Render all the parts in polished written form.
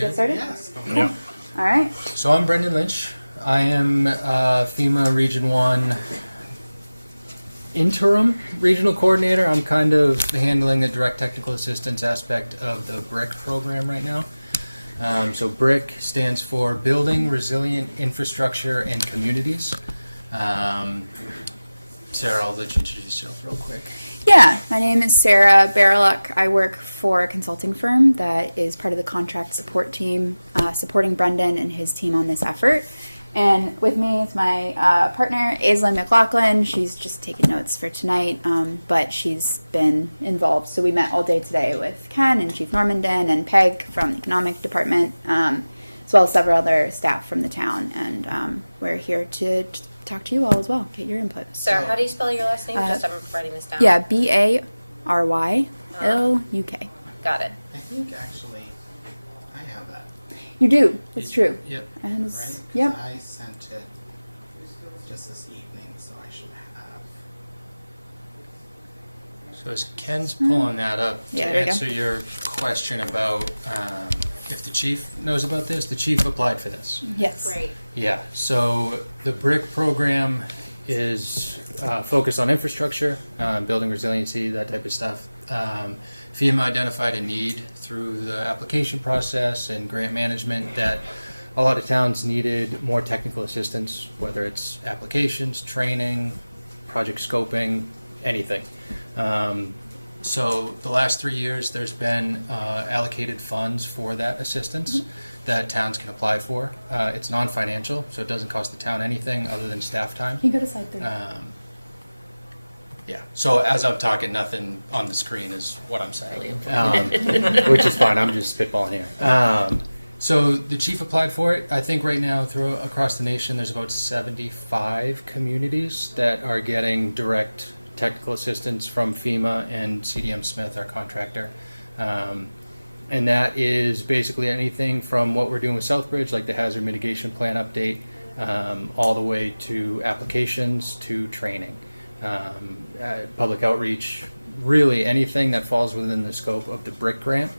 Get started? Yes. Cool. All right. So I'm Brendan Lynch. I am FEMA Region 1 interim regional coordinator. I'm kind of handling the direct technical assistance aspect of the BRIC program right now. So BRIC stands for Building Resilient Infrastructure and Communities. Sarah, I'll let you introduce yourself real quick. Yeah, my name is Sarah Bariluk. I work for a consulting firm that is part of the contract support team, supporting Brendan and his team on this effort. And with me is my partner, Aislinn McLaughlin. She's just taking notes for tonight, but she's been involved. So we met all day today with Ken and Chief Normandin and Peg from the economic department, as well as several other staff from the town. And we're here to talk to you all as well, get your input. Sarah, how do you spell your last name? Just I'm writing this down. Yeah, Barylyuk. Got it. I think actually I have that. You do. It's true. Yep. And Right? 'Cause yep. I sent it just this evening, so I should have. So as Ken's pulling that up, to Yeah, there you go. answer your question about if the chief knows about this, the chief applied for this. Yes. Great. Yeah, so the BRIC program is focused on infrastructure, building resiliency, that type of stuff. FEMA identified a need through the application process and grant management that a lot of towns needed more technical assistance, whether it's applications, training, project scoping, anything. So the last 3 years, there's been allocated funds for that assistance that towns can apply for. It's non-financial, so it doesn't cost the town anything other than staff time. Can you go to slide 3? Yeah, so as I'm talking, nothing on the screen is what I'm saying, Really important. which is fine. I'm just spitballing here. So the chief applied for it. I think right now across the nation, there's about 75 communities that are getting direct technical assistance from FEMA and CDM Smith, our contractor. And that is basically anything from what we're doing with Southbridge, like the hazard mitigation plan update, all the way to applications to training, public outreach, really anything that falls within the scope of the BRIC grant,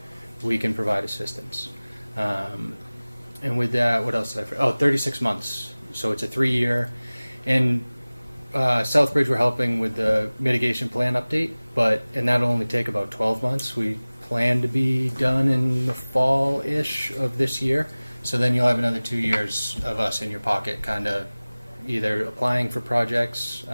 we can provide assistance. And with that, what else did I forget? Oh, 36 months. So it's a 3-year. And Southbridge, we're helping with the mitigation plan update, and that'll only take about 12 months. We plan to be done in the fall-ish of this year. So then you'll have another 2 years of us in your pocket, kind of either applying for projects,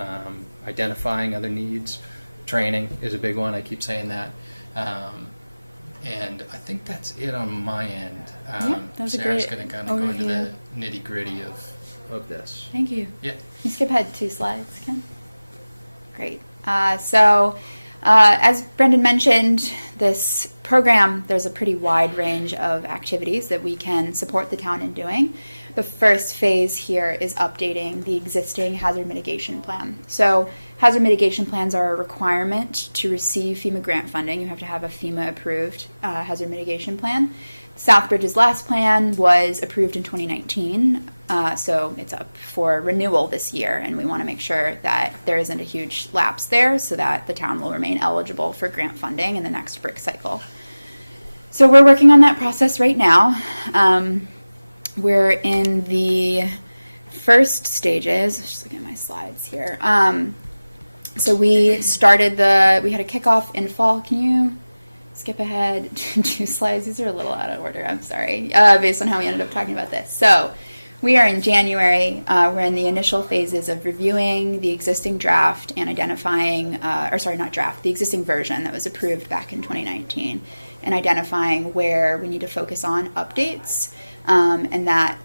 identifying other needs. Training is a big one. I keep saying that. And I think that's it on my end. Yeah, that was a Sarah's great going to kind of go into overview. the nitty-gritty of this. Thank you. Yeah. Can you skip ahead 2 slides, Ken? Great. As Brendan mentioned, this program, there's a pretty wide range of activities that we can support the town in doing. The first phase here is updating the existing hazard mitigation plan. So hazard mitigation plans are a requirement to receive FEMA grant funding. You have to have a FEMA approved hazard mitigation plan. Southbridge's last plan was approved in 2019, so it's up for renewal this year, and we want to make sure that there isn't a huge lapse there so that the town will remain eligible for grant funding in the next BRIC cycle. So we're working on that process right now. We're in the first stages. Just looking at my slides here. So we had a kickoff in fall. Can you skip ahead 2 slides? These are a little out of order. I'm sorry, based on how we ended up talking about this. So we are in January. We're in the initial phases of reviewing the existing draft and identifying, the existing version that was approved back in 2019, and identifying where we need to focus on updates. And that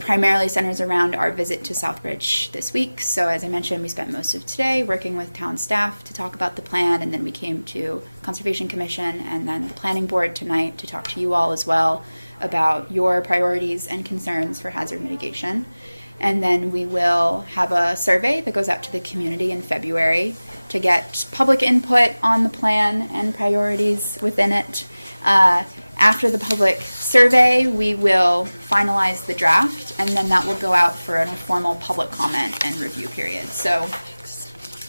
primarily centers around our visit to Southbridge this week. So as I mentioned, we spent most of today working with town staff to talk about the plan, and then we came to Conservation Commission and then the Planning Board tonight to talk to you all as well about your priorities and concerns for hazard mitigation. And then we will have a survey that goes out to the community in February to get public input on the plan and priorities within it. After the public survey, we will finalize the draft, and then that will go out for an informal public comment and review period. So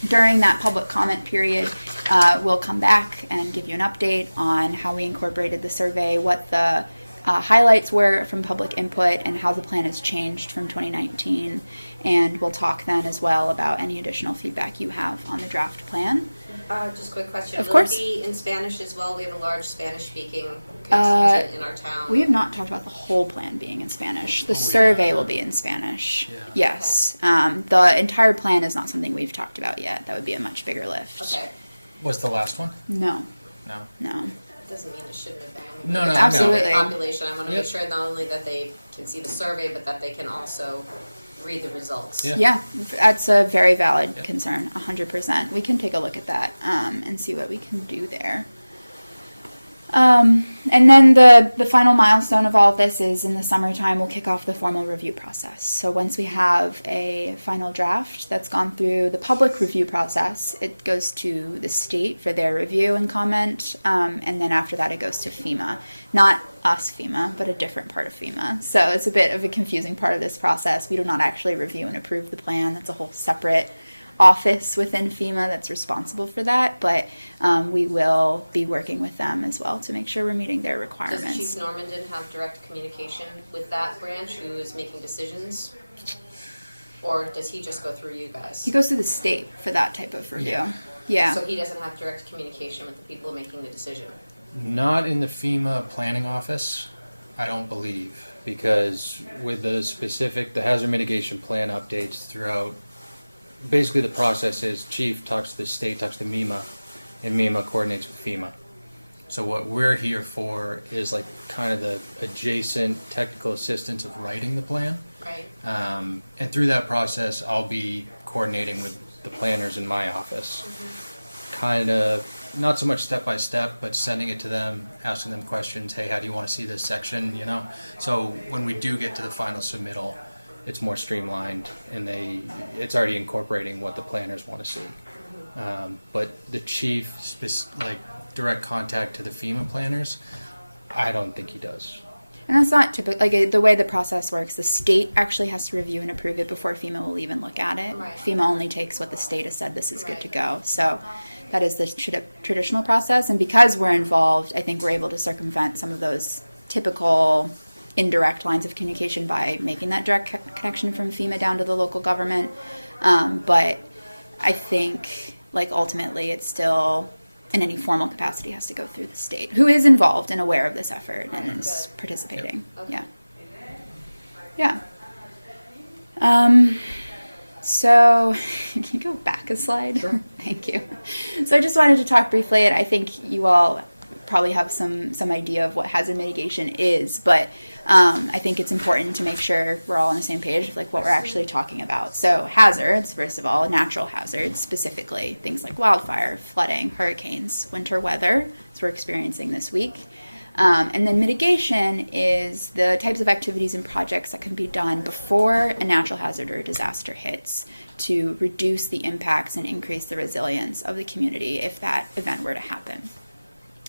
during that public comment period, we'll come back and give you an update on how we incorporated the survey, what the highlights were from public input and how the plan has changed from 2019. And we'll talk then as well about any additional feedback you have on the draft plan. Just a quick question. Of Will course. it be in Spanish as well? We have a large Spanish-speaking contingent in our town. We have not talked about the whole plan being in Spanish. The Oh, yeah. survey will be in Spanish. Yeah. Yes. The entire plan is not something we've talked about yet. That would be a much bigger lift. Okay. Was the last one? No. No. No. That doesn't mean it shouldn't have been. No, no, Absolutely. Population. I want to Yep. make sure not only that they can see the survey, but that they can also read the results. Yeah. Yeah, that's a very valid Yeah. concern, 100%. We can take a look at that and see what we can do there. And then the final milestone of all of this is in the summertime, we'll kick off the formal review process. So once we have a final draft that's gone through the public review process, it goes to the state for their review and comment. And then after that, it goes to FEMA. Not us, FEMA, but a different part of FEMA. So it's a bit of a confusing part of this process. We do not actually review and approve the plan. That's a whole separate office within FEMA that's responsible for that, but we will be working with them as well to make sure we're meeting their requirements. Does Chief Normandin have direct communication with that branch who is making decisions? Or does he just go through you guys? He goes to the state for that type of review. Yeah. So he doesn't have direct communication with the people making the decision? Not in the FEMA planning office, I don't believe, because with the hazard mitigation plan updates throughout, basically the process is chief talks to the state, talks to MEMA, and MEMA coordinates with FEMA. So what we're here for is like kind of the adjacent technical assistance of writing the plan. Right. And through that process, I'll be coordinating with the planners in my office. Kind of, not so much step by step, but sending it to them, asking them questions. Hey, how do you want to see this section? You know. So when we do get to the final submittal, it's more streamlined, and it's already incorporating what the planners want to see. But the chief, direct contact to the FEMA planners, I don't think he does. And that's not typical. Like the way the process works, the state actually has to review and approve it before FEMA will even look at it. Right. FEMA only takes what the state has said this is good to go. So that is the traditional process. And because we're involved, I think we're able to circumvent some of those typical indirect lines of communication by making that direct connection from FEMA down to the local government. But I think ultimately it's still, in any formal capacity, has to go through the state, who is involved and aware of this effort and is participating. Yep. Okay. Yeah. Yeah. So, can you go back a slide? Sure. Thank you. So I just wanted to talk briefly, and I think you all probably have some idea of what hazard mitigation is, but I think it's important to make sure we're all on the same page of what we're actually talking about. So hazards, first of all, natural hazards, specifically things like wildfire, flooding, hurricanes, winter weather, as we're experiencing this week. And then mitigation is the types of activities and projects that can be done before a natural hazard or a disaster hits to reduce the impacts and increase the resilience of the community if that event were to happen.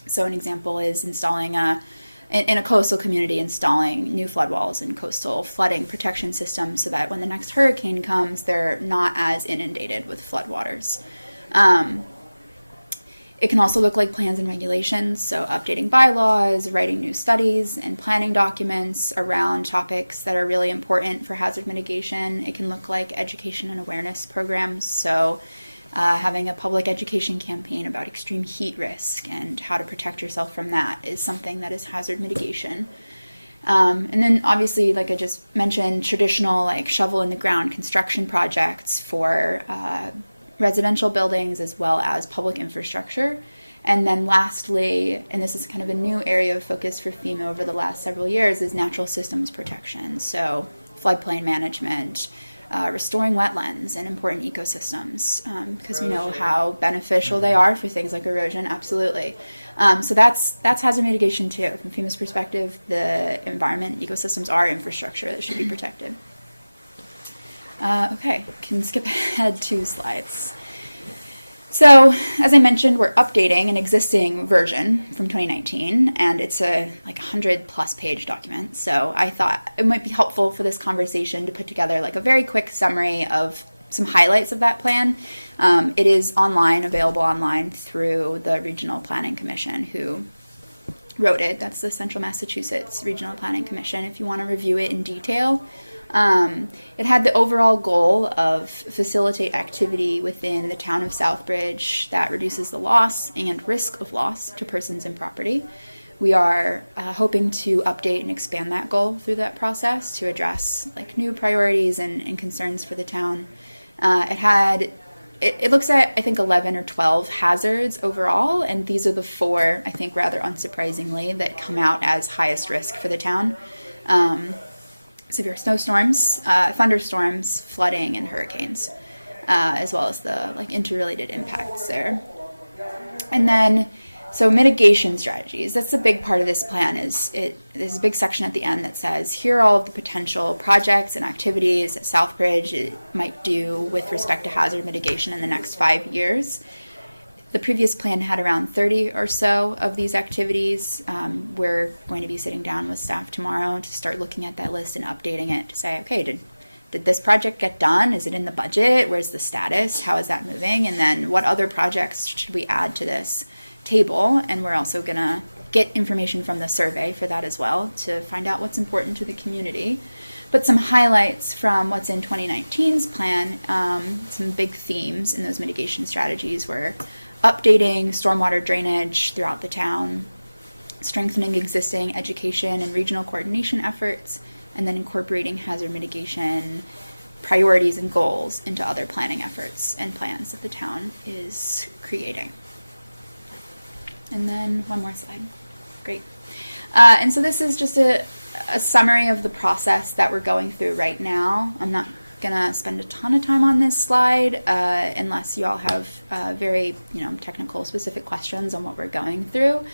So an example is installing in a coastal community, installing new flood walls and coastal flooding protection systems so that when the next hurricane comes, they're not as inundated with floodwaters. It can also look like plans and regulations, so updating bylaws, writing new studies and planning documents around topics that are really important for hazard mitigation. It can look like education and awareness programs, so having a public education campaign about extreme heat risk and how to protect yourself from that is something that is hazard mitigation. And then obviously, like I just mentioned, traditional shovel in the ground construction projects for residential buildings as well as public infrastructure. And then lastly, and this is kind of a new area of focus for FEMA over the last several years, is natural systems protection. So floodplain management, restoring wetlands and important ecosystems, because we know how beneficial they are for things like erosion, absolutely. So that's hazard mitigation too. From FEMA's perspective, the environment and ecosystems are infrastructure that should be protected. Okay, can skip ahead 2 slides. So, as I mentioned, we're updating an existing version from 2019, and it's a 100-plus page document. So I thought it might be helpful for this conversation to put together a very quick summary of some highlights of that plan. It is available online through the Regional Planning Commission, who wrote it. That's the Central Massachusetts Regional Planning Commission, if you want to review it in detail. It had the overall goal of facilitate activity within the town of Southbridge that reduces the loss and risk of loss to persons and property. We are hoping to update and expand that goal through that process to address like new priorities and concerns for the town. It looks at, I think, 11 or 12 hazards overall, and these are the 4, I think, rather unsurprisingly, that come out as highest risk for the town. Severe snowstorms, thunderstorms, flooding, and hurricanes, as well as the like interrelated impacts there. And then, so mitigation strategies, that's a big part of this plan. There's a big section at the end that says, here are all of the potential projects and activities that Southbridge might do with respect to hazard mitigation in the next 5 years. The previous plan had around 30 or so of these activities. We're going to be sitting down with staff tomorrow to start looking at that list and updating it to say, okay, did this project get done? Is it in the budget? Where's the status? How is that moving? And then what other projects should we add to this table? And we're also going to get information from the survey for that as well to find out what's important to the community. But some highlights from what's in 2019's plan, some big themes in those mitigation strategies were updating stormwater drainage throughout the town, strengthening existing education and regional coordination efforts, and then incorporating hazard mitigation priorities and goals into other planning efforts and plans that the town is creating. And then one more slide. Great. And so this is just a summary of the process that we're going through right now. I'm not gonna spend a ton of time on this slide unless you all have very technical specific questions on what we're going through.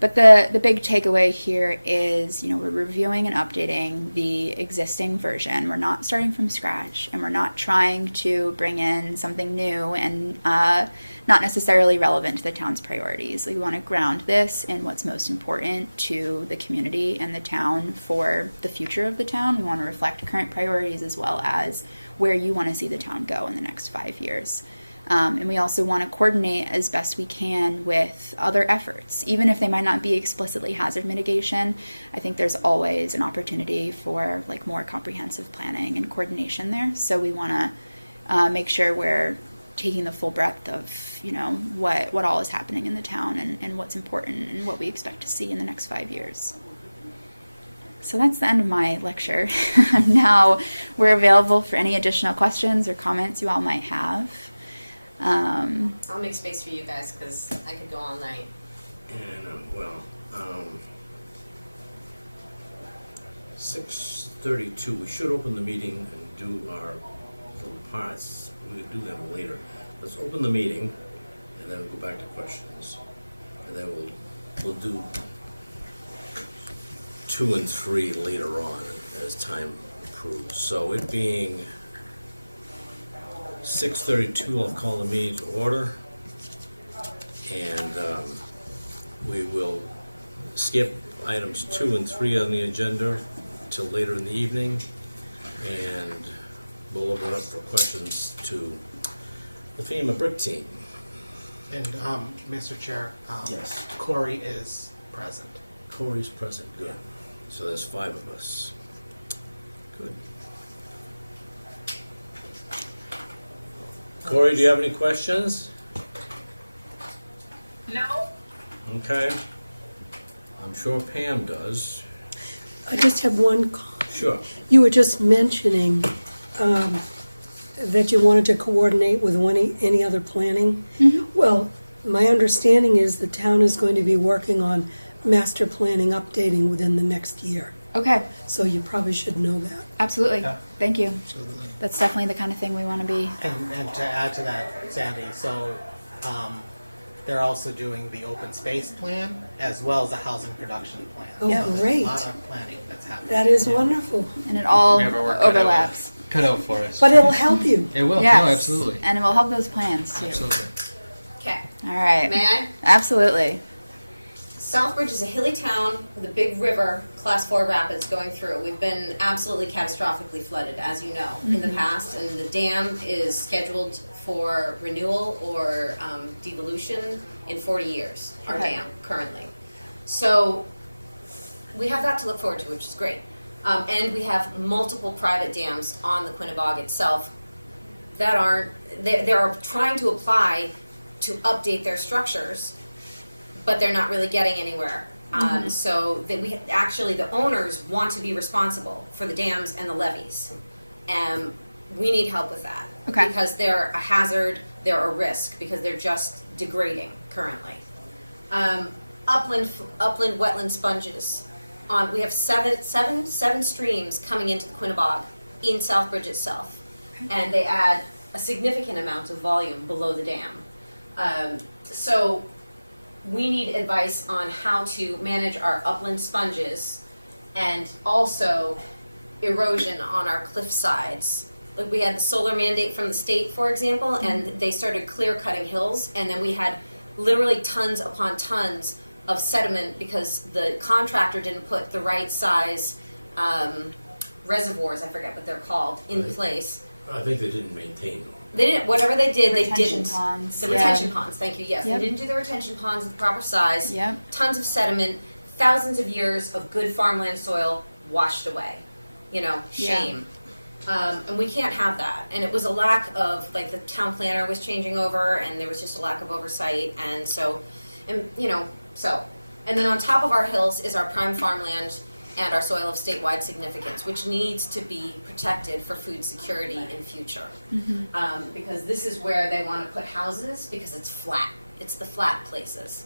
But the big takeaway here is, we're reviewing and updating the existing version. We're not starting from scratch, and we're not trying to bring in something new and not necessarily relevant to the town's priorities. We want to ground this in what's most important to the community and the town for the future of the town. We want to reflect current priorities as well as where you want to see the town go in the next 5 years. And we also want to coordinate as best we can with other efforts. Even if they might not be explicitly hazard mitigation, I think there's always an opportunity for like more comprehensive planning and coordination there. So we want to make sure we're taking the full breadth of, what all is happening in the town and what's important and what we expect to see in the next 5 years. So that's the end of my lecture. Now we're available for any additional questions or comments you all might have. I'll make space for you guys because I could go all night. And 6:32. We should open the meeting and do our little parts. We could do them later. Let's open the meeting, and then we'll go back to questions, and then we'll do 2 and 3 later on as time improves. So it being 6:32, I'll call the meeting to order, and we will skip items 2 and 3 on the agenda till later in the evening, and we'll open up for questions to the FEMA brick team. And Mr. Chair, Yes. Corey is present. Corey's present, good. So there's 5 of us. Good. Corey, do you have any questions? No. Okay. I'm sure Pam does. I just have one comment. Sure. You were just mentioning that you wanted to coordinate with any other planning. Mm-hmm. Well, my understanding is the town is going to be working on master planning updating within the next year. Okay, So you probably should know that. absolutely. Yeah. Thank you. Absolutely. That's definitely the kind of thing we want to be. And to add to that, Sandy, so they're also doing the open space plan as well as the housing production plan. Oh, Yeah. So great. there's a lot of planning that's happening. That is wonderful. And it all We have our work cut out. overlaps. Cut out for us. But it'll help you. It will. Yes. No, absolutely. And it will help those plans too. Absolutely. Okay, All right. may I? Absolutely. Southbridge is a hilly town with a big river, class 4 rapids going through. We've been absolutely catastrophically flooded, as you know, in the past, and the dam is scheduled for renewal or devolution in 40 years, our Okay. dam currently. So we have that to look forward to, which is great. And we have multiple private dams on the Quinnebog itself that they're trying to apply to update their structures, but they're not really getting anywhere. So that the owners want to be responsible for the dams and the levees. And we need help with that. Okay. Because they're a hazard, they're a risk, because they're just degrading currently. Upland wetland sponges. We have seven streams coming into the Quinnebog in Southbridge itself. And they add a significant amount of volume below the dam. So we need advice on how to manage our upland sponges and also erosion on our cliff sides. Like we had the solar mandate from the state, for example, and they started clear cutting hills, and then we had literally tons upon tons of sediment because the contractor didn't put the right size reservoirs, I forget what they're called, in place. I think they didn't maintain them. They didn't. Whatever they did, they Retention didn't. ponds, The yeah. retention ponds. Thank you. Yes, Yep. they didn't do the retention ponds of the proper size. Yep. Tons of sediment, thousands of years of good farmland soil washed away. Shame. And we can't have that. And it was a lack of, like, the town planner was changing over, and there was just a lack of oversight. And so, and then on top of our hills is our prime farmland and our soil of statewide significance, which needs to be protected for food security in future. Because this is where they want to put houses because it's flat. It's the flat places.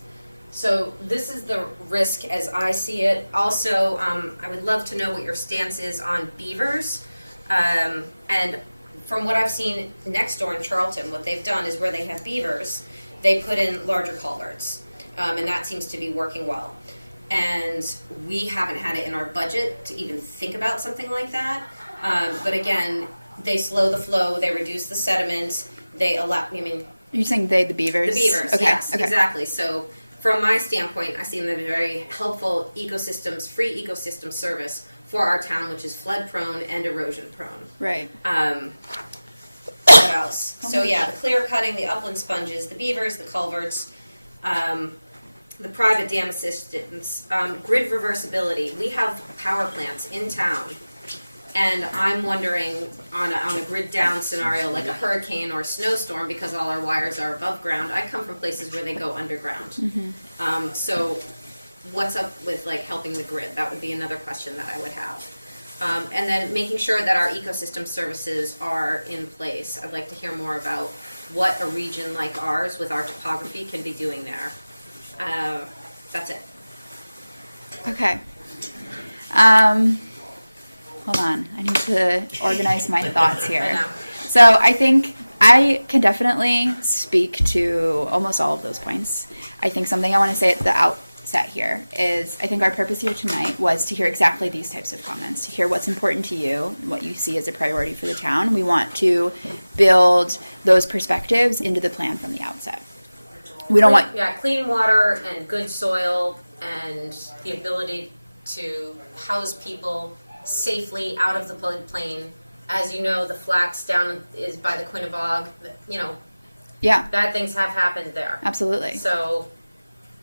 So this is the risk as I see it. Also, I would love to know what your stance is on beavers. And from what I've seen next door in Charlton, what they've done is where they have beavers, they put in larger culverts. And that seems to be working well. And we haven't had it in our budget to even think about something like that. But again, they slow the flow, they reduce the sediment, they allow, You're saying the beavers? the beavers, Okay. yes, Okay. exactly. So from my standpoint, I see them as a very helpful free ecosystem service for our town, which is flood prone and erosion prone. Right. What else? So yeah, the clear cutting, the upland sponges, the beavers, the culverts, the private dam assistance, grid reversibility. We have power plants in town, and I'm wondering on a grid down scenario like a hurricane or a snowstorm, because all our wires are above ground. I come from places where they go underground. So what's up with like helping the grid? That would be another question that I would have. And then making sure that our ecosystem services are in place. I'd like to hear more about what a region like ours with our topography can be doing there. That's it. Okay. Hold on. I need to organize my thoughts I here. know. So I think I can definitely speak to almost all of those points. I think something I want to say at the outset here is I think our purpose here tonight was to hear exactly these types of comments, to hear what's important to you, what you see as a priority for the town. We want to build those perspectives into the plan from the outset. We don't want... Yeah, clean water and good soil and the ability to house people safely out of the floodplain. As you know, the flats down is by the Quinnebog. Yeah, Bad things have happened there. absolutely. So,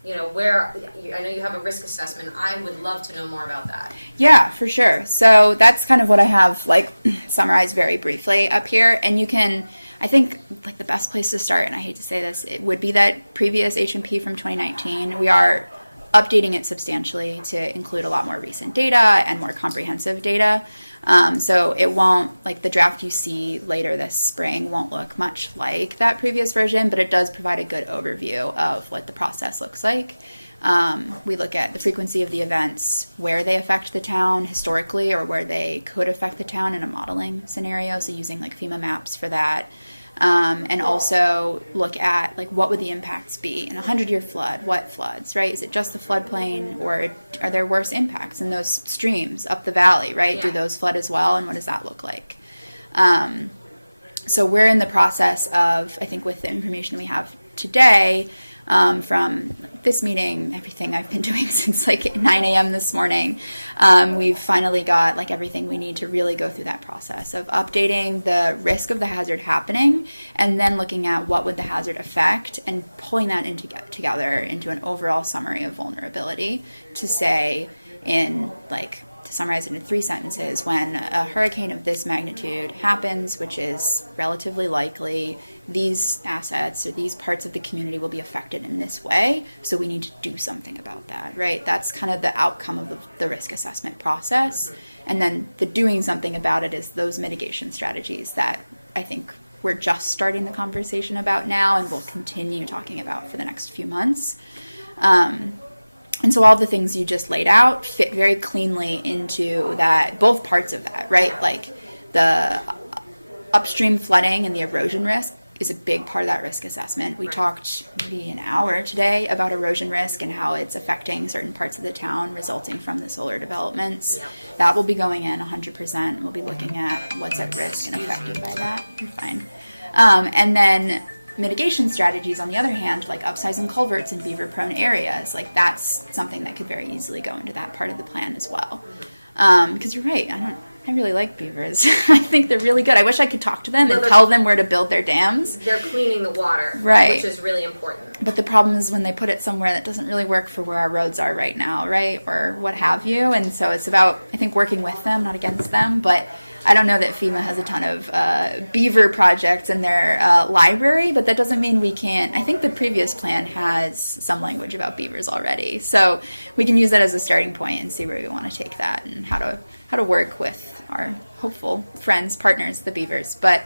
I know you have a risk assessment. I would love to know more about that. Yeah, for sure. So that's kind of what I have summarized very briefly up here. And you can, I think the best place to start, and I hate to say this, it would be that previous H&P from 2019. We are updating it substantially to include a lot more recent data and more comprehensive data. So it won't, the draft you see later this spring won't look much like that previous version, but it does provide a good overview of what the process looks like. We look at the frequency of the events, where they affect the town historically, or where they could affect the town in a modeling scenario, so using FEMA maps for that. And also look at what would the impacts be in a 100-year flood? What floods, right? Is it just the floodplain, or are there worse impacts in those streams up the valley, right? Yeah. Do those flood as well, and what does that look like? So we're in the process of, I think with the information we have today, from this meeting, everything I've been doing since like 9 a.m. this morning. We've finally got like everything we need to really go through that process of updating the risk of the hazard happening, and then looking at what would the hazard affect and pulling that together into an overall summary of vulnerability to say, to summarize it in 3 sentences, when a hurricane of this magnitude happens, which is relatively likely, these assets or these parts of the community will be affected in this way, so we need to do something about that, right? That's kind of the outcome of the risk assessment process. And then the doing something about it is those mitigation strategies that I think we're just starting the conversation about now and we'll continue talking about for the next few months. And so all the things you just laid out fit very cleanly into that, both parts of that, right? Like the upstream flooding and the erosion risk is a big part of that risk assessment. We talked maybe an hour today about erosion risk and how it's affecting certain parts of the town resulting from the solar developments. That will be going in 100%. We'll be looking at what's at risk and affected by that. You're fine. And then mitigation strategies, on the other hand, like upsizing culverts in beaver-prone areas, like that's something that could very easily go into that part of the plan as well. Because you're right, I really like beavers. I think they're really good. I wish I could talk to them and tell them where to build their dams. They're cleaning the water, right, which is really important. But the problem is when they put it somewhere that doesn't really work for where our roads are right now, right, or what have you. And so it's about, I think, working with them, not against them. But I don't know that FEMA has a ton of beaver projects in their library, but that doesn't mean we can't. I think the previous plan has some language about beavers already. So we can use that as a starting point and see where we want to take that and how to work with our hopeful friends, partners, the beavers. But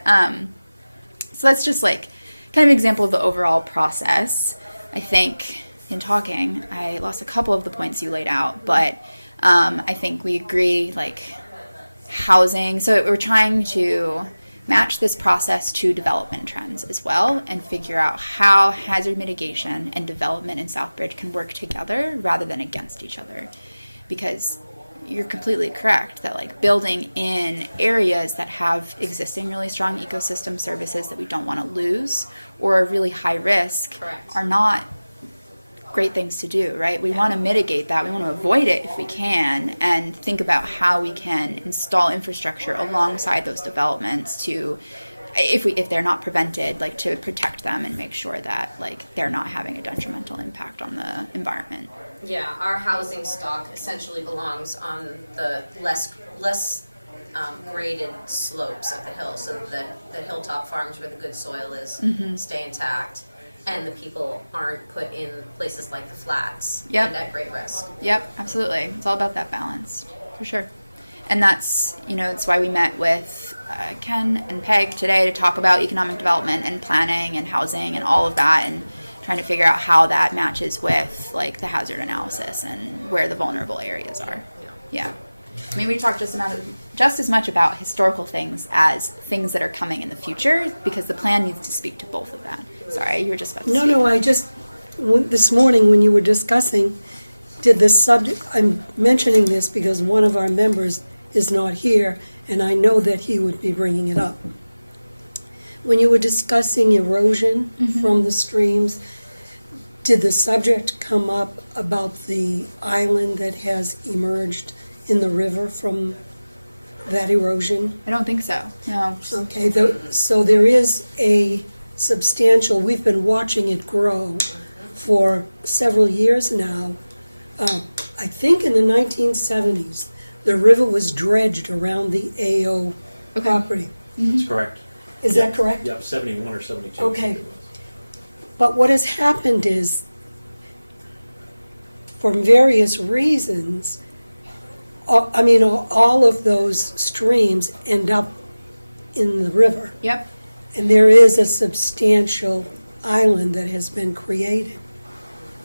so that's just like kind of an example of the overall process. I think in talking, I lost a couple of the points you laid out, but I think we agree, like, housing. So we're trying to match this process to development trends as well and figure out how hazard mitigation and development in Southbridge can work together rather than against each other. Because you're completely correct that like building in areas that have existing really strong ecosystem services that we don't want to lose or are really high risk are not great things to do, right? We want to mitigate that. We want to avoid it if we can and think about how we can install infrastructure alongside those developments to, if they're not prevented, like to protect them and make sure that like they're not having a detrimental impact on the environment. Yeah, our housing stock essentially belongs on the less graded slopes of the hill, so the hilltop farms where the good soil is stay intact, and the people aren't put in places like the flats and at great risk. Yep, absolutely. It's all about that balance, for sure. And that's, that's why we met with Ken and Peg today to talk about economic development and planning and housing and all of that, and trying to figure out how that matches with like the hazard analysis and where the vulnerable areas are. Yeah. I mean, we talked just as much about historical things as things that are coming in the future, because the plan needs to speak to both of that. Sorry, you were just about to speak. No, I just, this morning when you were discussing, did the subject, I'm mentioning this because one of our members is not here, and I know that he would be bringing it up. When you were discussing erosion from the streams, did the subject come up about the island that has emerged in the river from that erosion? I don't think so, no. Okay, so there is a substantial, we've been watching it grow for several years now. I think in the 1970s, the river was dredged around the AO property. That's correct. Is that correct? Yep, 71 or 72. Okay. But what has happened is, for various reasons, all of those streams end up in the river. Yep. And there is a substantial island that has been created.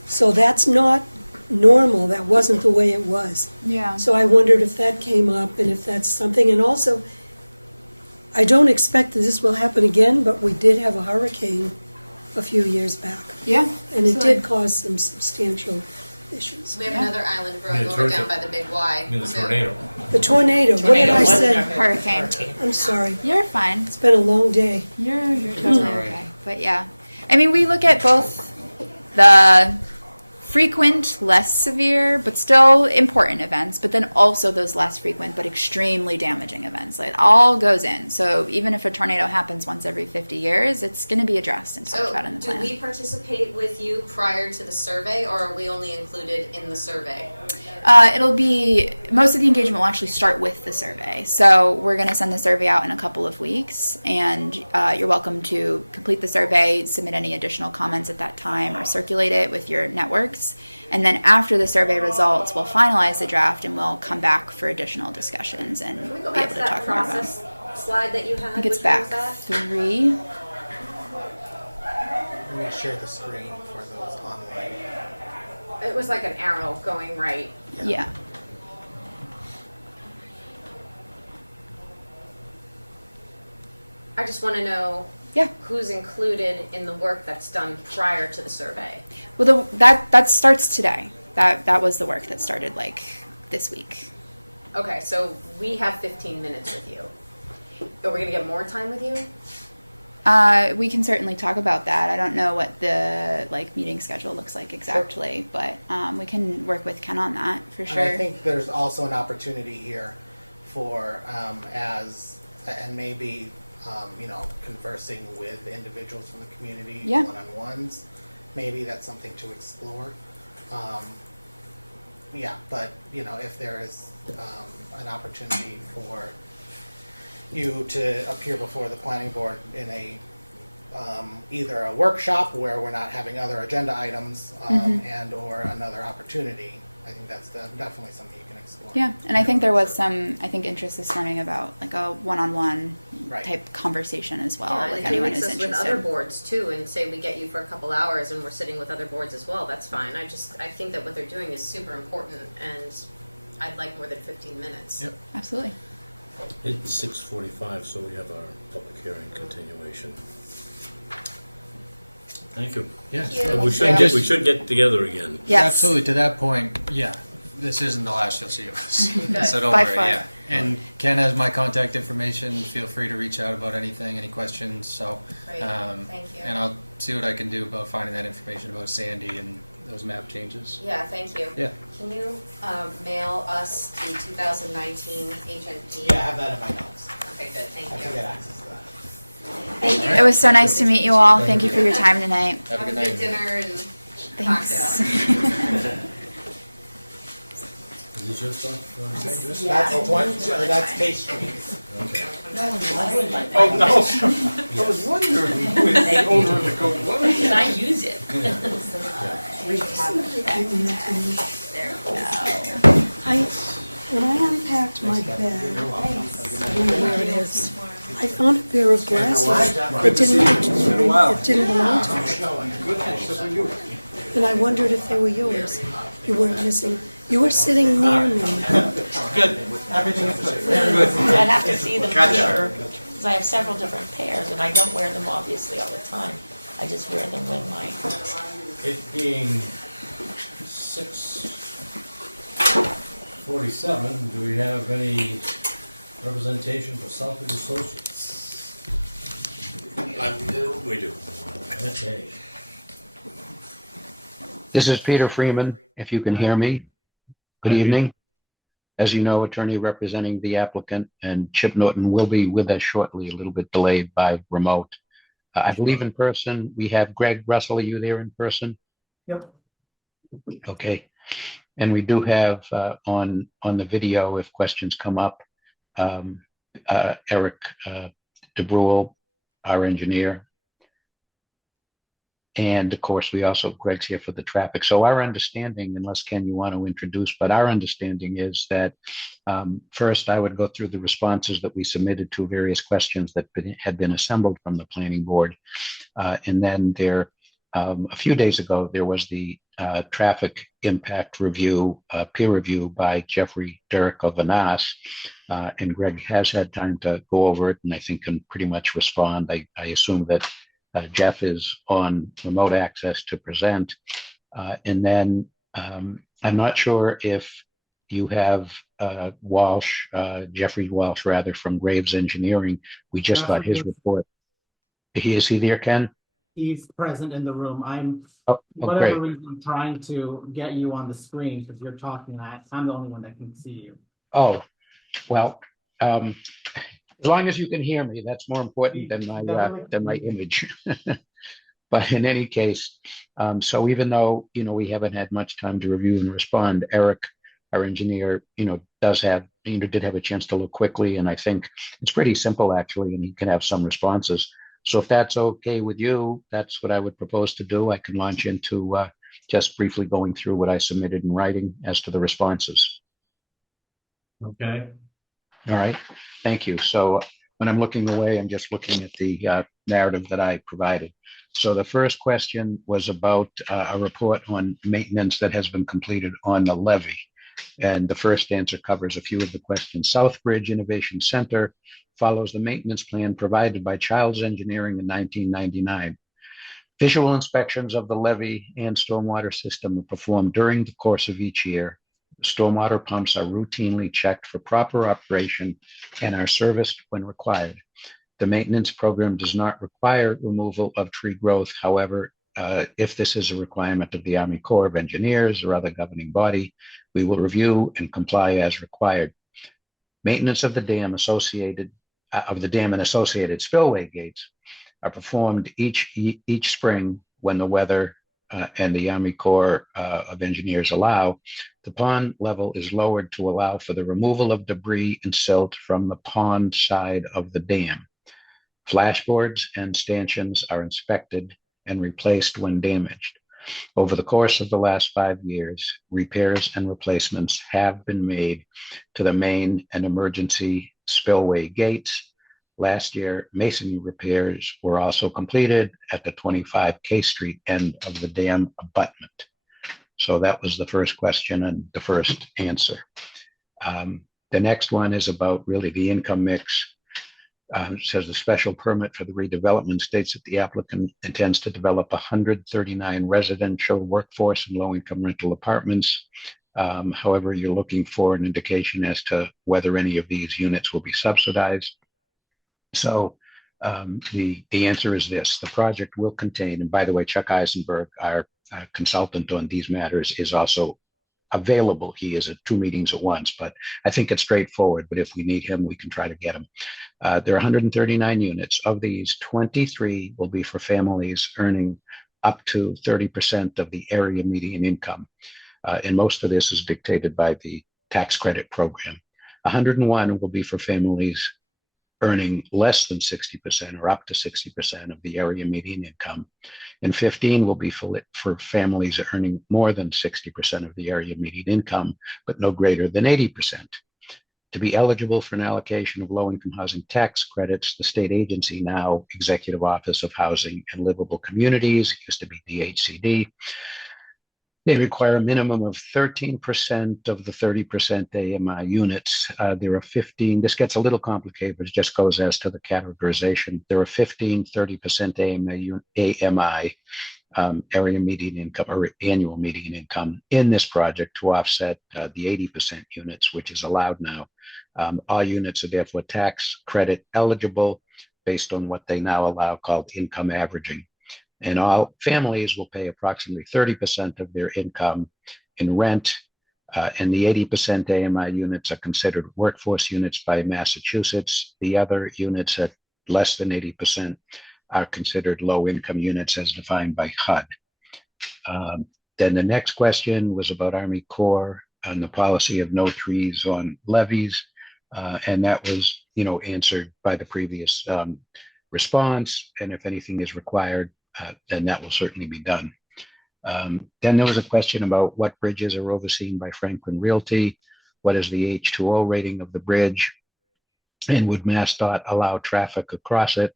So that's not normal. That wasn't the way it was. Yeah. So I wondered if that came up and if that's something. And also, I don't expect that this will happen again, but we did have a hurricane a few years back. Yeah. And it did cause some substantial issues. We have another island growing over down by the Big Y. The tornado. The tornado. What did I say? Hurricane. I'm sorry. You're fine. It's been a long day. You're totally okay. But yeah, I mean, we look at both the frequent, less severe, but still important events, but then also those less frequent but extremely damaging events. Like, it all goes in. So even if a tornado happens once every 50 years, it's going to be addressed and talked about in the do plan. we participate with you prior to the survey, or are we only included in the survey? It'll be, most of the engagement will actually start with the survey. So we're going to send the survey out in a couple of weeks, and you're welcome to complete the survey, submit any additional comments at that time, or circulate it with your networks. And then after the survey results, we'll finalize the draft and we'll come back for additional discussions and Can we go be back able to to that talk more about it. process slide that you had? I think it's Which one was back that? 3. Let me share the screen for those online. It was like an arrow going right. Yeah. I just want to know Yeah. who's included in the work that's done prior to the survey. Well, that starts today. That was the work that started like this week. Okay, so we have 15 minutes with you. Are we going to get more time with you? We can certainly talk about that. I don't know what the meeting schedule looks like exactly, but we can work with Ken on that for sure. And I think there's also an opportunity here for and maybe conversing with individuals from the community, Yeah. one-on-ones. Maybe that's something to explore. But if there is an opportunity for you to appear before the planning board in a either a workshop where we're not having other agenda items and or another opportunity, I think that's definitely something you can explore. Yeah, and I think there was some interest this morning about like a one-on-one Right. type conversation as well. Yeah, like and anyone if he who's meets us with other interested. boards too, and say we get you for a couple hours and we're sitting with other boards as well, that's fine. I think that what they're doing is super important, and I'd like more than 15 minutes. Yep. Absolutely. It's 6:45, so we have our public hearing continuation. Thank you. Yeah. We should get together again. Yes. Absolutely. To that point, yeah, this isn't the last you'll see of us. So don't By worry. far. Yeah. And Ken has my contact information. Feel free to reach out about anything, any questions. So, Great, thank you. and I'll see what I can do about finding that information about Sandy and those map changes. Yeah, thank you. Yeah. Can you mail us the 2019 HND? Yeah, I have that in my notes. Okay, good, thank I you. can get access to that. Thank you. It was so nice to meet you all. Thank you for your time tonight. Have a good Have a night. good dinner and Thanks. cocktail. Is this your stuff? That's one, that's pastry. Okay. Oh, no. I was wondering when the owner of the coat was. Can I use it? When I unpacked my bag, I don't know where it is, I found a pair of glasses that didn't belong to me. And I wondered if they were yours. You weren't missing. You were sitting near me. Good. Everything is good. I'd have to see them for sure, because I have several different pairs, and I don't wear them obviously all the time. I just wear them when my, It being 6:47, do we have any representation for Southbridge Associates? We do. Okay. This is Peter Freeman, if you can hear me. Good evening. As you know, attorney representing the applicant, and Chip Norton will be with us shortly, a little bit delayed by remote. I believe in person. We have Greg Russell. Are you there in person? Yep. Okay. And we do have on the video, if questions come up, Eric DeBrule, our engineer. And of course, we also, Greg's here for the traffic. So our understanding, unless Ken, you want to introduce, but our understanding is that first I would go through the responses that we submitted to various questions that had been assembled from the planning board. And then a few days ago, there was the traffic impact review, peer review by Jeffrey Derrick of Anas. And Greg has had time to go over it and I think can pretty much respond. I assume that Jeff is on remote access to present. And then I'm not sure if you have Walsh, Jeffrey Walsh, rather, from Graves Engineering. We just got his report. Is he there, Ken? he's present in the room. I'm, Oh, whatever great. reason, trying to get you on the screen because you're talking. I'm the only one that can see you. Oh, well, as long as you can hear me, that's more important than my image. But in any case, so even though, we haven't had much time to review and respond, Eric, our engineer, did have a chance to look quickly, and I think it's pretty simple actually, and he can have some responses. So if that's okay with you, that's what I would propose to do. I can launch into just briefly going through what I submitted in writing as to the responses. Okay. All right, thank you. So when I'm looking away, I'm just looking at the narrative that I provided. So the first question was about a report on maintenance that has been completed on the levee. And the first answer covers a few of the questions. Southbridge Innovation Center follows the maintenance plan provided by Childs Engineering in 1999. Visual inspections of the levee and stormwater system are performed during the course of each year. Stormwater pumps are routinely checked for proper operation and are serviced when required. The maintenance program does not require removal of tree growth. However, if this is a requirement of the Army Corps of Engineers or other governing body, we will review and comply as required. Maintenance of the dam and associated spillway gates are performed each spring when the weather and the Army Corps of Engineers allow. The pond level is lowered to allow for the removal of debris and silt from the pond side of the dam. Flashboards and stanchions are inspected and replaced when damaged. Over the course of the last 5 years, repairs and replacements have been made to the main and emergency spillway gates. Last year, masonry repairs were also completed at the 25 K Street end of the dam abutment. So that was the first question and the first answer. The next one is about really the income mix. It says the special permit for the redevelopment states that the applicant intends to develop 139 residential, workforce, and low-income rental apartments. However, you're looking for an indication as to whether any of these units will be subsidized. So the answer is this: the project will contain, and by the way, Chuck Eisenberg, our consultant on these matters, is also available. He is at 2 meetings at once, but I think it's straightforward. But if we need him, we can try to get him. There are 139 units. Of these, 23 will be for families earning up to 30% of the area median income. And most of this is dictated by the tax credit program. 101 will be for families earning less than 60% or up to 60% of the area median income. And 15 will be for families earning more than 60% of the area median income, but no greater than 80%. To be eligible for an allocation of low-income housing tax credits, the state agency, now Executive Office of Housing and Livable Communities, it used to be DHCD, they require a minimum of 13% of the 30% AMI units. There are 15, this gets a little complicated, but it just goes as to the categorization. There are 15 30% AMI area median income or annual median income in this project to offset the 80% units, which is allowed now. All units are therefore tax credit eligible based on what they now allow called income averaging. And all families will pay approximately 30% of their income in rent, and the 80% AMI units are considered workforce units by Massachusetts. The other units at less than 80% are considered low-income units as defined by HUD. Then the next question was about Army Corps and the policy of no trees on levees, and that was, answered by the previous response. And if anything is required, then that will certainly be done. Then there was a question about what bridges are overseen by Franklin Realty, what is the H2O rating of the bridge, and would MassDOT allow traffic across it?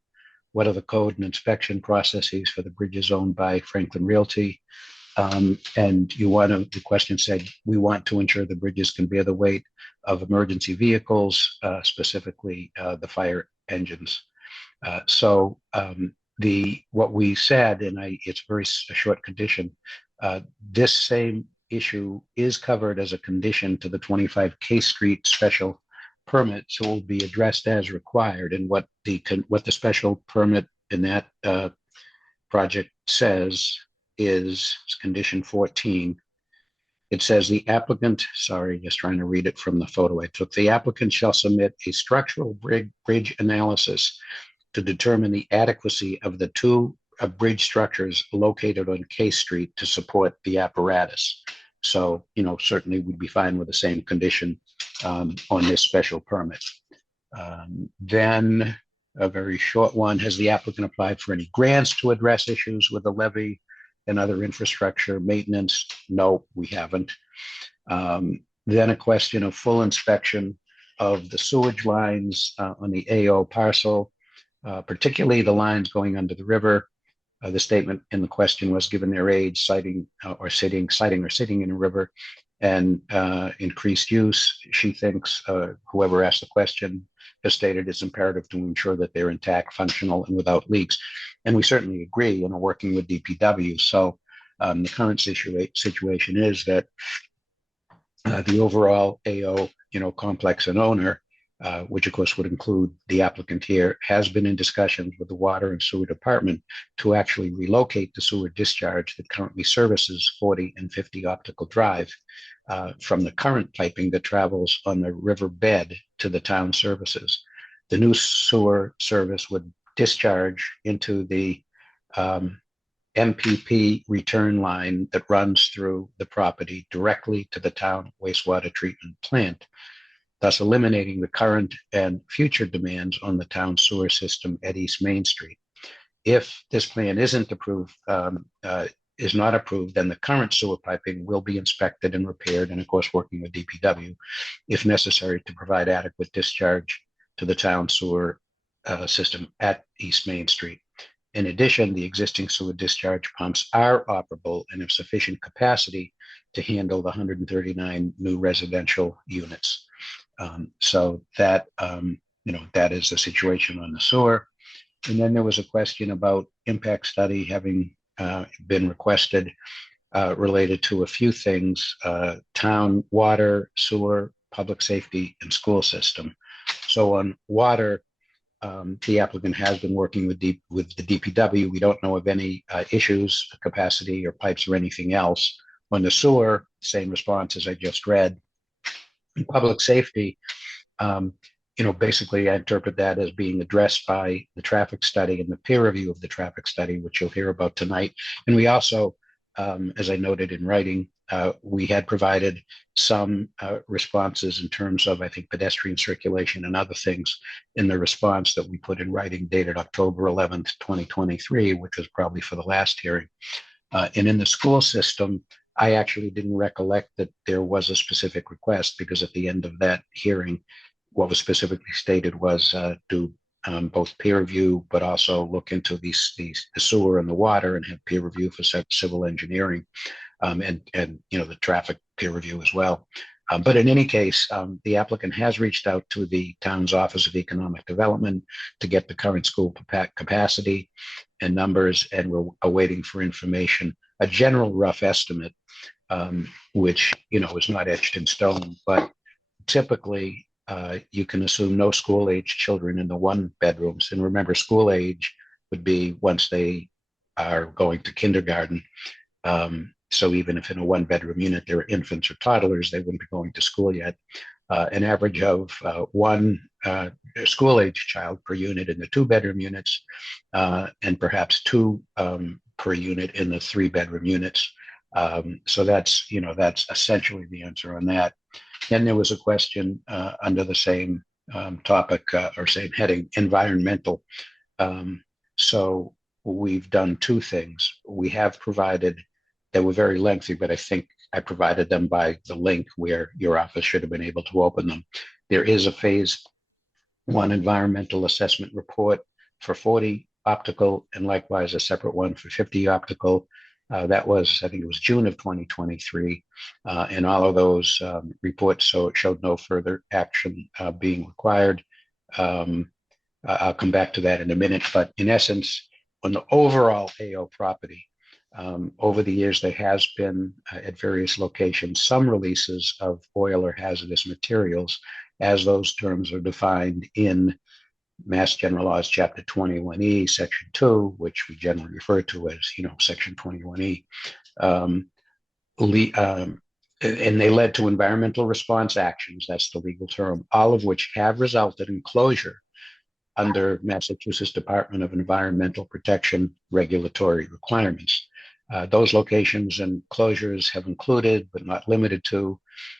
What are the code and inspection processes for the bridges owned by Franklin Realty? And the question said, we want to ensure the bridges can bear the weight of emergency vehicles, specifically the fire engines. What we said, and it's a short condition, this same issue is covered as a condition to the 25 K Street special permit, so will be addressed as required. And what the special permit in that project says is condition 14. It says the applicant, sorry, just trying to read it from the photo I took. The applicant shall submit a structural bridge analysis to determine the adequacy of the two bridge structures located on K Street to support the apparatus. So, certainly we'd be fine with the same condition on this special permit. Then a very short one, has the applicant applied for any grants to address issues with the levee and other infrastructure maintenance? No, we haven't. Then a question of full inspection of the sewage lines on the AO parcel, particularly the lines going under the river. The statement in the question was, given their age, citing or sitting in a river, and increased use, she thinks whoever asked the question has stated it's imperative to ensure that they're intact, functional, and without leaks. And we certainly agree, working with DPW. So the current situation is that the overall AO, complex and owner, which of course would include the applicant here, has been in discussions with the Water and Sewer Department to actually relocate the sewer discharge that currently services 40 and 50 Optical Drive from the current piping that travels on the river bed to the town services. The new sewer service would discharge into the MPP return line that runs through the property directly to the town wastewater treatment plant, thus eliminating the current and future demands on the town sewer system at East Main Street. If this plan isn't approved, is not approved, then the current sewer piping will be inspected and repaired, and of course working with DPW, if necessary, to provide adequate discharge to the town sewer system at East Main Street. In addition, the existing sewer discharge pumps are operable and have sufficient capacity to handle the 139 new residential units. So that, that is the situation on the sewer. And then there was a question about impact study having been requested related to a few things, town water, sewer, public safety, and school system. So on water, the applicant has been working with the DPW. We don't know of any issues, capacity, or pipes, or anything else. On the sewer, same response as I just read. In public safety, basically I interpret that as being addressed by the traffic study and the peer review of the traffic study, which you'll hear about tonight. And we also, as I noted in writing, we had provided some responses in terms of, I think, pedestrian circulation and other things in the response that we put in writing dated October 11th, 2023, which was probably for the last hearing. And in the school system, I actually didn't recollect that there was a specific request, because at the end of that hearing, what was specifically stated was do both peer review, but also look into the sewer and the water, and have peer review for civil engineering, and the traffic peer review as well. But in any case, the applicant has reached out to the town's Office of Economic Development to get the current school capacity and numbers, and we're awaiting for information, a general rough estimate, which is not etched in stone, but typically you can assume no school age children in the one bedrooms. And remember, school age would be once they are going to kindergarten. So even if in a one bedroom unit there are infants or toddlers, they wouldn't be going to school yet. An average of one school age child per unit in the 2-bedroom units, and perhaps 2 per unit in the 3-bedroom units. So that's essentially the answer on that. Then there was a question under the same topic or same heading, environmental. So we've done 2 things. We have provided, they were very lengthy, but I think I provided them by the link where your office should have been able to open them. There is a phase 1 environmental assessment report for 40 optical, and likewise a separate one for 50 optical. That was, I think it was June of 2023. And all of those reports showed no further action being required. I'll come back to that in a minute. But in essence, on the overall AO property, over the years, there has been at various locations some releases of oil or hazardous materials, as those terms are defined in Mass General Laws, Chapter 21E, Section 2, which we generally refer to as, Section 21E. Um, and they led to environmental response actions, that's the legal term, all of which have resulted in closure under Massachusetts Department of Environmental Protection regulatory requirements. Those locations and closures have included, but not limited to,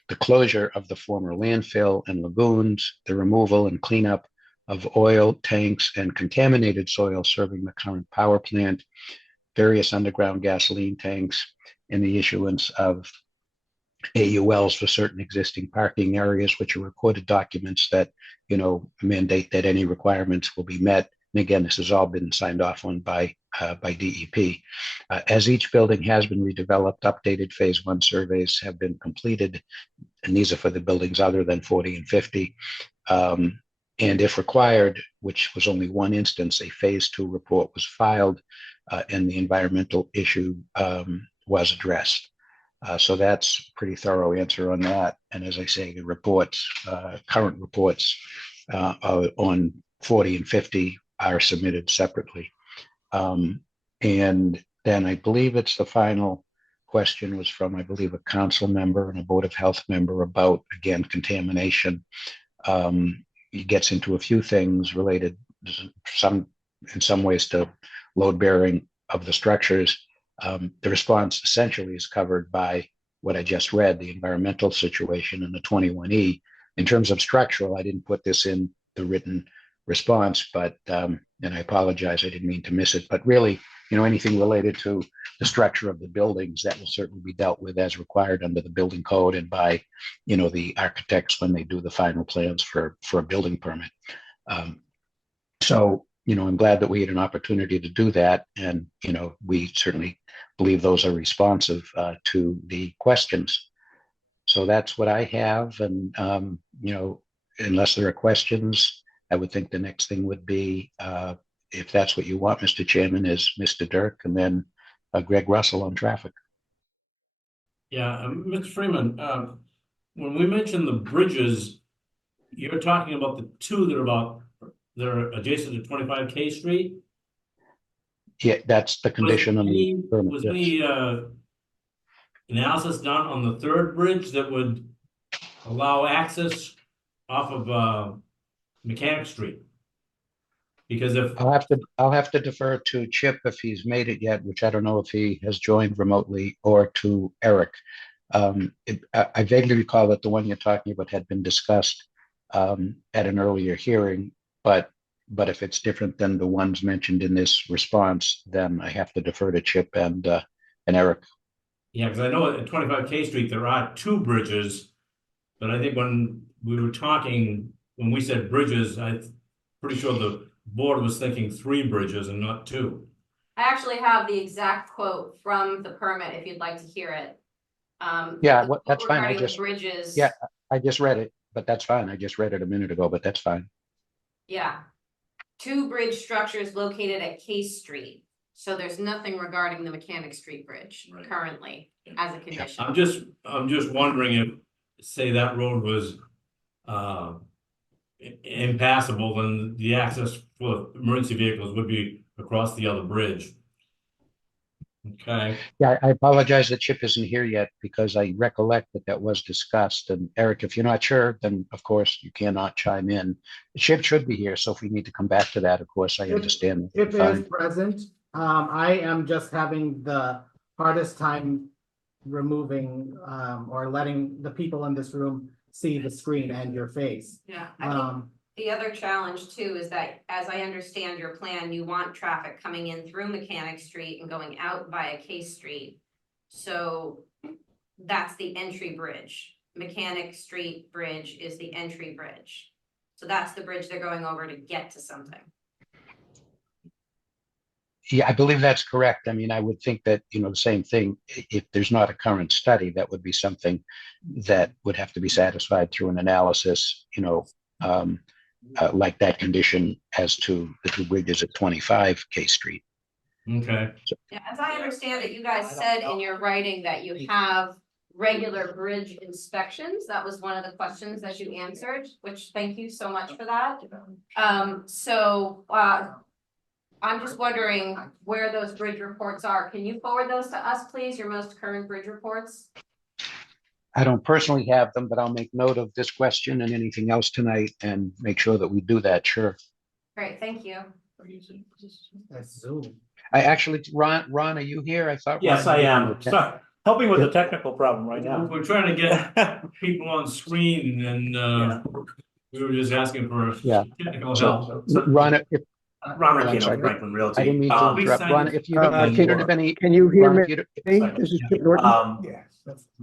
the closure of the former landfill and lagoons, the removal and cleanup of oil tanks and contaminated soil serving the current power plant, various underground gasoline tanks, and the issuance of AULs for certain existing parking areas, which are recorded documents that, mandate that any requirements will be met. And again, this has all been signed off on by DEP. As each building has been redeveloped, updated phase 1 surveys have been completed, and these are for the buildings other than 40 and 50. And if required, which was only one instance, a phase 2 report was filed, and the environmental issue was addressed. So that's a pretty thorough answer on that. And as I say, the reports, current reports on 40 and 50 are submitted separately. And then I believe it's the final question was from, I believe, a council member and a Board of Health member about, again, contamination. It gets into a few things related in some ways to load bearing of the structures. The response essentially is covered by what I just read, the environmental situation in the 21E. In terms of structural, I didn't put this in the written response, but, and I apologize, I didn't mean to miss it, but really, anything related to the structure of the buildings, that will certainly be dealt with as required under the building code and by, the architects when they do the final plans for a building permit. So, I'm glad that we had an opportunity to do that. And, we certainly believe those are responsive to the questions. So that's what I have. And, unless there are questions, I would think the next thing would be, if that's what you want, Mr. Chairman, is Mr. Dirk and then Greg Russell on traffic. Yeah, Mr. Freeman, when we mention the bridges, you're talking about the two that are adjacent to 25 K Street? Yeah, that's the condition on the permit. Was Yes. any analysis done on the third bridge that would allow access off of Mechanic Street? Because if I'll have to defer to Chip if he's made it yet, which I don't know if he has joined remotely, or to Eric. I vaguely recall that the one you're talking about had been discussed at an earlier hearing, but if it's different than the ones mentioned in this response, then I have to defer to Chip and Eric. Yeah, because I know at 25 K Street there are two bridges, but I think when we were talking, when we said bridges, I'm pretty sure the board was thinking 3 bridges and not 2. I actually have the exact quote from the permit if you'd like to hear it. Yeah, that's fine. Bridges. Yeah, I just read it, but that's fine. I just read it a minute ago, but that's fine. Yeah. 2 bridge structures located at Case Street. So there's nothing regarding the Mechanic Street Bridge currently as a condition. I'm just wondering if, say that road was impassable, then the access for emergency vehicles would be across the other bridge. Okay. Yeah, I apologize that Chip isn't here yet because I recollect that was discussed. And Eric, if you're not sure, then of course you cannot chime in. Chip should be here, so if we need to come back to that, of course, I understand. Chip is present. I am just having the hardest time removing or letting the people in this room see the screen and your face. Yeah, I think the other challenge too is that, as I understand your plan, you want traffic coming in through Mechanic Street and going out via Case Street. So that's the entry bridge. Mechanic Street Bridge is the entry bridge. So that's the bridge they're going over to get to something. Yeah, I believe that's correct. I mean, I would think that, the same thing, if there's not a current study, that would be something that would have to be satisfied through an analysis, like that condition as to the 2 bridges at 25 K Street. Okay. Yeah, as I understand it, you guys said in your writing that you have regular bridge inspections. That was one of the questions that you answered, which thank you so much for that. I'm just wondering where those bridge reports are. Can you forward those to us, please? Your most current bridge reports? I don't personally have them, but I'll make note of this question and anything else tonight and make sure that we do that. Sure. Great, thank you. That's Zoom. I actually, Ron, are you here? I thought. Yes, Ron, I you were am. okay. Sorry, helping with the technical problem right now. We're trying to get people on screen and, we were just asking for Yeah. technical So, help. Ron, if, Ron I'm Ricino, sorry. Franklin Realty. I didn't mean to interrupt. Ron, if you don't have any. Can you hear Ron, me? if you don't- This is Chip Norton.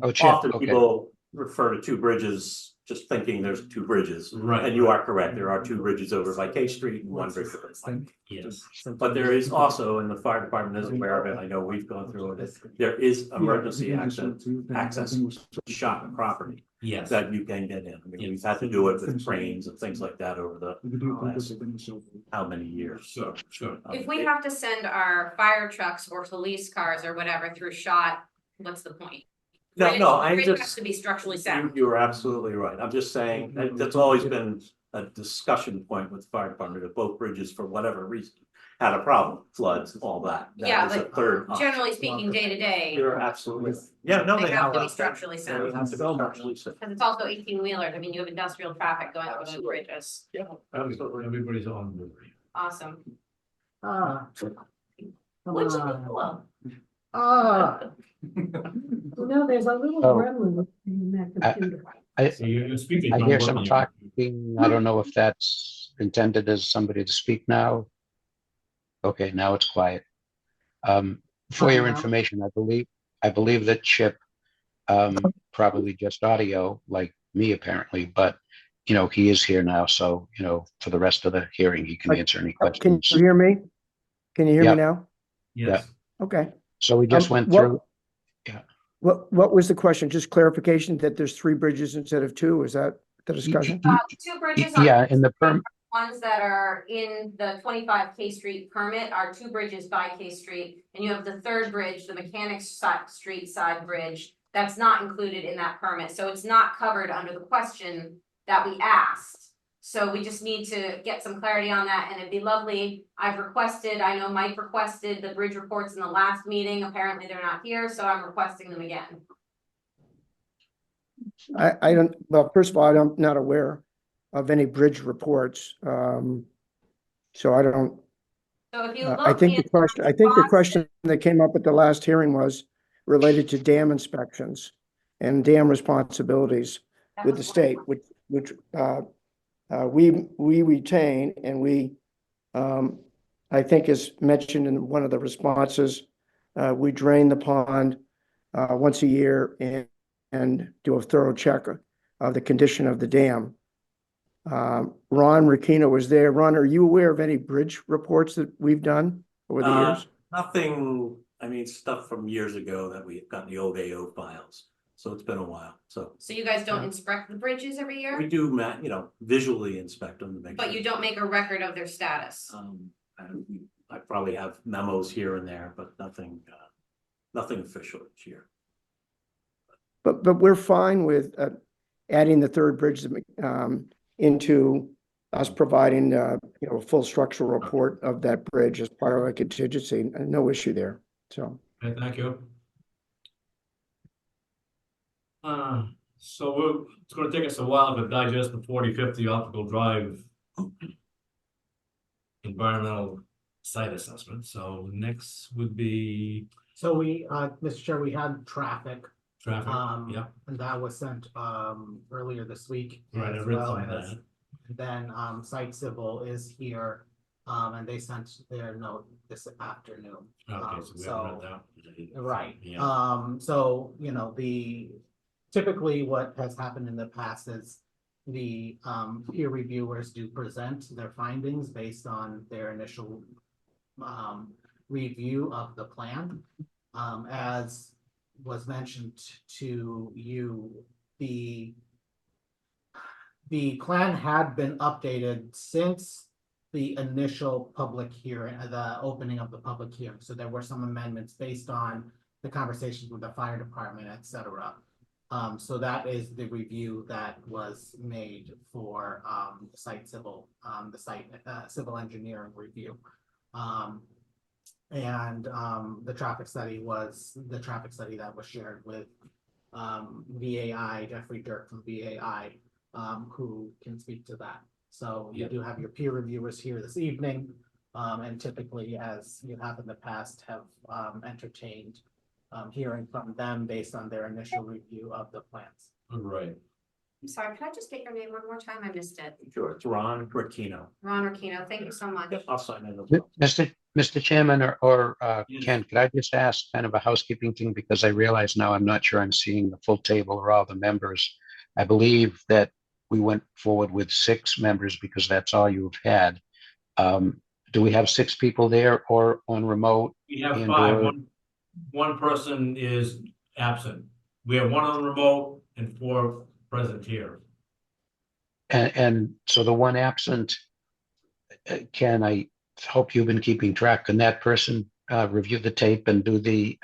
Oh, Chip, Often okay. people refer to two bridges, just thinking there's two bridges. Right. And you are correct, there are two bridges over by K Street and one bridge over by Yes. But there is also, and the fire department is aware of it, I know we've gone through it, there is emergency access to shop property Yes. that you can get in. I mean, we've had to do it with cranes and things like that over the last how many years. Sure, sure. If we have to send our fire trucks or police cars or whatever through shot, what's the point? No, I'm Bridge has just, to be structurally sound. you're absolutely right. I'm just saying, that's always been a discussion point with the fire department, that both bridges, for whatever reason, had a problem, floods, all that. Yeah, That is a but third option. generally speaking, day to day, You're absolutely, yeah, no, they they have to be have. structurally They sound. have to be structurally sound. Because it's also 18-wheelers. I mean, you have industrial traffic going over those bridges. Yeah, absolutely. Everybody's on. Awesome. What's it? No, there's a little Oh. gremlin in that computer. So you're speaking. I hear some talking. I don't know if that's intended as somebody to speak now. Okay, now it's quiet. For your information, I believe that Chip, probably just audio, like me apparently, but he is here now, so for the rest of the hearing, he can answer any Can questions. you hear me? Can you hear Yeah. me now? Yes. Okay. So we just went what- through. What was the question? Just clarification that there's 3 bridges instead of 2? Is that the discussion? Two bridges on Yeah, in the ones that are in the 25 K Street permit are 2 bridges by K Street. And you have the third bridge, the Mechanics Street side bridge, that's not included in that permit. So it's not covered under the question that we asked. So we just need to get some clarity on that, and it'd be lovely. I know Mike requested the bridge reports in the last meeting. Apparently they're not here, so I'm requesting them again. I don't, well, first of all, I'm not aware of any bridge reports. So I don't, So if you I think the question that came up at the last hearing was related to dam inspections and dam responsibilities with the state, which we retain, and we, I think is mentioned in one of the responses, we drain the pond once a year and do a thorough check of the condition of the dam. Ron Ricino was there. Ron, are you aware of any bridge reports that we've done over the years? Nothing, I mean, stuff from years ago that we've got in the old AO files. So it's been a while, so. So you guys don't inspect the bridges every year? We do, visually inspect them to make. But sure. you don't make a record of their status? I probably have memos here and there, but nothing official each year. But we're fine with adding the third bridge into us providing a full structural report of that bridge as part of a contingency. No issue there. So. Okay, thank you. It's gonna take us a while to digest the 4050 Optical Drive environmental site assessment. So next would be So we, Mr. Chair, we had traffic, traffic. Yeah, and that was sent, earlier this week. right. I as read well some of as- that. Then, Site Civil is here, and they sent their note this afternoon. Okay, so we haven't read that. Right, Yeah. so, typically what has happened in the past is the, peer reviewers do present their findings based on their initial, review of the plan. As was mentioned to you, the plan had been updated since the initial public hearing, the opening of the public hearing. So there were some amendments based on the conversations with the fire department, et cetera. So that is the review that was made for the site civil engineering review. The traffic study was the traffic study that was shared with VAI, Jeffrey Dirk from VAI, who can speak to that. So you do have your peer reviewers here this evening, and typically, as you have in the past, have entertained hearing from them based on their initial review of the plans. Right. I'm sorry, can I just get your name one more time? I missed it. Sure, it's Ron Ricchino. Ron Arquino, thank you so much. Yep, I'll sign in as well. Mr. Chairman or Yes. Ken, could I just ask kind of a housekeeping thing? Because I realize now I'm not sure I'm seeing the full table or all the members. I believe that we went forward with 6 members because that's all you've had. Do we have 6 people there or on remote? We have and 5. or- One person is absent. We have 1 on remote and 4 present here. And so the one absent, Ken, I hope you've been keeping track. Can that person review the tape and do the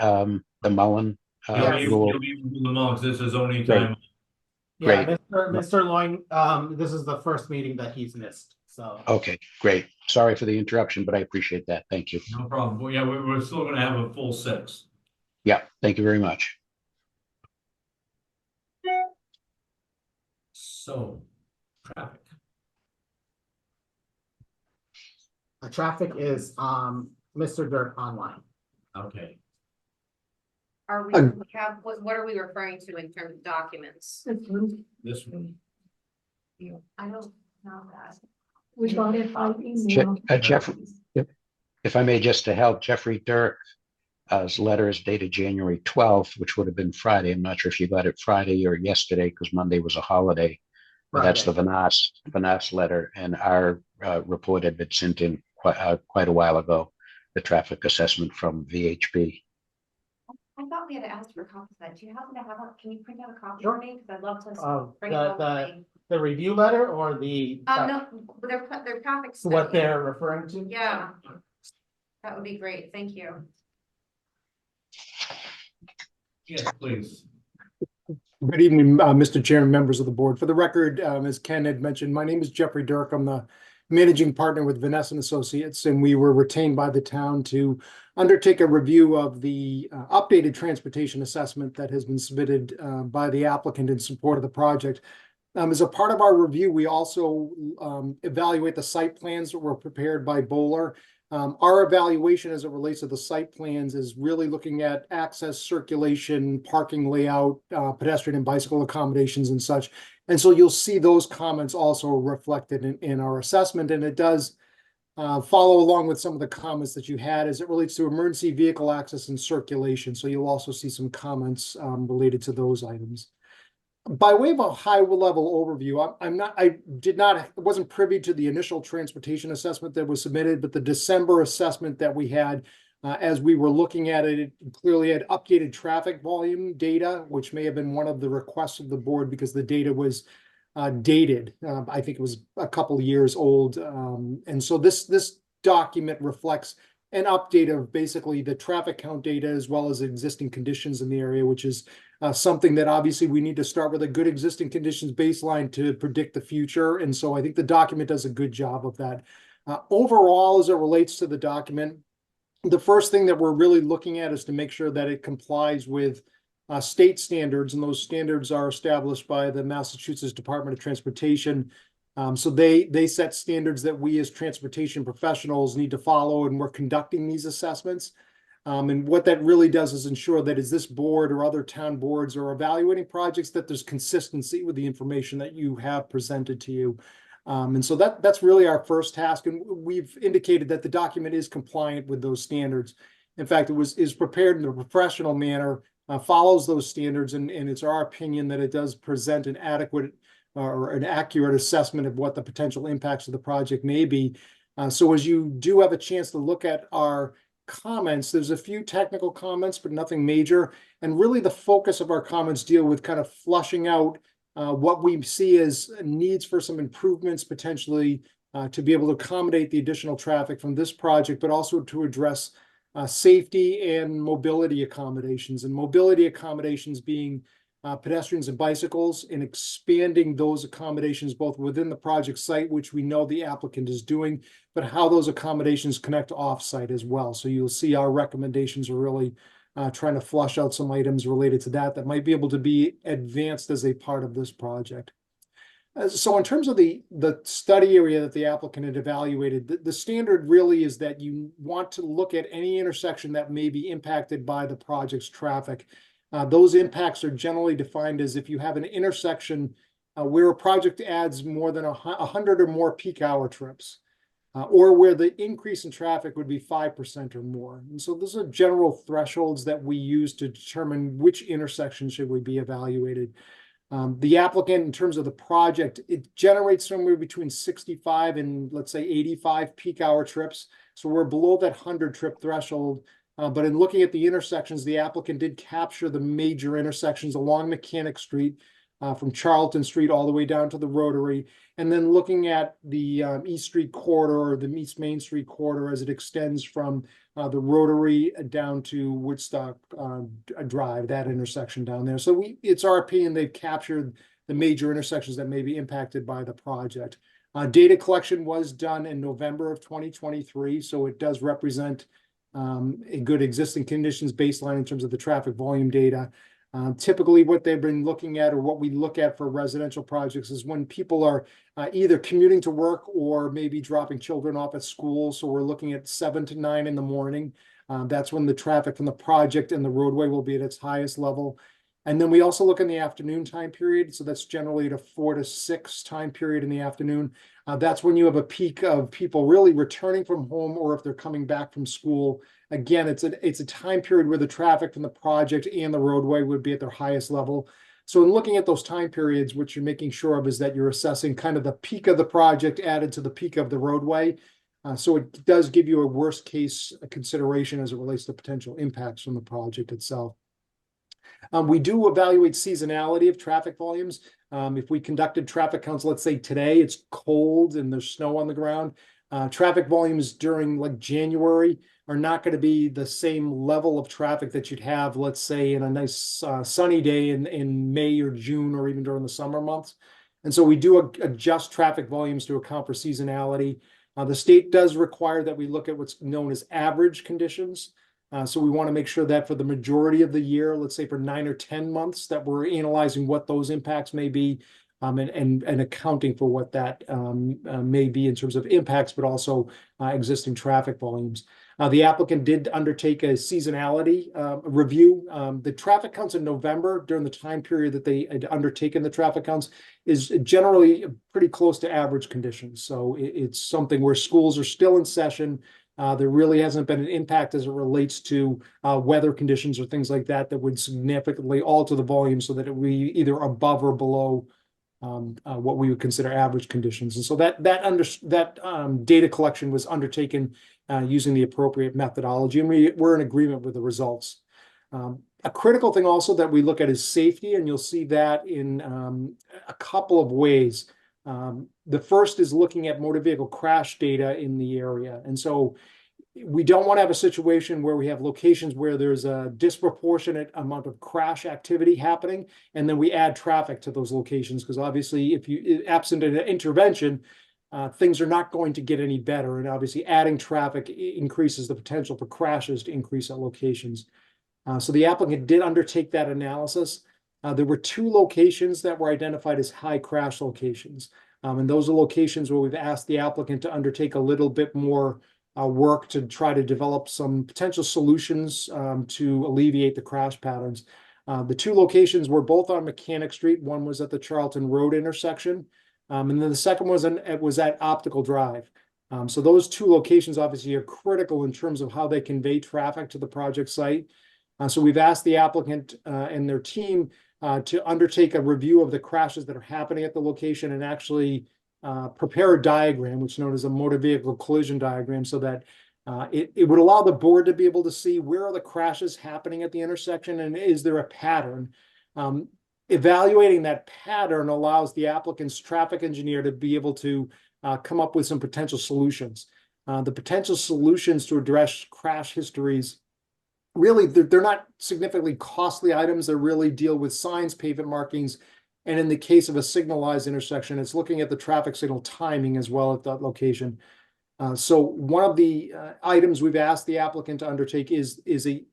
Mullen rule? You'll be moving them along, 'cause this is only Great. time. Yeah, Great. Mr. Loin, this is the first meeting that he's missed, so. Okay, great. Sorry for the interruption, but I appreciate that. Thank you. No problem. Well, yeah, we're still gonna have a full 6. Yeah, thank you very much. So, traffic. The traffic is Mr. Dirk online. Okay. Are we, what are we referring to in terms of documents? This one. I don't know that. We got it by email. Jeff, if I may, just to help, Jeffrey Dirk's letter is dated January 12th, which would have been Friday. I'm not sure if you got it Friday or yesterday because Monday was a holiday. But that's the Vanas letter, and our report had been sent in quite a while ago, the traffic assessment from VHB. I thought we had asked for a copy of that. Do you happen to have a, can you print out a copy Sure. for me? Because I'd love to bring it home. The review letter or the No, their traffic study. what they're referring to? Yeah. That would be great. Thank you. Yes, please. Good evening, Mr. Chairman, members of the board. For the record, as Ken had mentioned, my name is Jeffrey Dirk. I'm the managing partner with Vanessa and Associates, and we were retained by the town to undertake a review of the updated transportation assessment that has been submitted by the applicant in support of the project. As a part of our review, we also evaluate the site plans that were prepared by Bowler. Our evaluation as it relates to the site plans is really looking at access, circulation, parking layout, pedestrian and bicycle accommodations and such. And so you'll see those comments also reflected in our assessment. And it does follow along with some of the comments that you had as it relates to emergency vehicle access and circulation. So you'll also see some comments related to those items. By way of a high level overview, I wasn't privy to the initial transportation assessment that was submitted, but the December assessment that we had, as we were looking at it, it clearly had updated traffic volume data, which may have been one of the requests of the board because the data was dated. I think it was a couple years old. And so this document reflects an update of basically the traffic count data as well as existing conditions in the area, which is something that obviously we need to start with a good existing conditions baseline to predict the future. And so I think the document does a good job of that. Overall, as it relates to the document, the first thing that we're really looking at is to make sure that it complies with state standards, and those standards are established by the Massachusetts Department of Transportation. So they set standards that we as transportation professionals need to follow, and we're conducting these assessments. And what that really does is ensure that as this board or other town boards are evaluating projects, that there's consistency with the information that you have presented to you. And so that's really our first task. And we've indicated that the document is compliant with those standards. In fact, is prepared in a professional manner, follows those standards, and it's our opinion that it does present an adequate or an accurate assessment of what the potential impacts of the project may be. So as you do have a chance to look at our comments, there's a few technical comments, but nothing major. And really the focus of our comments deal with kind of flushing out what we see as needs for some improvements potentially to be able to accommodate the additional traffic from this project, but also to address safety and mobility accommodations. And mobility accommodations being pedestrians and bicycles, and expanding those accommodations both within the project site, which we know the applicant is doing, but how those accommodations connect off-site as well. So you'll see our recommendations are really trying to flush out some items related to that might be able to be advanced as a part of this project. So in terms of the study area that the applicant had evaluated, the standard really is that you want to look at any intersection that may be impacted by the project's traffic. Those impacts are generally defined as if you have an intersection where a project adds more than 100 or more peak hour trips, or where the increase in traffic would be 5% or more. And so those are general thresholds that we use to determine which intersection should we be evaluated. The applicant, in terms of the project, it generates somewhere between 65 and let's say 85 peak hour trips. So we're below that 100 trip threshold. But in looking at the intersections, the applicant did capture the major intersections along Mechanic Street, from Charlton Street all the way down to the Rotary. And then looking at the East Street corridor, or the East Main Street corridor, as it extends from the Rotary down to Woodstock Drive, that intersection down there. So it's our opinion they've captured the major intersections that may be impacted by the project. Data collection was done in November of 2023, so it does represent a good existing conditions baseline in terms of the traffic volume data. Typically what they've been looking at, or what we look at for residential projects, is when people are either commuting to work or maybe dropping children off at school. So we're looking at 7 to 9 in the morning. That's when the traffic from the project and the roadway will be at its highest level. And then we also look in the afternoon time period. So that's generally at a 4 to 6 time period in the afternoon. That's when you have a peak of people really returning from home, or if they're coming back from school. Again, it's a time period where the traffic from the project and the roadway would be at their highest level. So in looking at those time periods, what you're making sure of is that you're assessing kind of the peak of the project added to the peak of the roadway. So it does give you a worst case consideration as it relates to potential impacts from the project itself. We do evaluate seasonality of traffic volumes. If we conducted traffic counts, let's say today it's cold and there's snow on the ground, traffic volumes during like January are not going to be the same level of traffic that you'd have, let's say, in a nice sunny day in May or June, or even during the summer months. And so we do adjust traffic volumes to account for seasonality. The state does require that we look at what's known as average conditions. So we want to make sure that for the majority of the year, let's say for 9 or 10 months, that we're analyzing what those impacts may be, and accounting for what that may be in terms of impacts, but also existing traffic volumes. The applicant did undertake a seasonality review. The traffic counts in November, during the time period that they had undertaken the traffic counts, is generally pretty close to average conditions. So it's something where schools are still in session. There really hasn't been an impact as it relates to weather conditions or things like that would significantly alter the volume, so that it would be either above or below what we would consider average conditions. And so that data collection was undertaken using the appropriate methodology, and we're in agreement with the results. A critical thing also that we look at is safety, and you'll see that in a couple of ways. The first is looking at motor vehicle crash data in the area. And so we don't want to have a situation where we have locations where there's a disproportionate amount of crash activity happening, and then we add traffic to those locations, because obviously if you absent an intervention, things are not going to get any better. And obviously adding traffic increases the potential for crashes to increase at locations. So the applicant did undertake that analysis. There were 2 locations that were identified as high crash locations. And those are locations where we've asked the applicant to undertake a little bit more work to try to develop some potential solutions to alleviate the crash patterns. The 2 locations were both on Mechanic Street. One was at the Charlton Road intersection, and then the second was at Optical Drive. So those 2 locations obviously are critical in terms of how they convey traffic to the project site. So we've asked the applicant and their team to undertake a review of the crashes that are happening at the location, and actually prepare a diagram, which is known as a motor vehicle collision diagram, so that it would allow the board to be able to see where are the crashes happening at the intersection, and is there a pattern. Evaluating that pattern allows the applicant's traffic engineer to be able to come up with some potential solutions. The potential solutions to address crash histories really, they're not significantly costly items. They really deal with signs, pavement markings, and in the case of a signalized intersection, it's looking at the traffic signal timing as well at that location. So one of the items we've asked the applicant to undertake is a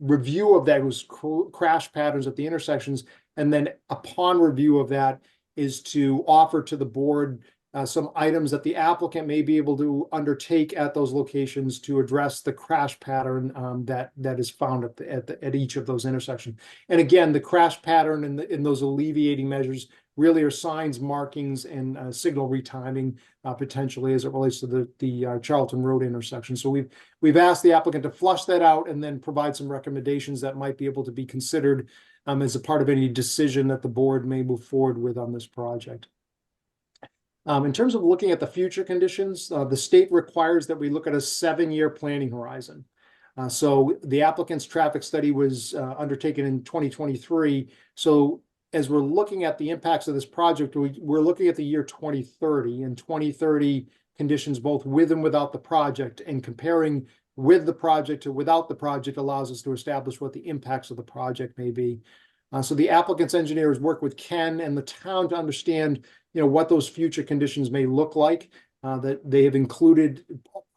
review of those crash patterns at the intersections, and then upon review of that is to offer to the board some items that the applicant may be able to undertake at those locations to address the crash pattern that is found at each of those intersections. And again, the crash pattern and those alleviating measures really are signs, markings, and signal retiming potentially as it relates to the Charlton Road intersection. So we've asked the applicant to flush that out and then provide some recommendations that might be able to be considered as a part of any decision that the board may move forward with on this project. In terms of looking at the future conditions, the state requires that we look at a 7-year planning horizon. So the applicant's traffic study was undertaken in 2023. So as we're looking at the impacts of this project, we're looking at the year 2030 and 2030 conditions both with and without the project, and comparing with the project to without the project allows us to establish what the impacts of the project may be. So the applicant's engineers work with Ken and the town to understand what those future conditions may look like, that they have included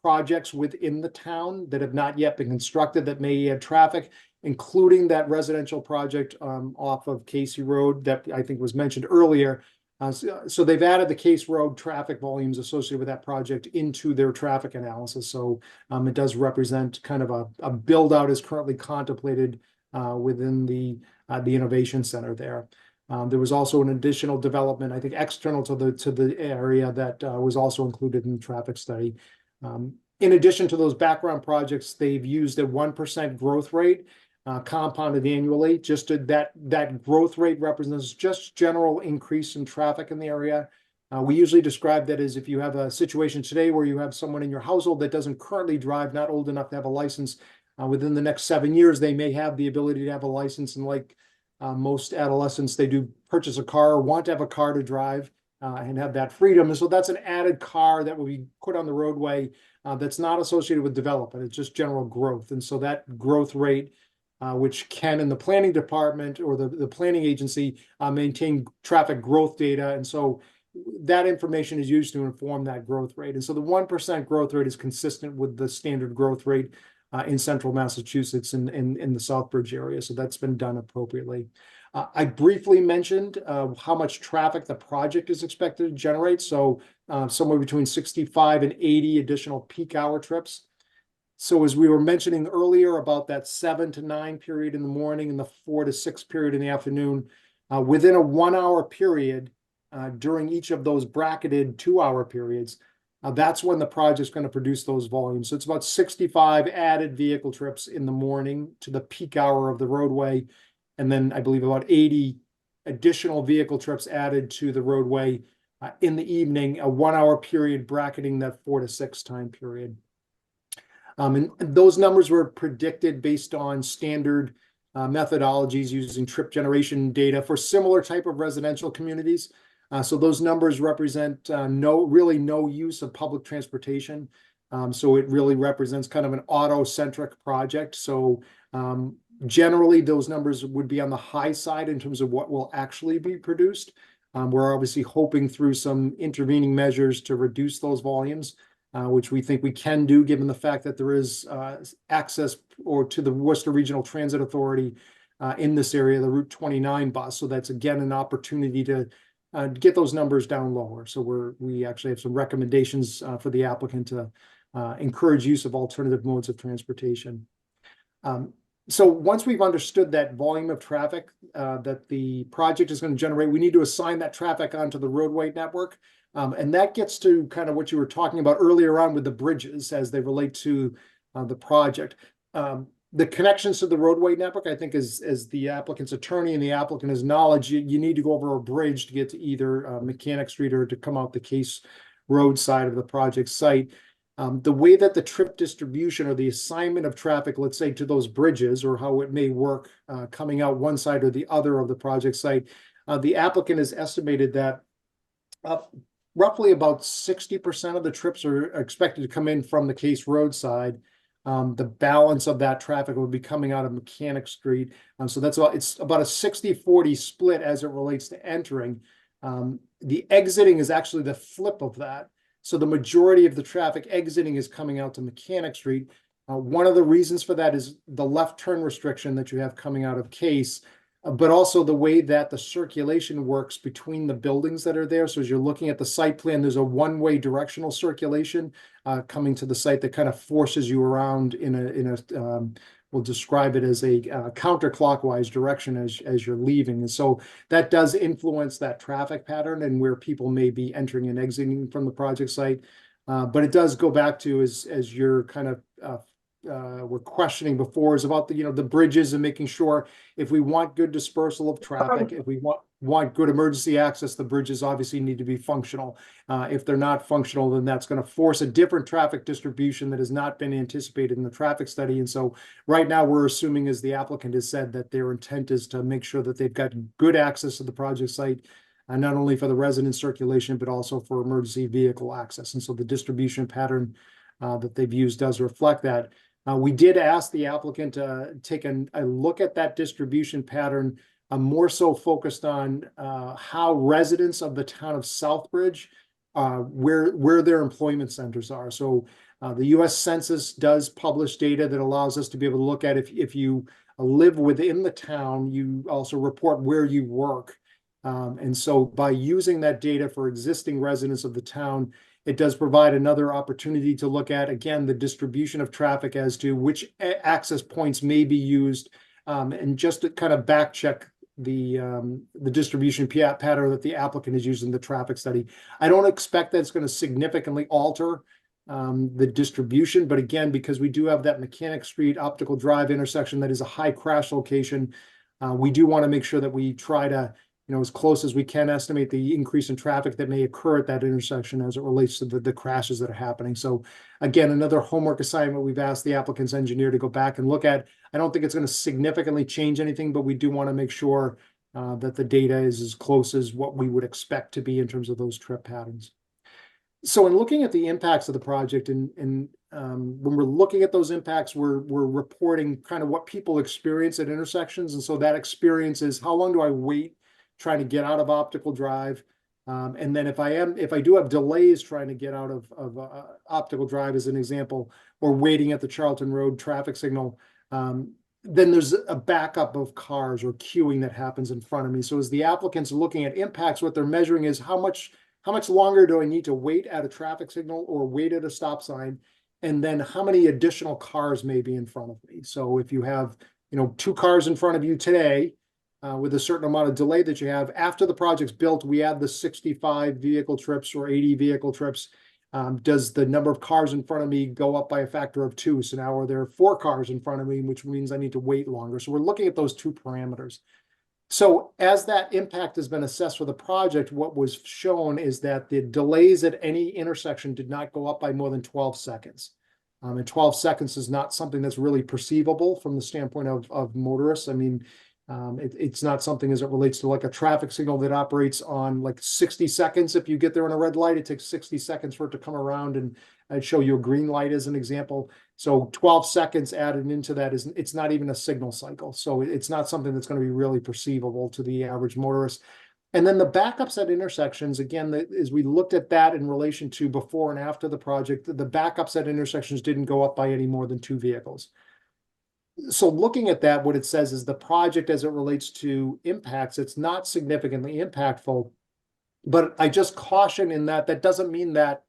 projects within the town that have not yet been constructed that may add traffic, including that residential project off of Casey Road that I think was mentioned earlier. So they've added the Case Road traffic volumes associated with that project into their traffic analysis. So it does represent kind of a build out as currently contemplated within the Innovation Center there. There was also an additional development, I think, external to the area that was also included in the traffic study. In addition to those background projects, they've used a 1% growth rate compounded annually. Just that growth rate represents just general increase in traffic in the area. We usually describe that as if you have a situation today where you have someone in your household that doesn't currently drive, not old enough to have a license. Within the next 7 years, they may have the ability to have a license, and like most adolescents, they do purchase a car or want to have a car to drive and have that freedom. And so that's an added car that will be put on the roadway that's not associated with development. It's just general growth. And so that growth rate, which Ken in the planning department or the planning agency maintain traffic growth data. And so that information is used to inform that growth rate. And so the 1% growth rate is consistent with the standard growth rate in central Massachusetts and in the Southbridge area. So that's been done appropriately. I briefly mentioned how much traffic the project is expected to generate. So somewhere between 65 and 80 additional peak hour trips. So as we were mentioning earlier about that 7 to 9 period in the morning and the 4 to 6 period in the afternoon, within a 1 hour period during each of those bracketed 2 hour periods, that's when the project's going to produce those volumes. So it's about 65 added vehicle trips in the morning to the peak hour of the roadway. And then I believe about 80 additional vehicle trips added to the roadway in the evening, a 1 hour period bracketing that 4 to 6 time period. And those numbers were predicted based on standard methodologies using trip generation data for similar type of residential communities. So those numbers represent no use of public transportation. So it really represents kind of an auto-centric project. So generally, those numbers would be on the high side in terms of what will actually be produced. We're obviously hoping through some intervening measures to reduce those volumes, which we think we can do given the fact that there is access to the Worcester Regional Transit Authority in this area, the Route 29 bus. So that's, again, an opportunity to get those numbers down lower. So we actually have some recommendations for the applicant to encourage use of alternative modes of transportation. So once we've understood that volume of traffic that the project is going to generate, we need to assign that traffic onto the roadway network. And that gets to kind of what you were talking about earlier on with the bridges as they relate to the project. The connections to the roadway network, I think, as the applicant's attorney and the applicant has knowledge, you need to go over a bridge to get to either Mechanic Street or to come out the Case Road side of the project site. The way that the trip distribution or the assignment of traffic, let's say, to those bridges, or how it may work coming out one side or the other of the project site, the applicant has estimated that roughly about 60% of the trips are expected to come in from the Case Road side. The balance of that traffic will be coming out of Mechanic Street. So it's about a 60-40 split as it relates to entering. The exiting is actually the flip of that. So the majority of the traffic exiting is coming out to Mechanic Street. One of the reasons for that is the left turn restriction that you have coming out of Case, but also the way that the circulation works between the buildings that are there. So as you're looking at the site plan, there's a one-way directional circulation coming to the site that kind of forces you around we'll describe it as a counterclockwise direction as you're leaving. And so that does influence that traffic pattern and where people may be entering and exiting from the project site. But it does go back to, as you're kind of were questioning before, is about the bridges and making sure if we want good dispersal of traffic, if we want good emergency access, the bridges obviously need to be functional. If they're not functional, then that's going to force a different traffic distribution that has not been anticipated in the traffic study. And so right now we're assuming, as the applicant has said, that their intent is to make sure that they've got good access to the project site, not only for the resident circulation, but also for emergency vehicle access. And so the distribution pattern that they've used does reflect that. We did ask the applicant to take a look at that distribution pattern, more so focused on how residents of the town of Southbridge, where their employment centers are. So the U.S. Census does publish data that allows us to be able to look at if you live within the town, you also report where you work. And so by using that data for existing residents of the town, it does provide another opportunity to look at, again, the distribution of traffic as to which access points may be used, and just to kind of back check the distribution pattern that the applicant is using in the traffic study. I don't expect that it's going to significantly alter the distribution, but again, because we do have that Mechanic Street Optical Drive intersection that is a high crash location, we do want to make sure that we try to, as close as we can, estimate the increase in traffic that may occur at that intersection as it relates to the crashes that are happening. So again, another homework assignment we've asked the applicant's engineer to go back and look at. I don't think it's going to significantly change anything, but we do want to make sure that the data is as close as what we would expect to be in terms of those trip patterns. So in looking at the impacts of the project, and when we're looking at those impacts, we're reporting kind of what people experience at intersections. And so that experience is, how long do I wait trying to get out of Optical Drive? And then if I do have delays trying to get out of Optical Drive, as an example, or waiting at the Charlton Road traffic signal, then there's a backup of cars or queuing that happens in front of me. So as the applicant's looking at impacts, what they're measuring is how much longer do I need to wait at a traffic signal or wait at a stop sign? And then how many additional cars may be in front of me? So if you have, 2 cars in front of you today, with a certain amount of delay that you have, after the project's built, we add the 65 vehicle trips or 80 vehicle trips. Does the number of cars in front of me go up by a factor of 2? So now there are 4 cars in front of me, which means I need to wait longer. So we're looking at those 2 parameters. So as that impact has been assessed for the project, what was shown is that the delays at any intersection did not go up by more than 12 seconds. And 12 seconds is not something that's really perceivable from the standpoint of motorists. I mean, it's not something as it relates to like a traffic signal that operates on like 60 seconds. If you get there on a red light, it takes 60 seconds for it to come around and I'd show you a green light as an example. So 12 seconds added into that it's not even a signal cycle. So it's not something that's going to be really perceivable to the average motorist. And then the backups at intersections, again, as we looked at that in relation to before and after the project, the backups at intersections didn't go up by any more than 2 vehicles. So looking at that, what it says is the project as it relates to impacts, it's not significantly impactful, but I just caution in that doesn't mean that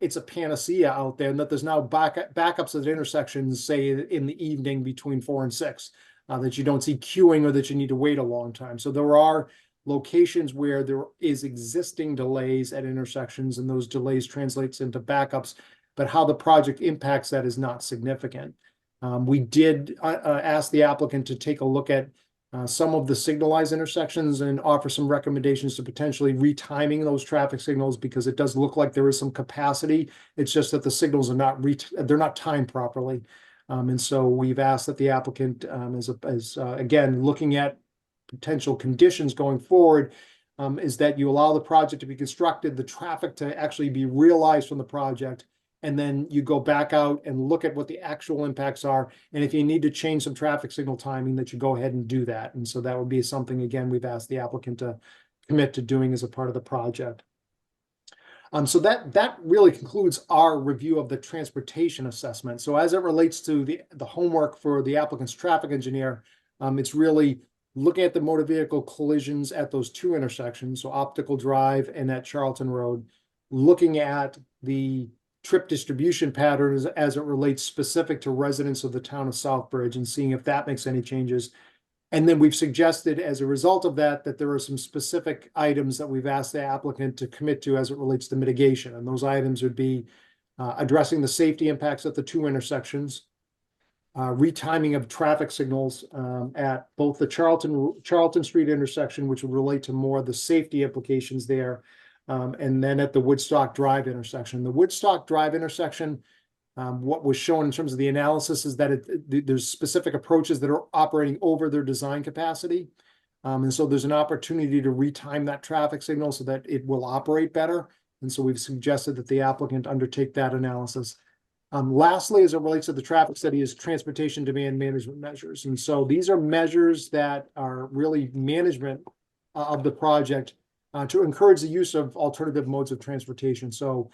it's a panacea out there and that there's now backups at intersections, say in the evening between 4 and 6, that you don't see queuing or that you need to wait a long time. So there are locations where there is existing delays at intersections and those delays translates into backups, but how the project impacts that is not significant. We did ask the applicant to take a look at some of the signalized intersections and offer some recommendations to potentially retiming those traffic signals because it does look like there is some capacity. It's just that the signals are they're not timed properly. And so we've asked that the applicant, again, looking at potential conditions going forward, is that you allow the project to be constructed, the traffic to actually be realized from the project, and then you go back out and look at what the actual impacts are. And if you need to change some traffic signal timing, that you go ahead and do that. And so that would be something, again, we've asked the applicant to commit to doing as a part of the project. So that really concludes our review of the transportation assessment. So as it relates to the homework for the applicant's traffic engineer, it's really looking at the motor vehicle collisions at those two intersections, so Optical Drive and at Charlton Road, looking at the trip distribution patterns as it relates specific to residents of the town of Southbridge and seeing if that makes any changes. And then we've suggested as a result of that, that there are some specific items that we've asked the applicant to commit to as it relates to mitigation. And those items would be addressing the safety impacts at the two intersections, retiming of traffic signals at both the Charlton Street intersection, which would relate to more of the safety implications there, and then at the Woodstock Drive intersection. The Woodstock Drive intersection, what was shown in terms of the analysis is that there's specific approaches that are operating over their design capacity. And so there's an opportunity to retime that traffic signal so that it will operate better. And so we've suggested that the applicant undertake that analysis. Lastly, as it relates to the traffic study, is transportation demand management measures. And so these are measures that are really management of the project to encourage the use of alternative modes of transportation. So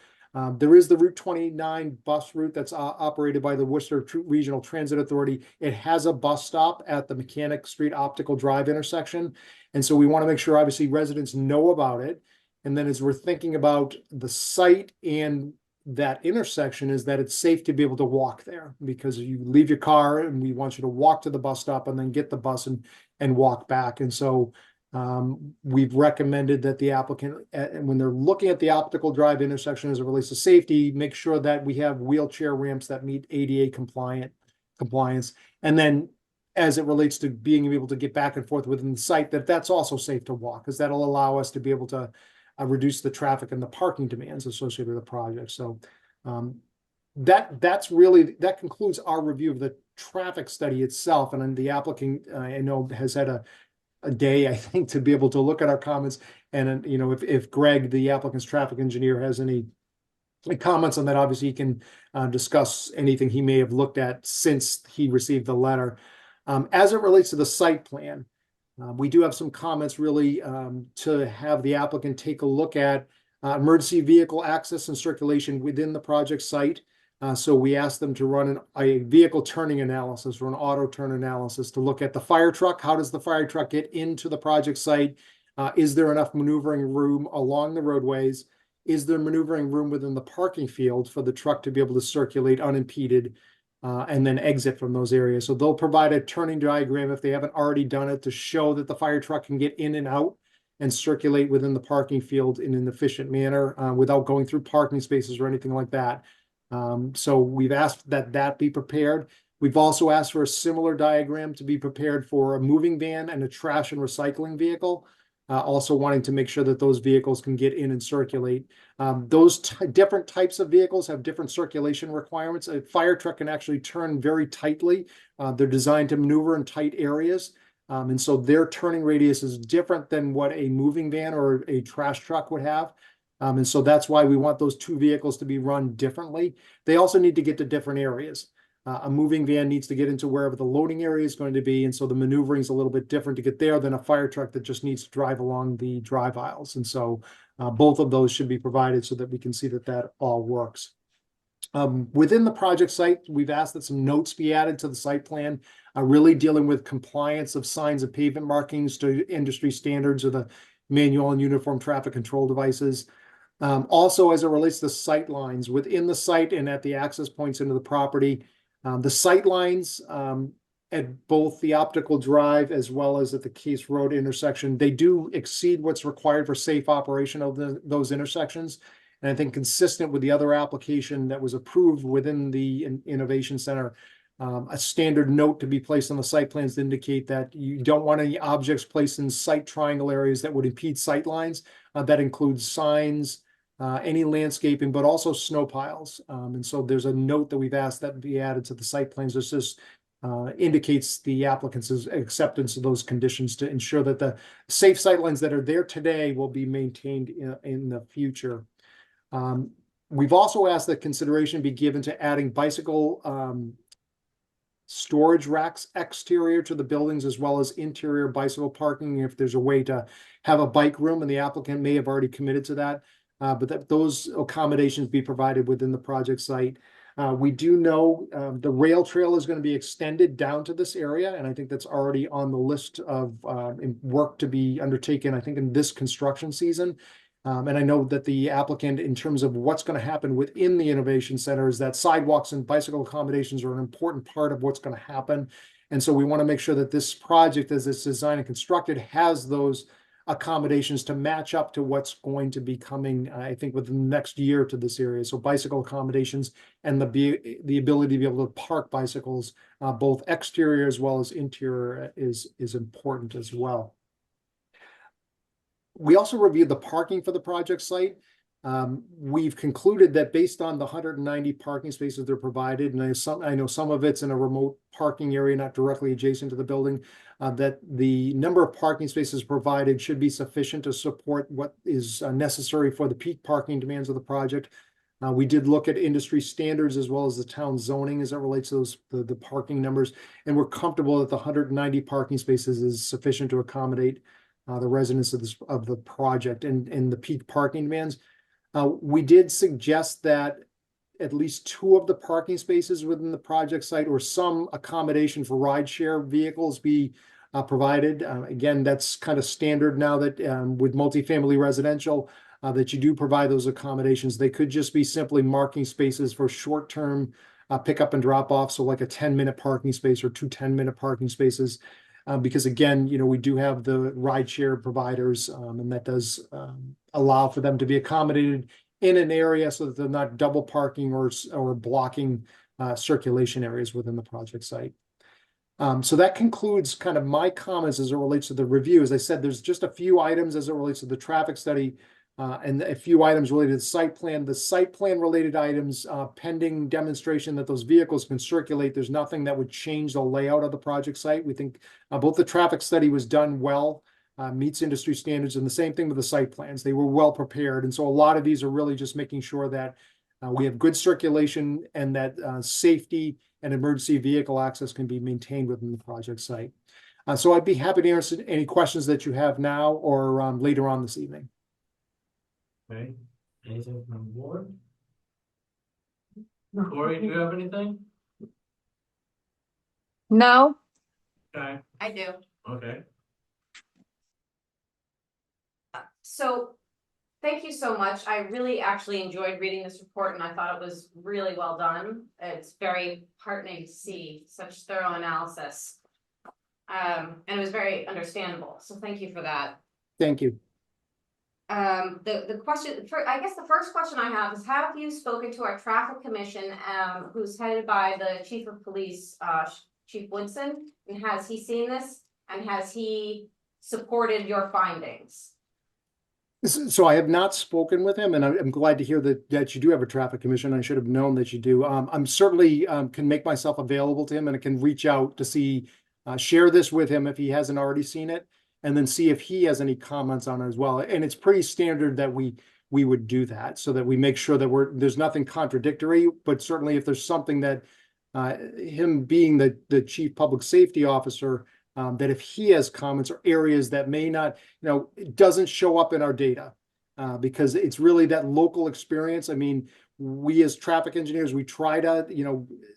there is the Route 29 bus route that's operated by the Worcester Regional Transit Authority. It has a bus stop at the Mechanic Street Optical Drive intersection. And so we want to make sure, obviously, residents know about it. And then as we're thinking about the site and that intersection, is that it's safe to be able to walk there, because you leave your car and we want you to walk to the bus stop and then get the bus and walk back. And so we've recommended that the applicant, when they're looking at the Optical Drive intersection as it relates to safety, make sure that we have wheelchair ramps that meet ADA compliance. And then as it relates to being able to get back and forth within the site, that's also safe to walk, because that'll allow us to be able to reduce the traffic and the parking demands associated with the project. So that concludes our review of the traffic study itself. And then the applicant, I know, has had a day, I think, to be able to look at our comments. And, you know, if Greg, the applicant's traffic engineer, has any comments on that, obviously he can discuss anything he may have looked at since he received the letter. As it relates to the site plan, we do have some comments really to have the applicant take a look at emergency vehicle access and circulation within the project site. So we asked them to run a vehicle turning analysis or an auto turn analysis to look at the fire truck. How does the fire truck get into the project site? Is there enough maneuvering room along the roadways? Is there maneuvering room within the parking field for the truck to be able to circulate unimpeded and then exit from those areas? So they'll provide a turning diagram if they haven't already done it to show that the fire truck can get in and out and circulate within the parking field in an efficient manner without going through parking spaces or anything like that. So we've asked that be prepared. We've also asked for a similar diagram to be prepared for a moving van and a trash and recycling vehicle, also wanting to make sure that those vehicles can get in and circulate. Those different types of vehicles have different circulation requirements. A fire truck can actually turn very tightly. They're designed to maneuver in tight areas. And so their turning radius is different than what a moving van or a trash truck would have. And so that's why we want those two vehicles to be run differently. They also need to get to different areas. A moving van needs to get into wherever the loading area is going to be. And so the maneuvering is a little bit different to get there than a fire truck that just needs to drive along the drive aisles. And so both of those should be provided so that we can see that that all works. Within the project site, we've asked that some notes be added to the site plan, really dealing with compliance of signs and pavement markings to industry standards or the manual and uniform traffic control devices. Also, as it relates to sight lines within the site and at the access points into the property, the sight lines at both the Optical Drive as well as at the Case Road intersection, they do exceed what's required for safe operation of those intersections. And I think consistent with the other application that was approved within the Innovation Center, a standard note to be placed on the site plans to indicate that you don't want any objects placed in site triangle areas that would impede sight lines. That includes signs, any landscaping, but also snow piles. And so there's a note that we've asked that be added to the site plans. This just indicates the applicant's acceptance of those conditions to ensure that the safe sight lines that are there today will be maintained in the future. We've also asked that consideration be given to adding bicycle storage racks exterior to the buildings as well as interior bicycle parking, if there's a way to have a bike room, and the applicant may have already committed to that. But that those accommodations be provided within the project site. We do know the rail trail is going to be extended down to this area, and I think that's already on the list of work to be undertaken, I think, in this construction season. And I know that the applicant, in terms of what's going to happen within the Innovation Center, is that sidewalks and bicycle accommodations are an important part of what's going to happen. And so we want to make sure that this project, as it's designed and constructed, has those accommodations to match up to what's going to be coming, I think, within the next year to this area. So bicycle accommodations and the ability to be able to park bicycles, both exterior as well as interior, is important as well. We also reviewed the parking for the project site. We've concluded that based on the 190 parking spaces that are provided, and I know some of it's in a remote parking area, not directly adjacent to the building, that the number of parking spaces provided should be sufficient to support what is necessary for the peak parking demands of the project. We did look at industry standards as well as the town zoning as it relates to the parking numbers, and we're comfortable that the 190 parking spaces is sufficient to accommodate the residents of the project and the peak parking demands. We did suggest that at least 2 of the parking spaces within the project site or some accommodation for rideshare vehicles be provided. Again, that's kind of standard now that with multifamily residential, that you do provide those accommodations. They could just be simply marking spaces for short-term pickup and drop off. So like a 10-minute parking space or 2 10-minute parking spaces. Because again, we do have the rideshare providers, and that does allow for them to be accommodated in an area so that they're not double parking or blocking circulation areas within the project site. So that concludes kind of my comments as it relates to the review. As I said, there's just a few items as it relates to the traffic study and a few items related to the site plan. The site plan related items, pending demonstration that those vehicles can circulate, there's nothing that would change the layout of the project site. We think both the traffic study was done well, meets industry standards, and the same thing with the site plans. They were well prepared. And so a lot of these are really just making sure that we have good circulation and that safety and emergency vehicle access can be maintained within the project site. So I'd be happy to answer any questions that you have now or later on this evening. Okay, anything from the board? Corey, do you have anything? No. Okay, I do. okay. So, thank you so much. I really actually enjoyed reading this report and I thought it was really well done. It's very heartening to see such thorough analysis. And it was very understandable. So thank you for that. Thank you. The question, I guess the first question I have is, have you spoken to our traffic commission, who's headed by the chief of police, Chief Woodson? And has he seen this? And has he supported your findings? So I have not spoken with him, and I'm glad to hear that you do have a traffic commission. I should have known that you do. I'm certainly can make myself available to him, and I can reach out to see, share this with him if he hasn't already seen it, and then see if he has any comments on it as well. And it's pretty standard that we would do that so that we make sure that there's nothing contradictory, but certainly if there's something that him being the chief public safety officer, that if he has comments or areas that may not, it doesn't show up in our data because it's really that local experience. I mean, we as traffic engineers, we try to,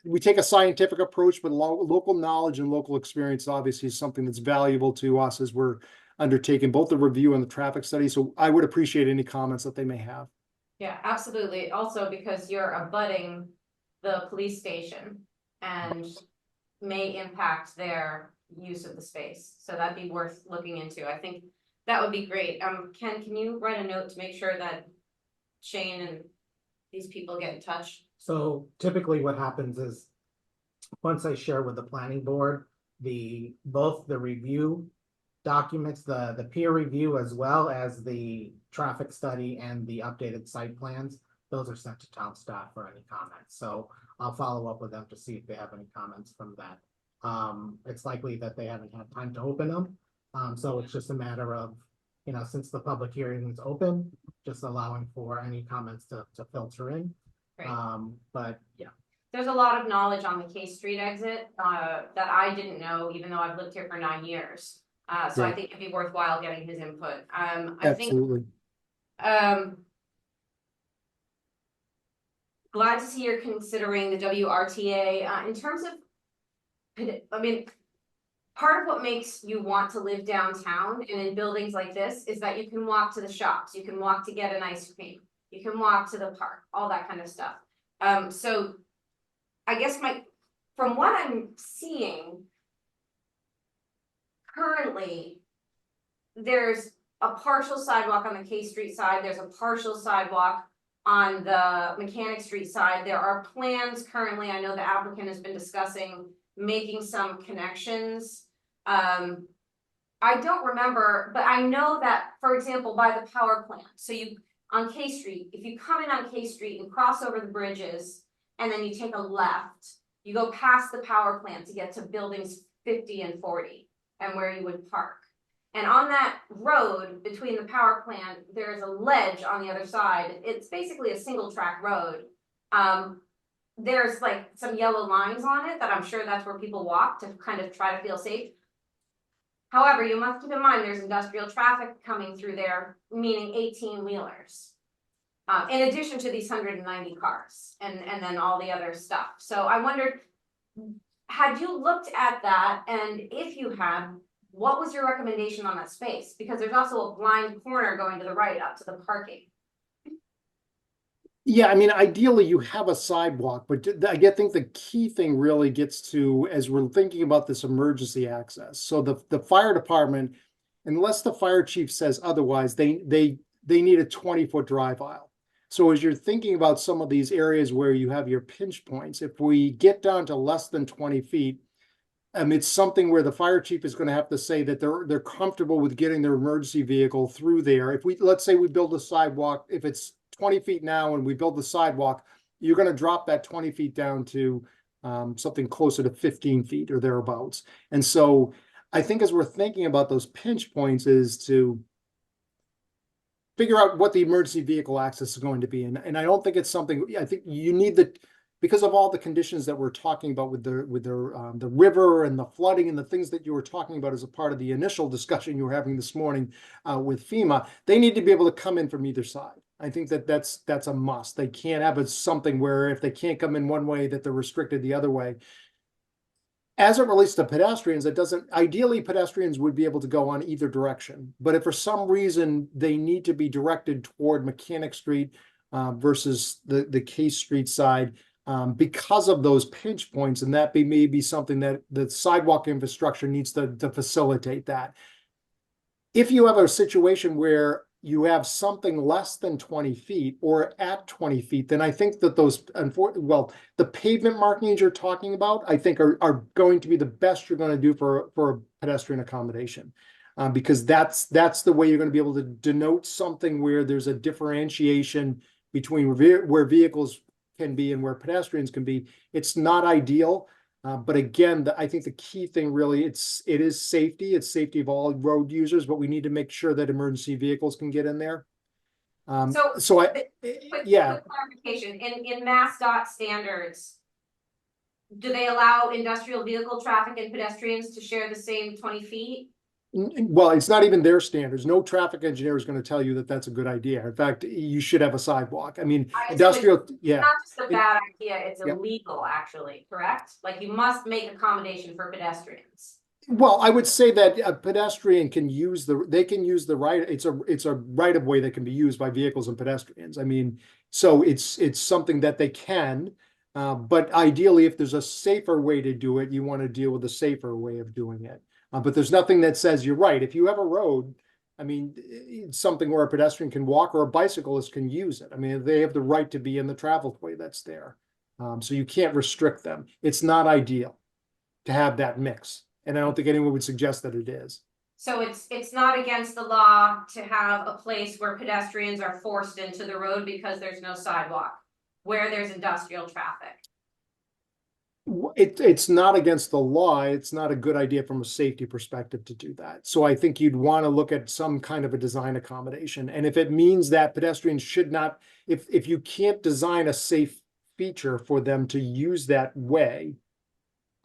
we take a scientific approach, but local knowledge and local experience obviously is something that's valuable to us as we're undertaking both the review and the traffic study. So I would appreciate any comments that they may have. Yeah, absolutely. Also because you're abutting the police station and may impact their use of the space. So that'd be worth looking into. I think that would be great. Ken, can you write a note to make sure that Shane and these people get in touch? So typically what happens is once I share with the planning board, both the review documents, the peer review, as well as the traffic study and the updated site plans, those are sent to town staff for any comments. So I'll follow up with them to see if they have any comments from that. It's likely that they haven't had time to open them. So it's just a matter of since the public hearing is open, just allowing for any comments to filter in. Great. But yeah. There's a lot of knowledge on the K Street exit that I didn't know, even though I've lived here for 9 years. So I Right. think it'd be worthwhile getting his input. I think Absolutely. glad to see you're considering the WRTA in terms of. I mean, part of what makes you want to live downtown and in buildings like this is that you can walk to the shops, you can walk to get an ice cream, you can walk to the park, all that kind of stuff. So I guess from what I'm seeing currently, there's a partial sidewalk on the K Street side, there's a partial sidewalk on the Mechanic Street side. There are plans currently, I know the applicant has been discussing making some connections. I don't remember, but I know that, for example, by the power plant, so you, on K Street, if you come in on K Street and cross over the bridges, and then you take a left, you go past the power plant to get to buildings 50 and 40, and where you would park. And on that road between the power plant, there's a ledge on the other side. It's basically a single track road. There's like some yellow lines on it that I'm sure that's where people walk to kind of try to feel safe. However, you must keep in mind there's industrial traffic coming through there, meaning 18-wheelers. In addition to these 190 cars and then all the other stuff. So I wondered, had you looked at that, and if you had, what was your recommendation on that space? Because there's also a blind corner going to the right up to the parking. Yeah, I mean, ideally you have a sidewalk, but I think the key thing really gets to, as we're thinking about this emergency access. So the fire department, unless the fire chief says otherwise, they need a 20-foot drive aisle. So as you're thinking about some of these areas where you have your pinch points, if we get down to less than 20 feet, it's something where the fire chief is going to have to say that they're comfortable with getting their emergency vehicle through there. If let's say we build a sidewalk, if it's 20 feet now and we build the sidewalk, you're going to drop that 20 feet down to something closer to 15 feet or thereabouts. And so I think as we're thinking about those pinch points is to figure out what the emergency vehicle access is going to be. And I don't think it's something, I think you need because of all the conditions that we're talking about with the river and the flooding and the things that you were talking about as a part of the initial discussion you were having this morning with FEMA, they need to be able to come in from either side. I think that's a must. They can't have something where if they can't come in one way that they're restricted the other way. As it relates to pedestrians, ideally pedestrians would be able to go on either direction. But if for some reason they need to be directed toward Mechanic Street versus the K Street side, because of those pinch points, and that may be something that the sidewalk infrastructure needs to facilitate that. If you have a situation where you have something less than 20 feet or at 20 feet, then I think that the pavement markings you're talking about, I think are going to be the best you're going to do for a pedestrian accommodation. Because that's the way you're going to be able to denote something where there's a differentiation between where vehicles can be and where pedestrians can be. It's not ideal. But again, I think the key thing really, it is safety. It's safety of all road users, but we need to make sure that emergency vehicles can get in there. Quick clarification, in MassDOT standards, do they allow industrial vehicle traffic and pedestrians to share the same 20 feet? Well, it's not even their standards. No traffic engineer is going to tell you that that's a good idea. In fact, you should have a sidewalk. I mean, industrial, It's not just a bad idea, it's illegal actually, correct? Like you must make accommodation for pedestrians. Well, I would say that a pedestrian can use the right. It's a right of way that can be used by vehicles and pedestrians. I mean, so it's something that they can, but ideally, if there's a safer way to do it, you want to deal with a safer way of doing it. But there's nothing that says you're right. If you have a road, I mean, it's something where a pedestrian can walk or a bicyclist can use it. I mean, they have the right to be in the travel way that's there. So you can't restrict them. It's not ideal to have that mix. And I don't think anyone would suggest that it is. So it's not against the law to have a place where pedestrians are forced into the road because there's no sidewalk, where there's industrial traffic. It's not against the law. It's not a good idea from a safety perspective to do that. So I think you'd want to look at some kind of a design accommodation. And if it means that pedestrians should not, if you can't design a safe feature for them to use that way,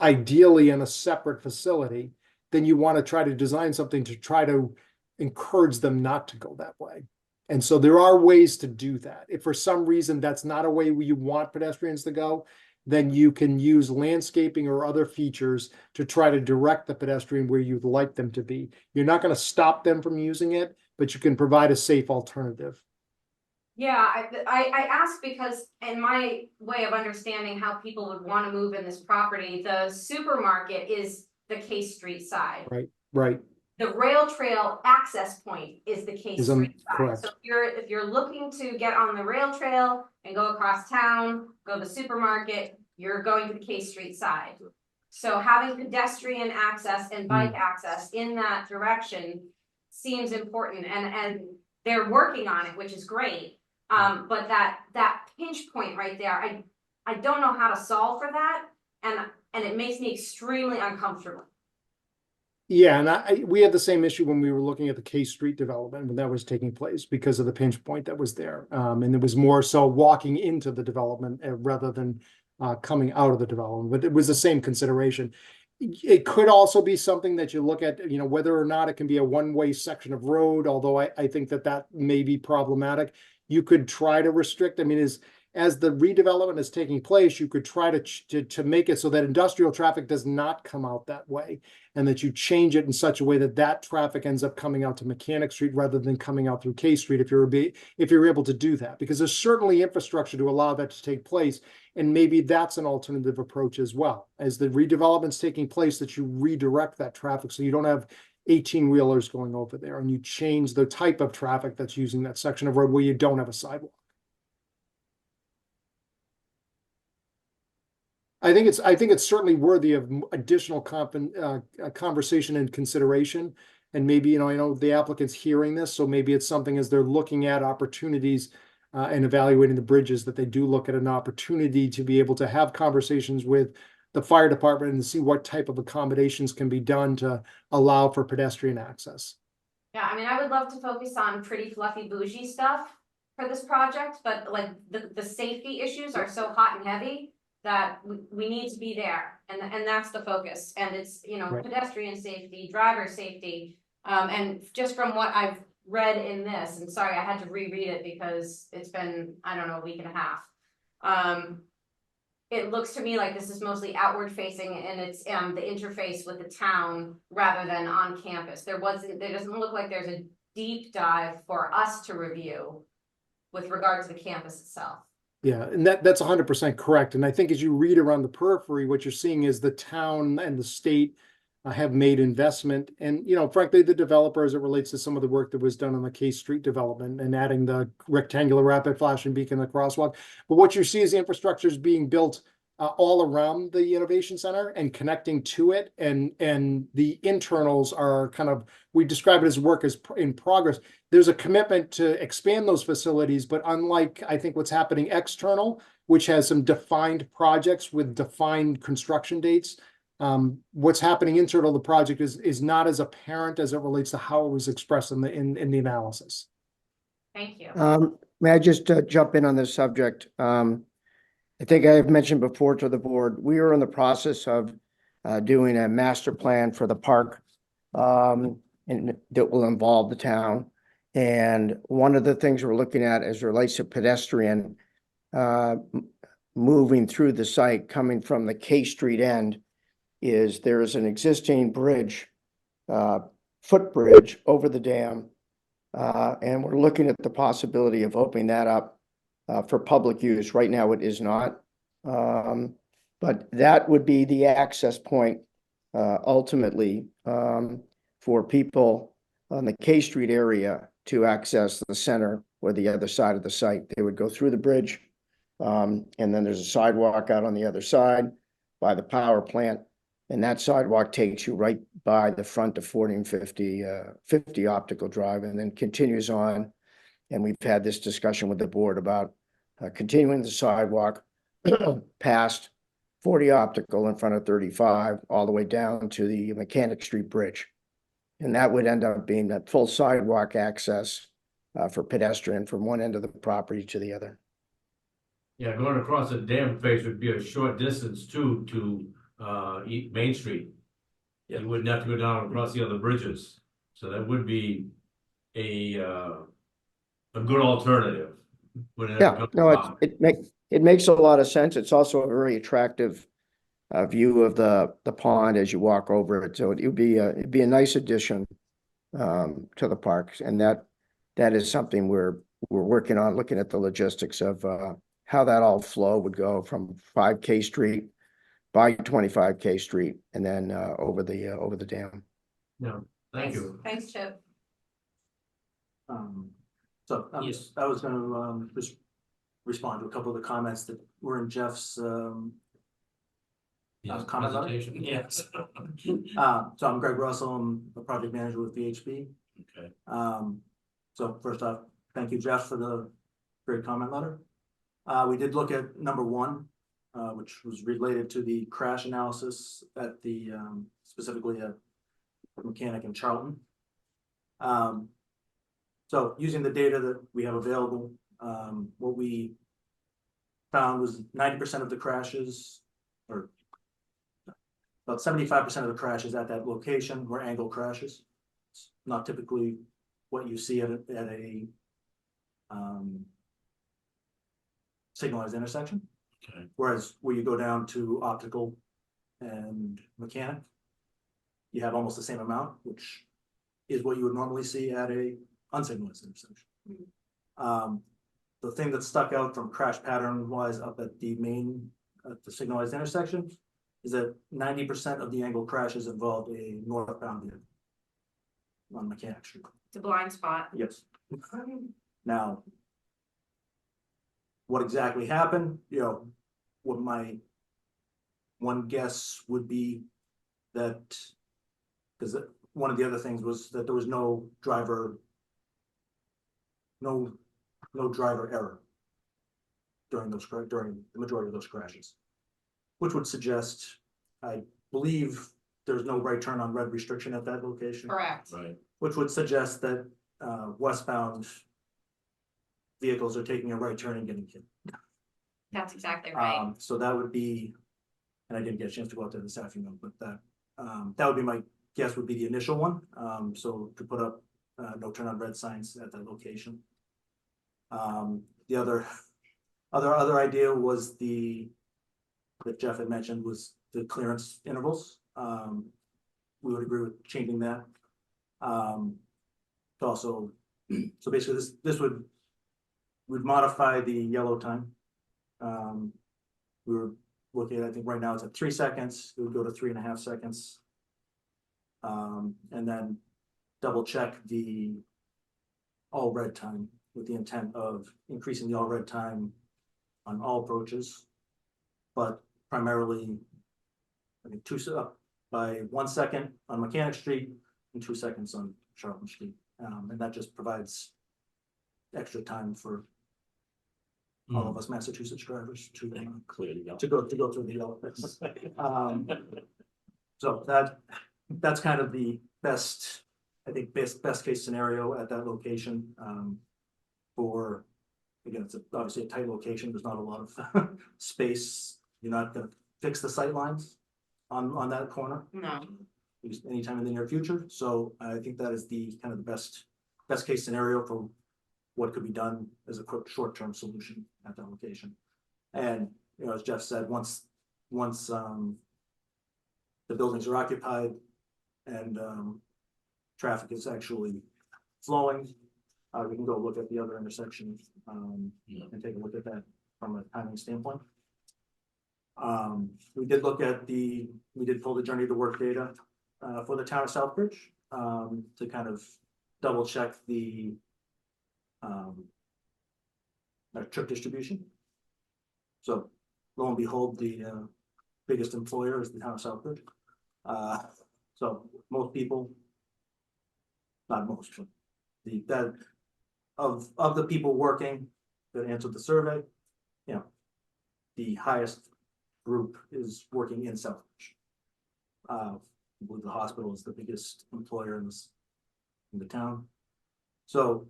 ideally in a separate facility, then you want to try to design something to try to encourage them not to go that way. And so there are ways to do that. If for some reason that's not a way you want pedestrians to go, then you can use landscaping or other features to try to direct the pedestrian where you'd like them to be. You're not going to stop them from using it, but you can provide a safe alternative. Yeah, I asked because in my way of understanding how people would want to move in this property, the supermarket is the Case Street side. Right. The rail trail access point is the Case Street side. Correct. So if you're looking to get on the rail trail and go across town, go to the supermarket, you're going to the Case Street side. So having pedestrian access and bike access in that direction seems important, and they're working on it, which is great. But that pinch point right there, I don't know how to solve for that, and it makes me extremely uncomfortable. Yeah, and we had the same issue when we were looking at the K Street development when that was taking place because of the pinch point that was there. And it was more so walking into the development rather than coming out of the development, but it was the same consideration. It could also be something that you look at, whether or not it can be a one-way section of road, although I think that may be problematic. You could try to restrict, as the redevelopment is taking place, you could try to make it so that industrial traffic does not come out that way, and that you change it in such a way that traffic ends up coming out to Mechanic Street rather than coming out through K Street if you're able to do that, because there's certainly infrastructure to allow that to take place, and maybe that's an alternative approach as well. As the redevelopment's taking place, that you redirect that traffic so you don't have 18-wheelers going over there, and you change the type of traffic that's using that section of road where you don't have a sidewalk. I think it's certainly worthy of additional conversation and consideration. And maybe, I know the applicant's hearing this, so maybe it's something as they're looking at opportunities and evaluating the bridges, that they do look at an opportunity to be able to have conversations with the fire department and see what type of accommodations can be done to allow for pedestrian access. Yeah, I would love to focus on pretty fluffy bougie stuff for this project, but like the safety issues are so hot and heavy that we need to be there, and that's the focus. And it's Right. Pedestrian safety, driver safety, and just from what I've read in this, and sorry I had to reread it because it's been, I don't know, a week and a half. It looks to me like this is mostly outward facing, and it's the interface with the town rather than on campus. There doesn't look like there's a deep dive for us to review with regard to the campus itself. Yeah, and that's 100% correct. And I think as you read around the periphery, what you're seeing is the town and the state have made investment. And, frankly, the developer, as it relates to some of the work that was done on the K Street development and adding the rectangular rapid flashing beacon, the crosswalk. But what you see is the infrastructure is being built all around the Innovation Center and connecting to it. And the internals are we describe it as work is in progress. There's a commitment to expand those facilities, but unlike, I think, what's happening external, which has some defined projects with defined construction dates, what's happening internal to the project is not as apparent as it relates to how it was expressed in the analysis. Thank you. May I just jump in on this subject? I think I have mentioned before to the board, we are in the process of doing a master plan for the park, and that will involve the town. And one of the things we're looking at as it relates to pedestrian moving through the site coming from the K Street end is there is an existing bridge, footbridge over the dam. And we're looking at the possibility of opening that up for public use. Right now it is not. But that would be the access point ultimately for people on the K Street area to access the center or the other side of the site. They would go through the bridge, and then there's a sidewalk out on the other side by the power plant, and that sidewalk takes you right by the front of 4050 Optical Drive and then continues on. And we've had this discussion with the board about continuing the sidewalk past 40 optical in front of 35, all the way down to the Mechanic Street Bridge. And that would end up being that full sidewalk access for pedestrian from one end of the property to the other. Yeah, going across the dam face would be a short distance too to Main Street. You wouldn't have to go down across the other bridges, so that would be a good alternative. Yeah, no, it makes a lot of sense. It's also a very attractive view of the pond as you walk over it. So it'd be a nice addition to the parks, and that is something we're working on, looking at the logistics of how that all flow would go from 5 K Street by 25 K Street and then over the dam. No, thank you. Thanks, Chip. So I was gonna just respond to a couple of the comments that were in Jeff's comment letter. Yes. So I'm Greg Russell, I'm a project manager with VHB. Okay. So first off, thank you, Jeff, for the great comment letter. We did look at number 1, which was related to the crash analysis at the specifically at Mechanic in Charlton. So using the data that we have available, what we found was 90% of the crashes, or about 75% of the crashes at that location were angle crashes. It's not typically what you see at a signalized intersection. Okay. Whereas where you go down to optical and mechanic, you have almost the same amount, which is what you would normally see at a unsignalized intersection. The thing that stuck out from crash pattern wise up at the signalized intersection is that 90% of the angle crashes involved a northbound vehicle on Mechanic Street. It's a blind spot. Yes. Now, what exactly happened? You know, what my one guess would be that, because one of the other things was that there was no driver error during the majority of those crashes, which would suggest, I believe, there's no right turn on red restriction at that location. Correct. Right. Which would suggest that westbound vehicles are taking a right turn and getting hit. That's exactly right. So that would be, and I didn't get a chance to go out there this afternoon, but that would be my guess, would be the initial one. So to put up no turn on red signs at that location. The other idea was that Jeff had mentioned was the clearance intervals. We would agree with changing that. Also, so basically this would modify the yellow time. We were looking at, I think right now it's at 3 seconds, it would go to 3.5 seconds. And then double check the all red time with the intent of increasing the all red time on all approaches, but primarily, I think by 1 second on Mechanic Street and 2 seconds on Charlton Street. And that just provides extra time for all of us Massachusetts drivers to go through the yellow. So that's kind of the best, I think, best case scenario at that location. For, again, it's obviously a tight location. There's not a lot of space. You're not going to fix the sight lines on that corner. No. Anytime in the near future. So I think that is the kind of the best case scenario for what could be done as a quick short-term solution at that location. And, you know, as Jeff said, once the buildings are occupied and traffic is actually flowing, we can go look at the other intersections and take a look at that from a timing standpoint. We did pull the journey to work data for the town of Southbridge to kind of double check the trip distribution. So lo and behold, the biggest employer is the town of Southbridge. So most people, not most, of the people working that answered the survey, you know, the highest group is working in Southbridge. I believe the hospital is the biggest employer in the town. So,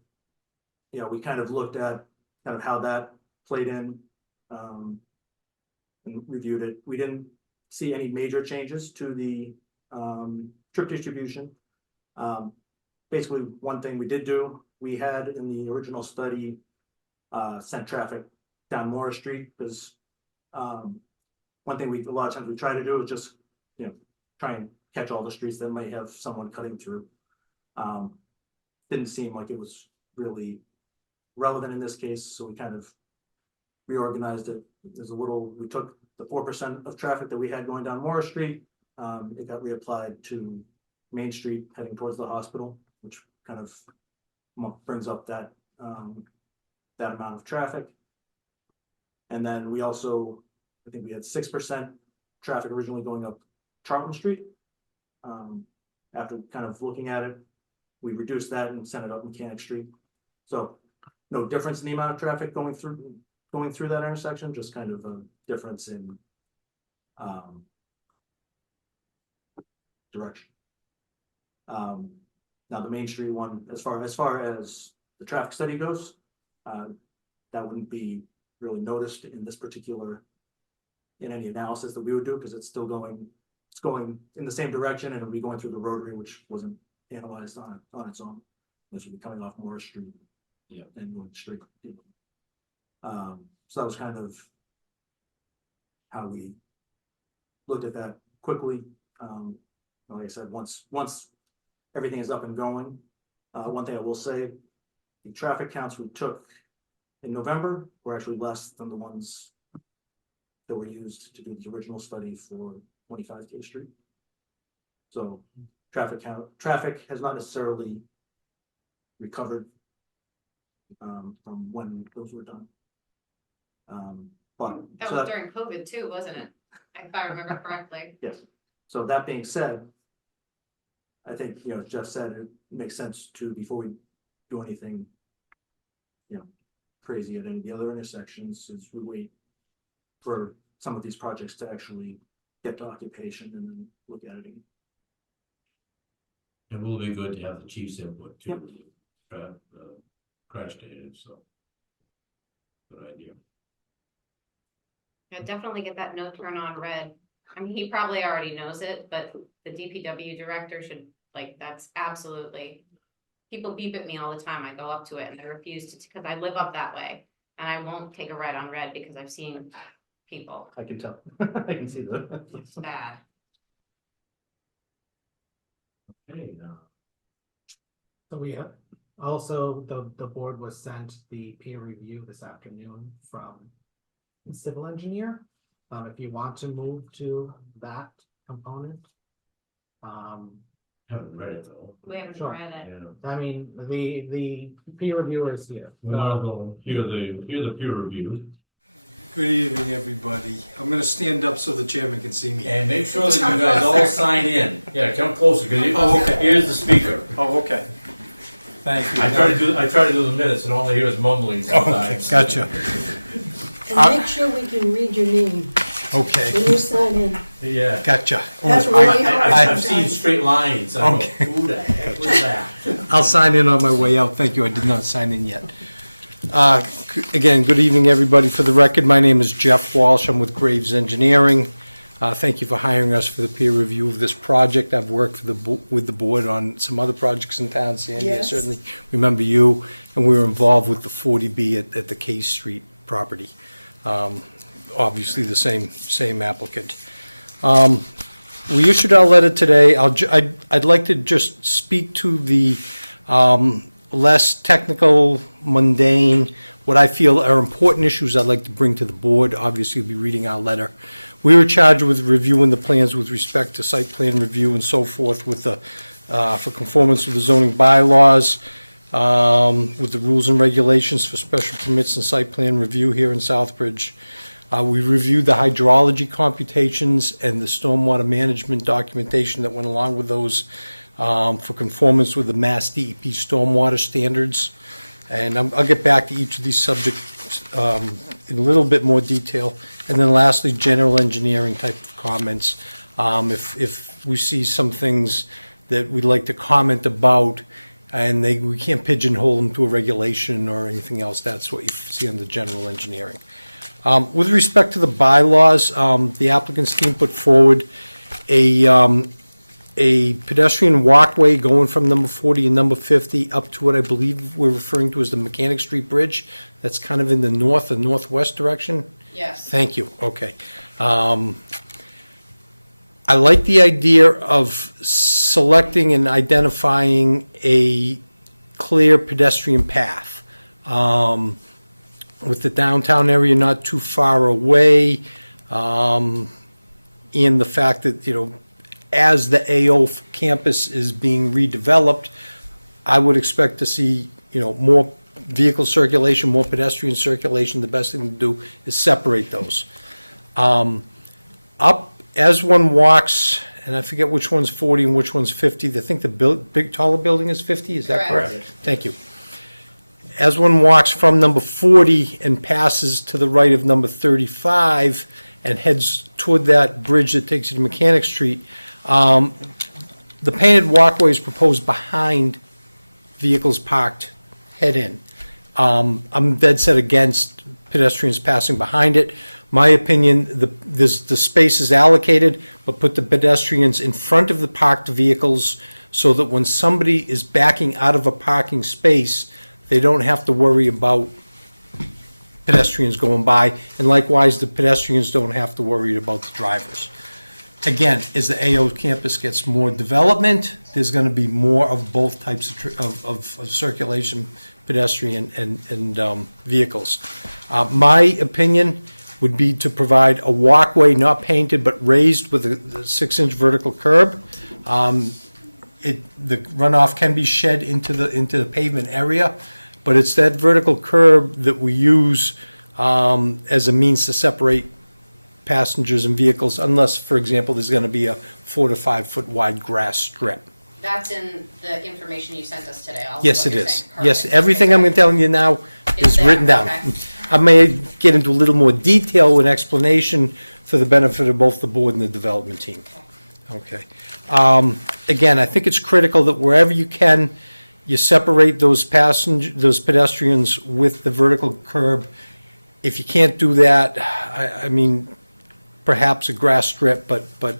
you know, we kind of looked at kind of how that played in, and reviewed it. We didn't see any major changes to the trip distribution. Basically, one thing we did do, we had in the original study sent traffic down Morris Street, because one thing a lot of times we try to do is just, you know, try and catch all the streets that might have someone cutting through. Didn't seem like it was really relevant in this case, so we kind of reorganized it. We took the 4% of traffic that we had going down Morris Street, it got reapplied to Main Street heading towards the hospital, which kind of brings up that that amount of traffic. And then we also, I think we had 6% traffic originally going up Charlton Street. After kind of looking at it, we reduced that and sent it up Mechanic Street. So no difference in the amount of traffic going through that intersection, just kind of a difference in direction. Now the Main Street one, as far as the traffic study goes, that wouldn't be really noticed in this particular, in any analysis that we would do, because it's going in the same direction, and it'll be going through the rotary, which wasn't analyzed on its own. This would be coming off Morris Street, yeah, and going straight. So that was kind of how we looked at that quickly. Like I said, once everything is up and going, one thing I will say, the traffic counts we took in November were actually less than the ones that were used to do the original study for 25 K Street. So traffic has not necessarily recovered from when those were done. But that was during COVID too, wasn't it? If I remember correctly. Yes. So that being said, I think, you know, as Jeff said, it makes sense to, before we do anything, you know, crazy at any of the other intersections, is we wait for some of these projects to actually get to occupation and then look at it again. It will be good to have the chief's input too. Yep. Crash data, so good idea. Yeah, definitely get that no turn on red. I mean, he probably already knows it, but the DPW director should, like, that's absolutely, people beep at me all the time. I go up to it and they refuse to, because I live up that way and I won't take a red on red because I've seen people. I can tell. I can see that. It's bad. Okay, So we have also, the board was sent the peer review this afternoon from the civil engineer. If you want to move to that component. haven't read it though. We haven't Sure. read it. Yeah. I mean, the peer reviewer is here. Well, I'll go hear the peer review. Good evening, everybody. I'm gonna stand up so the chairman can see me. And make sure that you guys all sign in. Yeah, come closer, because Oh, okay. here's the speaker. Oh, okay. Thank you. I try to do the minutes and all I hear is mumbling Okay, sometimes. gotcha. And make sure we can read your name Okay, when you sign in. Yeah. gotcha. That's Oh, really hard. I've seen straight lines. I go, Okay. who the heck was that? I'll sign in on my way out. Thank you. I did not sign in yet. Again, good evening, everybody. For the record, my name is Jeff Walsh. I'm with Graves Engineering. Thank you for hiring us for the peer review of this project. I've worked with the board on some other projects in town. Sandy, I Yes. certainly remember you, and we were involved with the 40B at the Case Street property. Obviously, the same applicant. We issued our letter today. I'd like to just speak to the less technical, mundane, what I feel are important issues I'd like to bring to the board. Obviously, you'll be reading our letter. We were charged with reviewing the plans with respect to site plan review and so forth with the, for conformance with the zoning bylaws, with the rules and regulations for special permits and site plan review here in Southbridge. We reviewed the hydrology computations and the stormwater management documentation that went along with those for conformance with the Mass DEP stormwater standards. And I'll get back to each of these subject in a little bit more detail. And then lastly, general engineering type of comments. If we see some things that we'd like to comment about, and we can't pigeonhole them to a regulation or anything else, that's what you see on the general engineering. With respect to the bylaws, the applicant's team put forward a pedestrian walkway going from number 40 and number 50 up to what I believe we're referring to as the Mechanic Street Bridge. That's kind of in the north or northwest direction? Yes. Thank you, okay. I like the idea of selecting and identifying a clear pedestrian path. With the downtown area not too far away, and the fact that, as the AO campus is being redeveloped, I would expect to see, more vehicle circulation, more pedestrian circulation. The best thing to do is separate those. Up as one walks, and I forget which one's 40 and which one's 50. I think the big taller building is 50. Is that correct? Thank you. As one walks from number 40 and passes to the right of number 35 and heads toward that bridge that takes you to Mechanic Street, the painted walkway is proposed behind vehicles parked head-in. I'm dead set against pedestrians passing behind it. My opinion, the space is allocated, but put the pedestrians in front of the parked vehicles so that when somebody is backing out of a parking space, they don't have to worry about pedestrians going by, and likewise, the pedestrians don't have to worry about the drivers. Again, as the AO campus gets more development, there's going to be more of both types of circulation, pedestrian and vehicles. My opinion would be to provide a walkway not painted but raised with a 6-inch vertical curb. The runoff can be shed into the pavement area, but it's that vertical curb that we use as a means to separate passengers and vehicles, unless, for example, there's going to be a 4 to 5 foot wide grass strip. That's in the information you sent us today. Yes, it is. Yes, everything I'm telling you now is written down. Okay. I may get into a little more detail and explanation for the benefit of both the board and the development team. Okay. Again, I think it's critical that wherever you can, you separate those pedestrians with the vertical curb. If you can't do that, I mean, perhaps a grass strip, but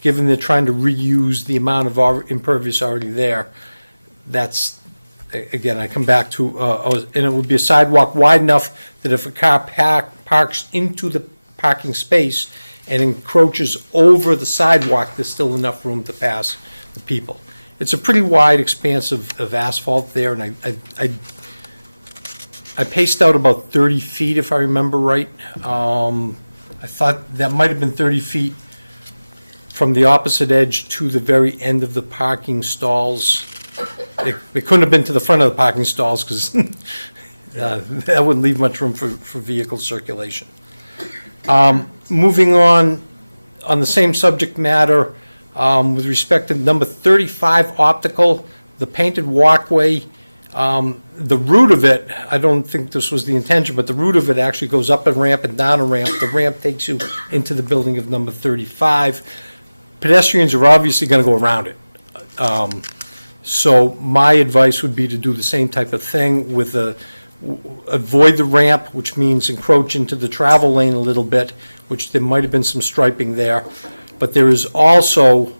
given they're trying to reuse the amount of impervious already there, that's, again, I come back to, and it would be a sidewalk wide enough that if a car parks into the parking space and encroaches over the sidewalk, there's still enough room to pass the people. It's a pretty wide expanse of asphalt there, and I paced out about 30 feet, if I remember right. I thought that might have been 30 feet from the opposite edge to the very end of the parking stalls. It couldn't have been to the front of the parking stalls because that wouldn't leave much room for vehicle circulation. Moving on the same subject matter, with respect to number 35 optical, the painted walkway, the route of it, I don't think this was the intention, but the route of it actually goes up a ramp and down a ramp. The ramp takes you into the building of number 35. Pedestrians are obviously going to go around it. So my advice would be to do the same type of thing with avoid the ramp, which means encroach into the travel lane a little bit, which there might have been some striping there. But there is also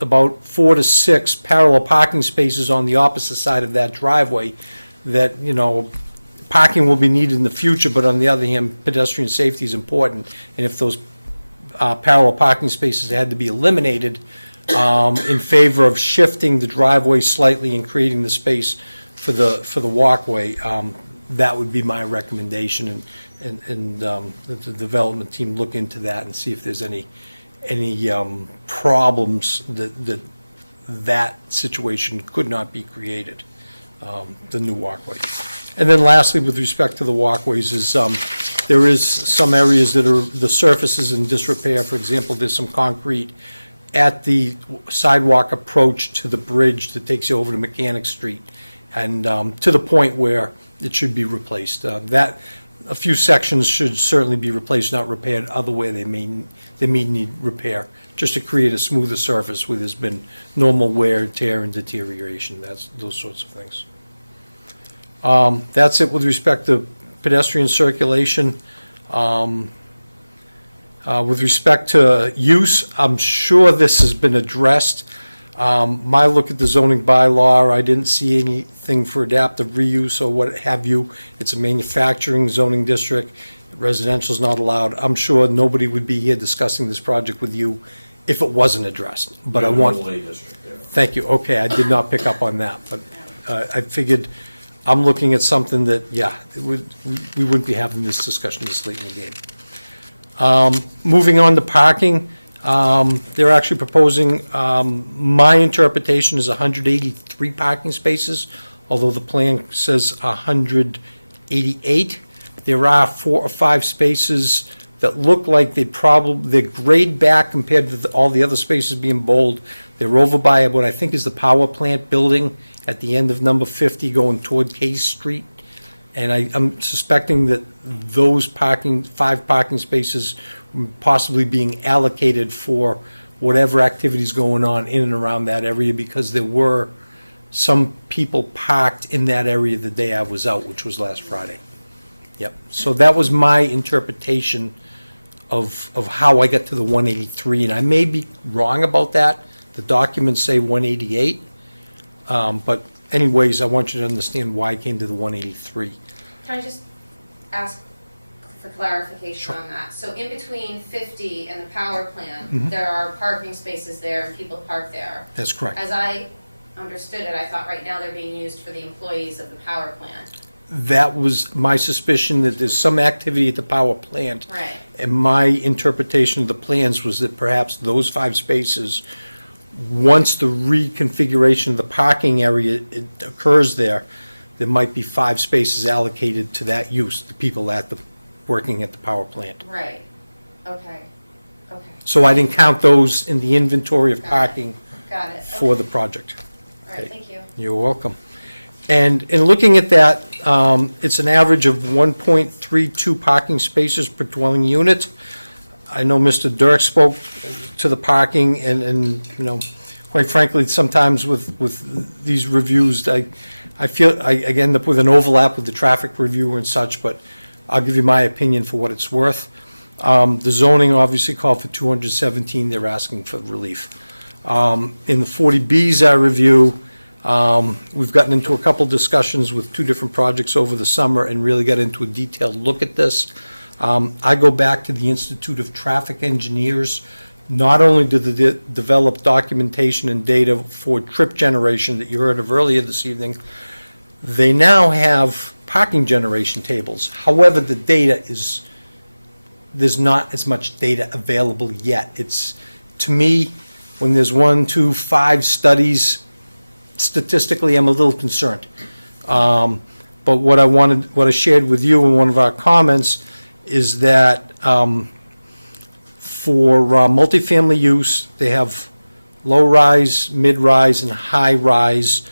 about 4 to 6 parallel parking spaces on the opposite side of that driveway that, parking will be needed in the future, but on the other hand, pedestrian safety is important. And if those parallel parking spaces had to be eliminated in favor of shifting the driveway slightly and creating the space for the walkway, that would be my recommendation, and the development team look into that and see if there's any problems that situation could not be created, the new walkway. And then lastly, with respect to the walkways, is there is some areas that the surface is in disrepair. For example, there's some concrete at the sidewalk approach to the bridge that takes you over to Mechanic Street, and to the point where it should be replaced. A few sections should certainly be replaced, not repaired. Other way they may need repair, just to create a smoother surface where there's been normal wear, tear, and deterioration. That's those sorts of things. That's it with respect to pedestrian circulation. With respect to use, I'm sure this has been addressed. My look at the zoning bylaw, I didn't see anything for adaptive reuse or what have you. It's a manufacturing zoning district. Residential is not allowed. I'm sure nobody would be here discussing this project with you if it wasn't addressed. But I want. Thank you. Okay, I did not pick up on that, but I figured I'm looking at something that, yeah, we wouldn't be having this discussion this late in the game. Moving on to parking. They're actually proposing, my interpretation is 183 parking spaces, although the plan says 188. There are 4 or 5 spaces that look like they're grayed back compared to all the other spaces being bold. They're over by what I think is the power plant building at the end of number 50 going toward Case Street. And I'm suspecting that those 5 parking spaces possibly being allocated for whatever activities going on in and around that area, because there were some people parked in that area the day I was out, which was last Friday. Yep. So that was my interpretation of how I got to the 183, and I may be wrong about that. The documents say 188, but anyways, I want you to understand why I came to the 183. Can I just ask for clarification on that? So in between 50 and the power plant, there are parking spaces there and people park there. That's correct. As I understood it, I thought right now they're being used for the employees of the power plant. That was my suspicion, that there's some activity at the power plant. Right. And my interpretation of the plans was that perhaps those 5 spaces, once the reconfiguration of the parking area occurs there might be 5 spaces allocated to that use, the people working at the power plant. Right. Okay. Okay. So I didn't count those in the inventory of parking Got it. for the project. All right, thank you. You're welcome. And in looking at that, it's an average of 1.32 parking spaces per dwelling unit. I know Mr. Dirk spoke to the parking, and you know, quite frankly, sometimes with these reviews, I feel I end up with an overlap with the traffic reviewer and such, but I'll give you my opinion for what it's worth. The zoning obviously called for 217. They're asking for relief. In the 40Bs I review, we've gotten into a couple discussions with 2 different projects over the summer and really got into a detailed look at this. I go back to the Institute of Traffic Engineers. Not only do they develop documentation and data for trip generation that you heard of earlier this evening, they now have parking generation tables. However, the data there's not as much data available yet. It's, to me, when there's 1, 2, 5 studies, statistically, I'm a little concerned. But what I shared with you in one of our comments is that for multifamily use, they have low-rise, mid-rise, and high-rise.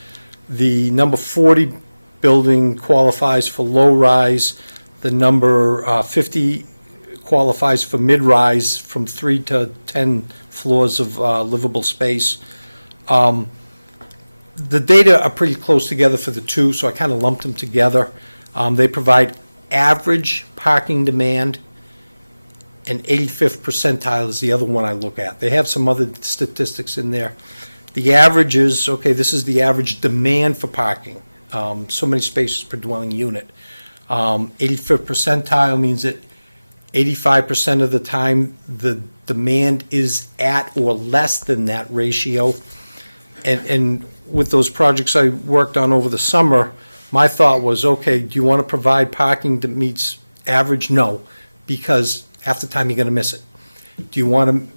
The number 40 building qualifies for low-rise. The number 50 qualifies for mid-rise, from 3 to 10 floors of livable space. The data are pretty close together for the 2, so I kind of lumped them together. They provide average parking demand, and 85th percentile is the other one I look at. They have some other statistics in there. The average is, okay, this is the average demand for parking, so many spaces per dwelling unit. 85th percentile means that 85% of the time the demand is at or less than that ratio. And with those projects I worked on over the summer, my thought was, okay, do you want to provide parking that meets average? No, because half the time you're going to miss it. Do you want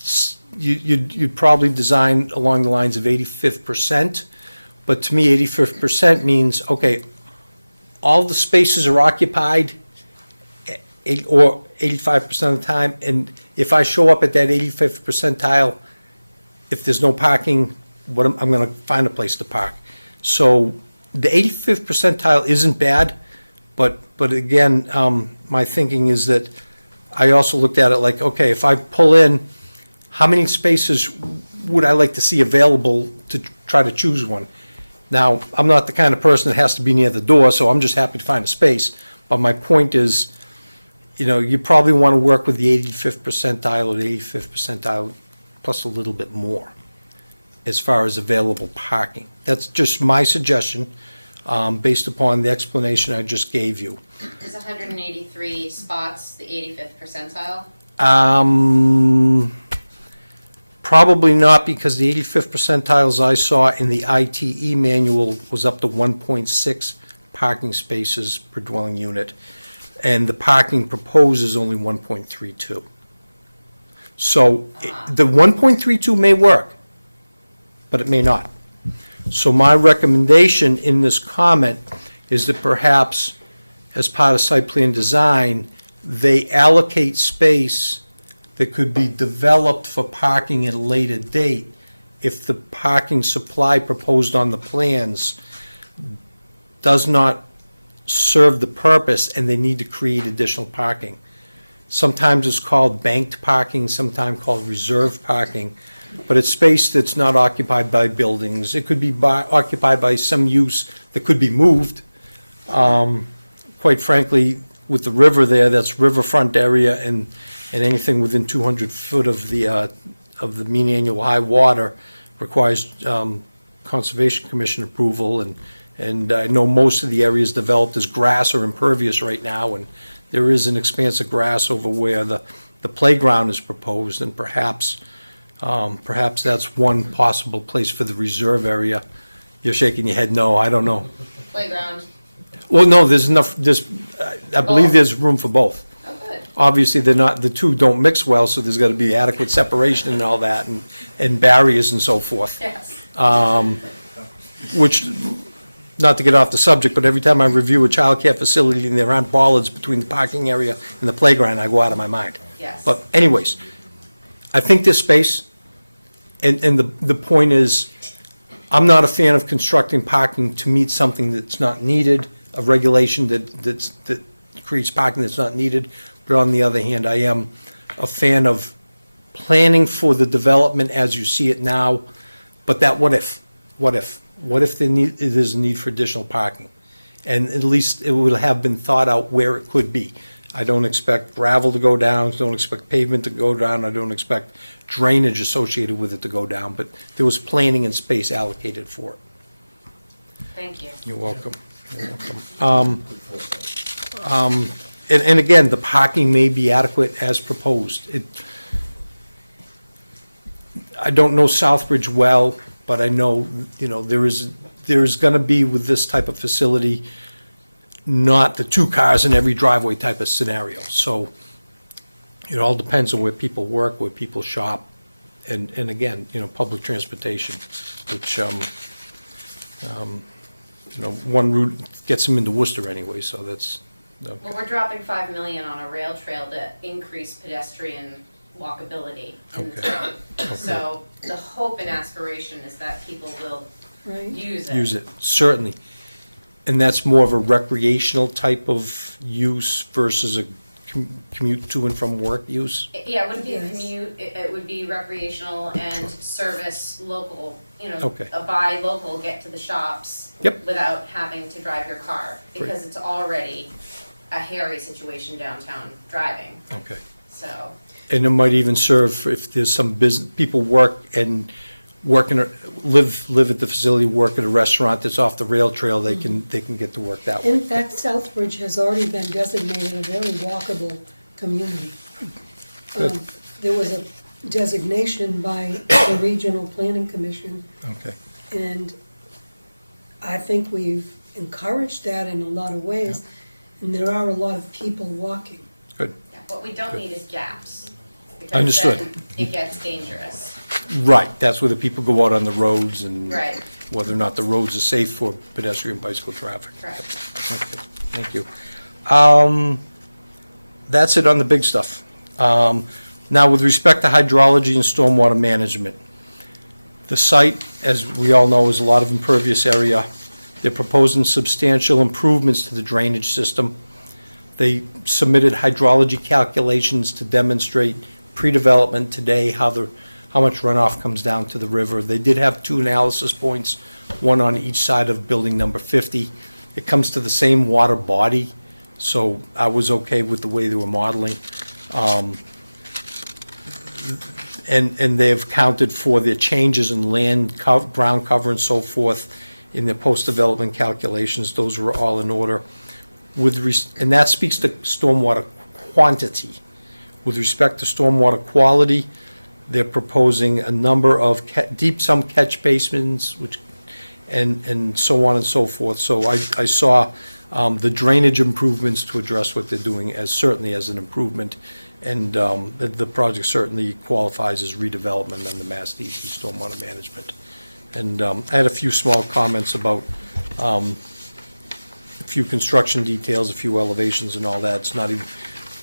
to, you'd probably design along the lines of 85th percent, but to me, 85th percent means, okay, all the spaces are occupied, or 85% of the time, and if I show up at that 85th percentile, if there's no parking, I'm going to find a place to park. So the 85th percentile isn't bad, but again, my thinking is that I also looked at it like, okay, if I pull in, how many spaces would I like to see available to try to choose one? Now, I'm not the kind of person that has to be near the door, so I'm just happy to find a space. But my point is, you know, you probably want to work with the 85th percentile or the 85th percentile plus a little bit more as far as available parking. That's just my suggestion, based upon the explanation I just gave you. Is 183 spots the 85th percentile? Probably not, because the 85th percentiles I saw in the ITE manual was up to 1.6 parking spaces per dwelling unit, and the parking proposed is only 1.32. So the 1.32 may work, but it may not. So my recommendation in this comment is that perhaps, as part of site plan design, they allocate space that could be developed for parking at a later date if the parking supply proposed on the plans does not serve the purpose and they need to create additional parking. Sometimes it's called banked parking, sometimes called reserve parking, but it's space that's not occupied by buildings. It could be occupied by some use that could be moved. Quite frankly, with the river there, that's riverfront area, and anything within 200 foot of the mean annual high water requires Conservation Commission approval, and I know most of the areas developed as grass or impervious right now, and there is an expanse of grass over where the playground is proposed, and perhaps that's one possible place for the reserve area. You're shaking your head no, I don't know. Playground. Well, no, there's enough, I believe there's room for both. Oh, good. Obviously, the two don't mix well, so there's got to be adequate separation and all that, and barriers and so forth. Yes. Which, not to get off the subject, but every time I review a childcare facility and there aren't bollards between the parking area and the playground, I go out of my mind. Yes. But anyways, I think this space, and the point is, I'm not a fan of constructing parking to meet something that's not needed, a regulation that creates parking that's not needed. But on the other hand, I am a fan of planning for the development as you see it now, but that what if there's a need for additional parking? And at least it would have been thought out where it could be. I don't expect gravel to go down, don't expect pavement to go down, I don't expect drainage associated with it to go down, but there was planning and space allocated for it. Thank you. You're welcome. You're welcome. And again, the parking may be adequate as proposed. I don't know Southbridge well, but I know, there is gonna be, with this type of facility, not the 2 cars in every driveway type of scenario. So it all depends on where people work, where people shop, and again, public transportation, which, one route gets them into Worcester anyway, so that's. Okay. Well, we're dropping 5 million on a rail trail to increase pedestrian walkability in the town. Okay. So the hope and aspiration is that people will use it. Use it, certainly. And that's more of a recreational type of use versus a commute to and from work use? Yeah, it wouldn't be a commute, it would be recreational and service local, Okay. a buy local, get to the shops. Yep. Without having to drive your car, Great. because it's already a hairy situation downtown driving, Okay. so. And it might even serve if there's some business, people live at the facility, work at a restaurant that's off the rail trail, they can get to work that way. In fact, Southbridge has already been designated a very walkable community. Good. There was a designation by the Regional Planning Commission, Okay. and I think we've encouraged that in a lot of ways, and there are a lot of people walking. Good. Yeah, what we don't need is gaps. because Understood. then it gets dangerous. Right, that's where the people go out on the roads and Right. whether or not the roads are safe for pedestrian bicycle traffic. Right. Okay, thank you. That's it on the big stuff. Now, with respect to hydrology and stormwater management, the site, as we all know, is a lot of impervious area. They're proposing substantial improvements to the drainage system. They submitted hydrology calculations to demonstrate pre-development today how much runoff comes down to the river. They did have 2 analysis points, one on each side of building number 50. It comes to the same water body, so I was okay with the way they were modeling. And they've accounted for their changes in land, ground cover and so forth in their post-development calculations. Those were all in order. And that speaks to stormwater quantity. With respect to stormwater quality, they're proposing a number of some catch basins, and so on and so forth. So I saw the drainage improvements to address what they're doing certainly as an improvement. And the project certainly qualifies as redevelopment under Mass DEP stormwater management. And I had a few small comments about a few construction details, a few elevations and all that. It's not even,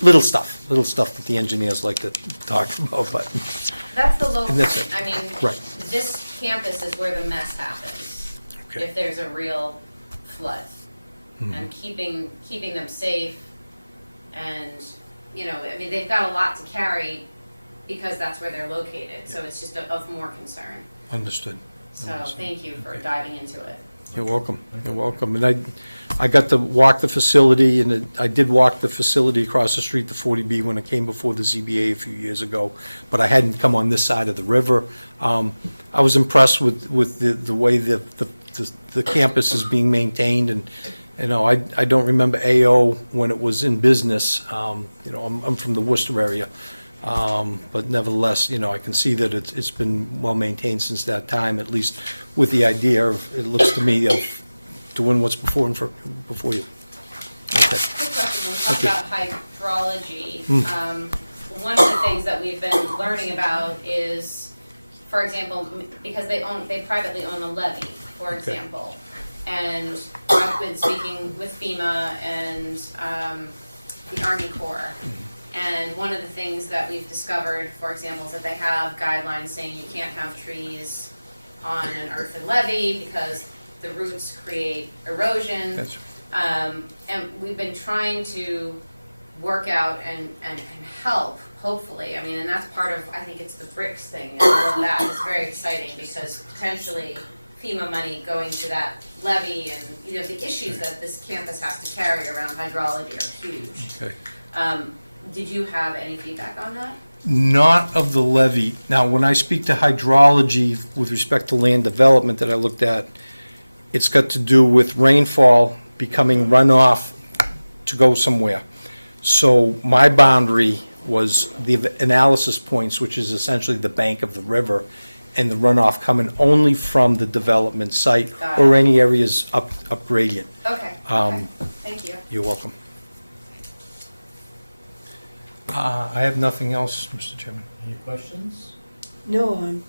little stuff that the engineers like to talk about, but. That's the local, And that's it. I mean, Right. this campus is where the mess happens. Okay. If there's a real flood. Mhm. And keeping them safe, and, you know, I mean, they've got a lot to carry because that's where they're located, so it's just of more concern. Understood. So thank you for diving into it. You're welcome. You're welcome. And I got to walk the facility, and I did walk the facility across the street, the 40B, when it came before the ZBA a few years ago, but I hadn't come on this side of the river. I was impressed with the way the campus is being maintained, and you know, I don't remember AO when it was in business. You know, I'm from the Worcester area. But nevertheless, you know, I can see that it's been well maintained since that time, at least with the idea of, it looks to me, of doing what's before you. Okay. Quick question, when we talk about hydrology, one of the things that we've been learning about is, for example, because they privately own a levee, for example. And I've been speaking with FEMA and the Army Corps. And one of the things that we've discovered, for example, is that they have guidelines saying you can't have trees on an earthen levee because the roots create erosion. That's And we've been trying to work out and help, hopefully. I mean, and that's part of, I think it's the bricks thing, and all of that is very exciting because potentially FEMA money going to that levee and, you know, the issues that this campus has to carry around hydrology are huge. Okay. Did you have any feedback on that? Not of the levee. Now, when I speak to hydrology with respect to land development that I looked at, it's got to do with rainfall becoming runoff to go somewhere. So my boundary was the analysis points, which is essentially the bank of the river, and the runoff coming only from the development site or any areas up gradient. Okay. Thank you. You're welcome. I have nothing else, Mr. Chairman. Any questions? No, I'm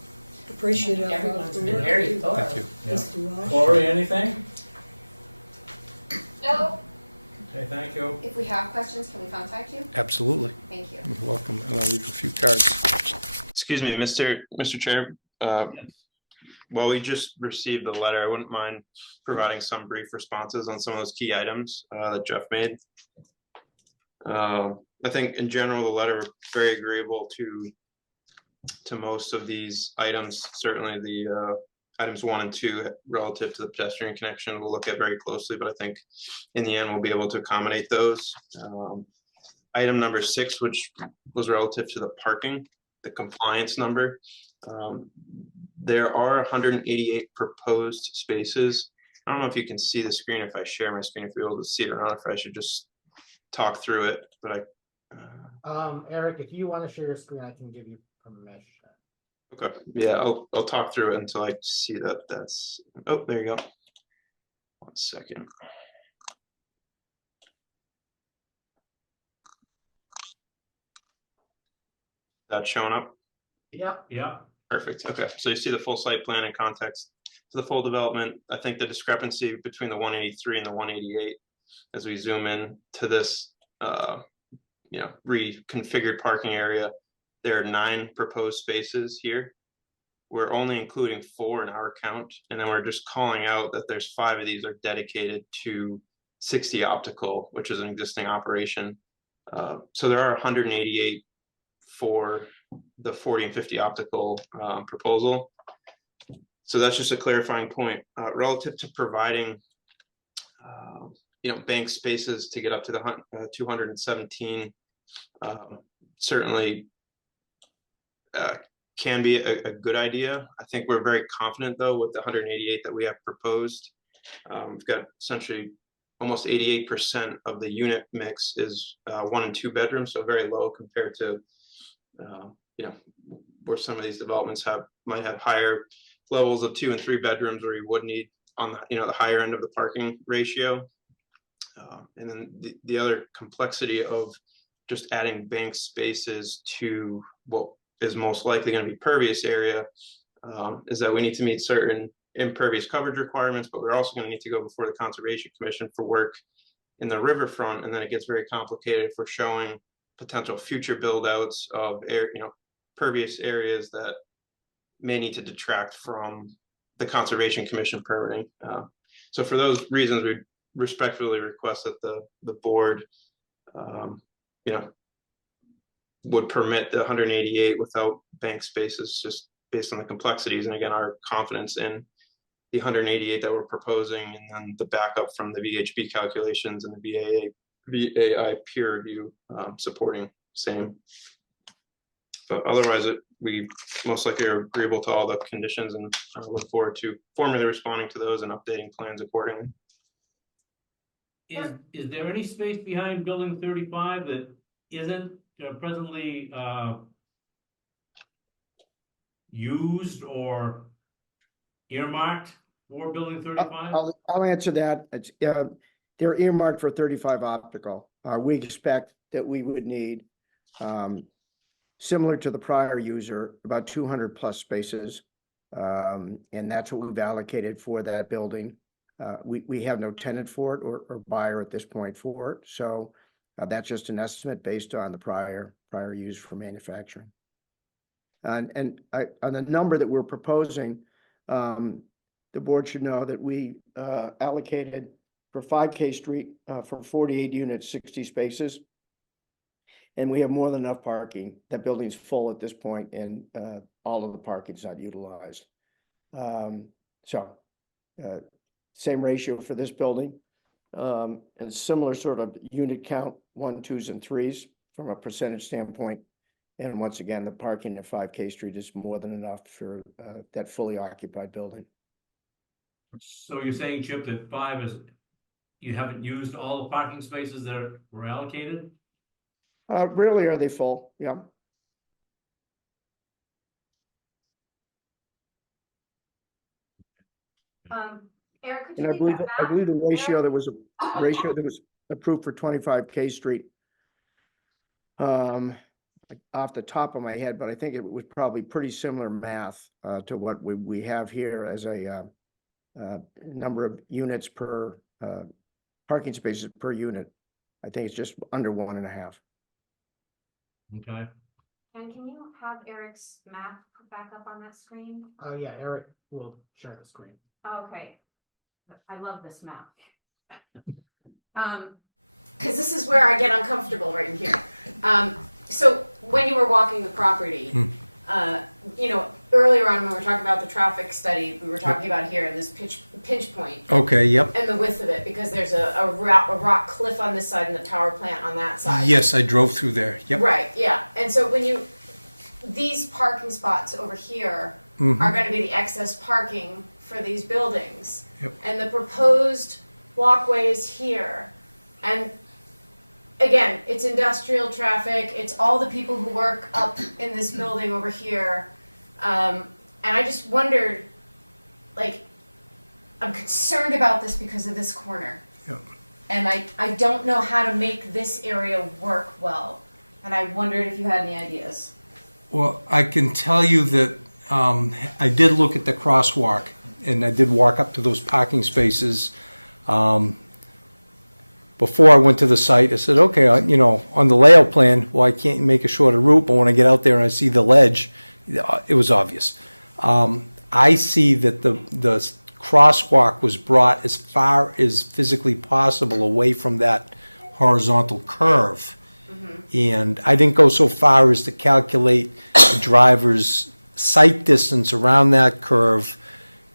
appreciative of Everyone's the been work very you do. thorough. Thank you. Mr. Walsh. Lori, anything? No. Okay, thank you. If we have questions, can we contact you? Absolutely. Thank you. You're welcome. And I'll leave a few cards. Excuse me, Mr. Chair. While we just received the letter, I wouldn't mind providing some brief responses on some of those key items that Jeff made. I think in general, the letter was very agreeable to most of these items. Certainly the items 1 and 2 relative to the pedestrian connection we'll look at very closely, but I think in the end we'll be able to accommodate those. Item number 6, which was relative to the parking, the compliance number. There are 188 proposed spaces. I don't know if you can see the screen if I share my screen, if you're able to see it or not, if I should just talk through it, but Eric, if you want to share your screen, I can give you permission. okay, yeah, I'll talk through it until I see that that's, oh, there you go. 1 second. That's showing up? Yep. Yeah. Perfect. Okay. So you see the full site plan in context to the full development. I think the discrepancy between the 183 and the 188, as we zoom in to this, you know, reconfigured parking area, there are 9 proposed spaces here. we're only including 4 in our count, and then we're just calling out that there's 5 of these are dedicated to 60 optical, which is an existing operation. So there are 188 for the 40 and 50 optical proposal. So that's just a clarifying point relative to providing, bank spaces to get up to the 217. Certainly can be a good idea. I think we're very confident though with the 188 that we have proposed. We've got essentially almost 88% of the unit mix is 1 and 2 bedrooms, so very low compared to where some of these developments might have higher levels of 2 and 3 bedrooms, where you would need on the higher end of the parking ratio. And then the other complexity of just adding bank spaces to what is most likely going to be pervious area is that we need to meet certain impervious coverage requirements, but we're also going to need to go before the Conservation Commission for work in the riverfront, and then it gets very complicated if we're showing potential future build outs of pervious areas that may need to detract from the Conservation Commission permitting. So for those reasons, we respectfully request that the board would permit the 188 without bank spaces, just based on the complexities, and again, our confidence in the 188 that we're proposing, and then the backup from the VHB calculations and the VAI peer review supporting same. But otherwise, we most likely are agreeable to all the conditions, and look forward to formally responding to those and updating plans accordingly. Is there any space behind building 35 that isn't presently used or earmarked for building 35? I'll answer that. They're earmarked for 35 optical. We expect that we would need, similar to the prior user, about 200 plus spaces. And that's what we've allocated for that building. We have no tenant for it or buyer at this point for it. So that's just an estimate based on the prior use for manufacturing. And on the number that we're proposing, the board should know that we allocated for 5 K Street for 48 units, 60 spaces. And we have more than enough parking. That building's full at this point, and all of the parking's not utilized. Same ratio for this building, and similar sort of unit count, 1, 2s, and 3s from a percentage standpoint. And once again, the parking at 5 K Street is more than enough for that fully occupied building. So you're saying, Chip, that 5 is, you haven't used all the parking spaces that were allocated? Rarely are they full, yeah. Eric, could And you leave that I map? believe the ratio that was approved for 25 K Street. Off the top of my head, but I think it was probably pretty similar math to what we have here as a number of units per parking spaces per unit. I think it's just under 1.5. Okay. And can you have Eric's map put back up on that screen? Oh yeah, Eric will share the screen. Okay. I love this map. Because this is where I get uncomfortable right in here. So when you were walking the property, earlier on when we were talking about the traffic study, we were talking about here in this pinch point. Okay, yep. And the width of it, because there's a rock cliff on this side and the power plant on that side. Yes, I drove through there, yep. Right, yeah. And so these parking spots over here are going to be the excess parking for these buildings. Yep. And the proposed walkway is here. And again, it's industrial traffic. It's all the people who work up in this building over here. And I just wondered, I'm concerned about this because of this corner. Yep. And I don't know how to make this area work well. And I wondered if you had any ideas. Well, I can tell you that I did look at the crosswalk, and I did walk up to those parking spaces. Before I went to the site, I said, okay, on the layout plan, well, I can't make a shorter route, but when I get out there and I see the ledge, it was obvious. I see that the crosswalk was brought as far as physically possible away from that horizontal curve. And I didn't go so far as to calculate the driver's sight distance around that curve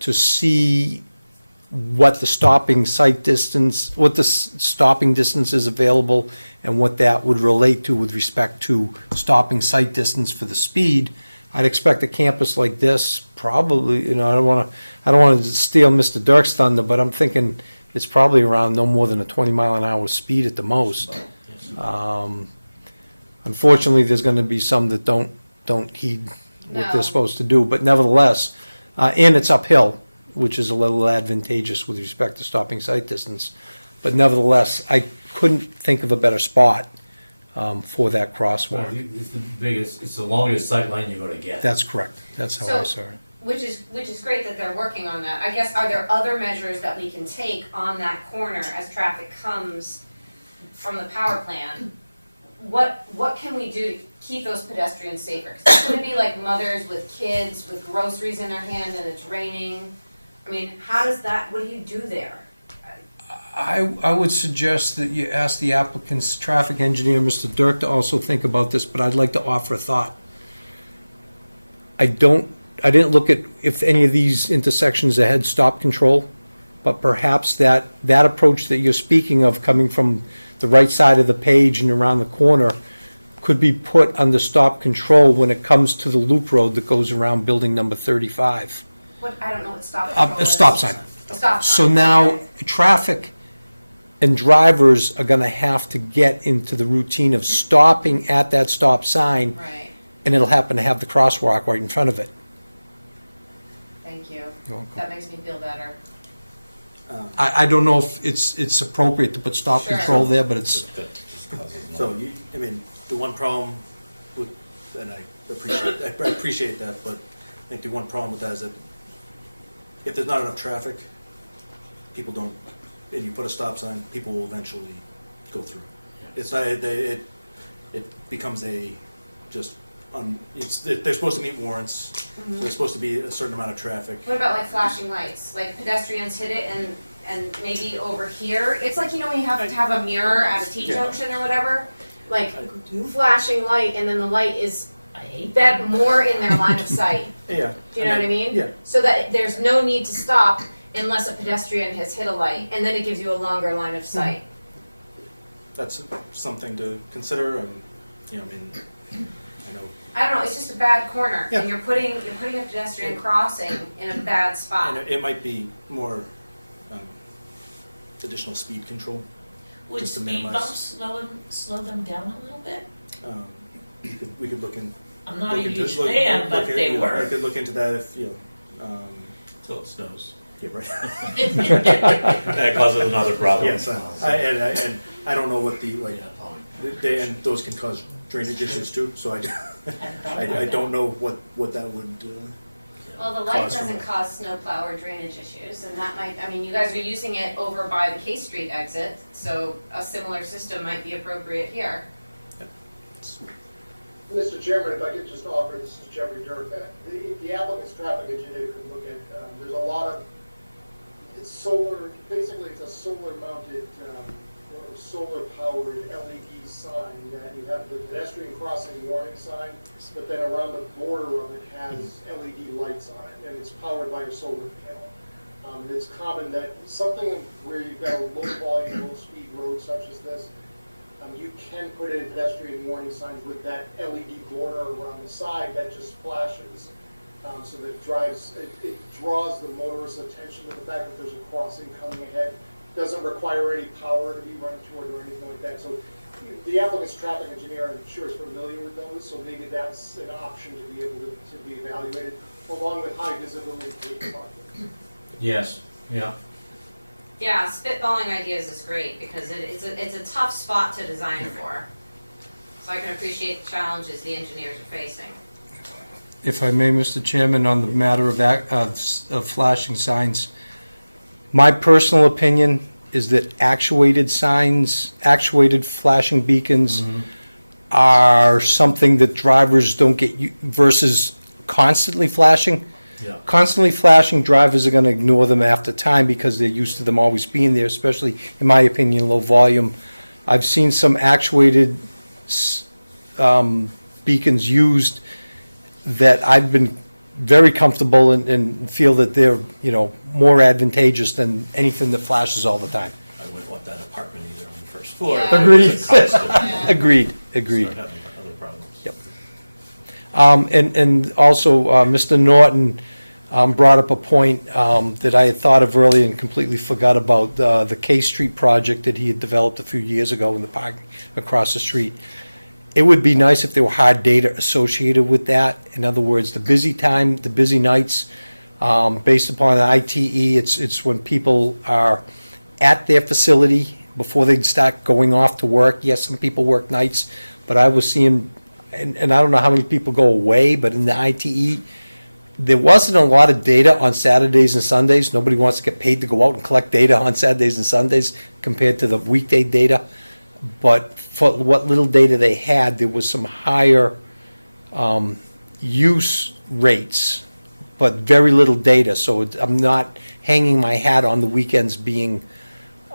to see what the stopping sight distance, what the stopping distance is available, and what that would relate to with respect to stopping sight distance for the speed. I'd expect a campus like this, probably, I don't want to steal Mr. Dirk's thunder, but I'm thinking it's probably around no more than a 20-mile-an-hour speed at the most. Unfortunately, there's going to be some that don't heed what they're supposed to do, but nevertheless, and it's uphill, which is a little advantageous with respect to stopping sight distance. But nevertheless, I couldn't think of a better spot for that crosswalk. It's the longest sight line you're gonna get. That's correct. That's how I saw it. Which is great that they're working on that. I guess, are there other measures that we can take on that corner as traffic comes from the power plant? What can we do to keep those pedestrians safer? 'Cause it's gonna be like mothers with kids with groceries in their hand and it's raining. I mean, what do you do there? I would suggest that you ask the applicant's traffic engineer, Mr. Dirk, to also think about this, but I'd like to offer a thought. I didn't look at if any of these intersections had stop control, but perhaps that approach that you're speaking of, coming from the right side of the page and around the corner, could be put under stop control when it comes to the loop road that goes around building number 35. I don't know what stop control A is. stop sign. A stop sign. So now, traffic and drivers are gonna have to get into the routine of stopping at that stop sign. Right, And it'll happen to have the crosswalk right in front of it. thank you. You're welcome. That makes me feel better. I don't know if it's appropriate to put stop Sure. control there, but it's, So, the one problem with, and I appreciate that, but I think the one problem with that is that if there's not enough traffic, people don't, and you put a stop sign, people will eventually go through. It's not, it becomes they're supposed to meet warrants, so there's supposed to be a certain amount of traffic. What about like flashing lights? Like pedestrians hit it and maybe over here, it's like, when you have to have a mirror at a T-junction or whatever, like flashing light and then the light is that more in their line of sight. Yeah. Do you know what I mean? Yeah. So that there's no need to stop unless a pedestrian has hit a light, and then it gives you a longer line of sight. That's something to consider, and, I know. I don't know, it's just a bad corner, Yeah. and you're putting a pedestrian crossing in a bad spot. And it might be more additional speed control. Would just to speed minimize. bumps slow them down a little bit? We could look in. I'm not a huge fan, but they I work. could look into that if, Till it snows. Yeah, right. That causes another problem. Yes, and I don't know what and those can cause drainage issues too, so I don't know what that would, Well, the light doesn't cause snowplow or drainage issues, and that might, you guys are using it over by the K Street exit, so a similar system might be appropriate here. Mr. Chairman, if I could just offer, this is Jeffrey Dirk, the applicant's traffic engineer could look at, there's a lot of, it's solar, basically it's a solar mounted, or solar powered LED sign that you have the pedestrian crossing warning sign, but then around the border of it has LED lights on it, and it's powered by a solar panel. And it's common that something where you've got a low volume, low speed road such as this, you can put in pedestrian warning signs with that LED border around the side that just flashes. So that it draws the motorist's attention to the fact that there's a crossing coming ahead. Doesn't require any power to be run toward or anything like that. So the applicant's traffic engineer, I'm sure, is familiar with those, so maybe that's an option to be able to be evaluated, along with high visibility paved parking. Yes, yeah. Yeah, spitballing ideas is great, because it's a tough spot to design for. So I can appreciate the challenges the engineers are facing. if I may, Mr. Chairman, on the matter of flashing signs, my personal opinion is that actuated signs, actuated flashing beacons are something that drivers don't get versus constantly flashing. Yeah. Constantly flashing drivers are gonna ignore them after time because they're used to them always being there, especially, in my opinion, low volume. I've seen some actuated beacons used that I've been very comfortable and feel that they're, more advantageous than anything that flashes all the time. I wouldn't want that apartment either on the first floor. Yeah. Agreed. It's a constant. Agreed. Start having other problems. Yep. And also, Mr. Norton brought up a point that I had thought of earlier and completely forgot about, the K Street project that he had developed a few years ago in the park across the street. It would be nice if there were hard data associated with that. In other words, the busy time, the busy nights, based upon the ITE, it's when people are at their facility before they start going off to work. Yes, some people work nights, but I was seeing, and I don't know how many people go away, but in the ITE, there wasn't a lot of data on Saturdays and Sundays. Nobody wants to get paid to go out and collect data on Saturdays and Sundays compared to the weekday data. But for what little data they had, there was some higher use rates, but very little data. So I'm not hanging my hat on the weekends being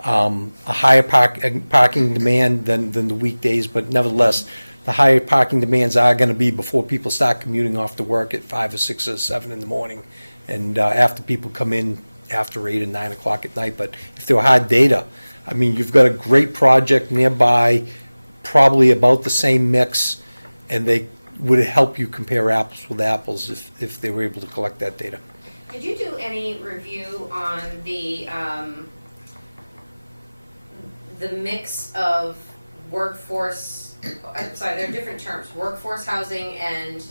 a higher parking demand than the weekdays, but nevertheless, the higher parking demands are going to be before people start commuting off to work at 5 or 6 or 7 in the morning, and after people come in after 8 and 9 o'clock at night. But if there were hard data, I mean, you've got a great project nearby, probably about the same mix, and they would help you compare apples with apples if they were able to collect that data. Did you do any review on the mix of workforce, I'm sorry, there are different terms, workforce housing and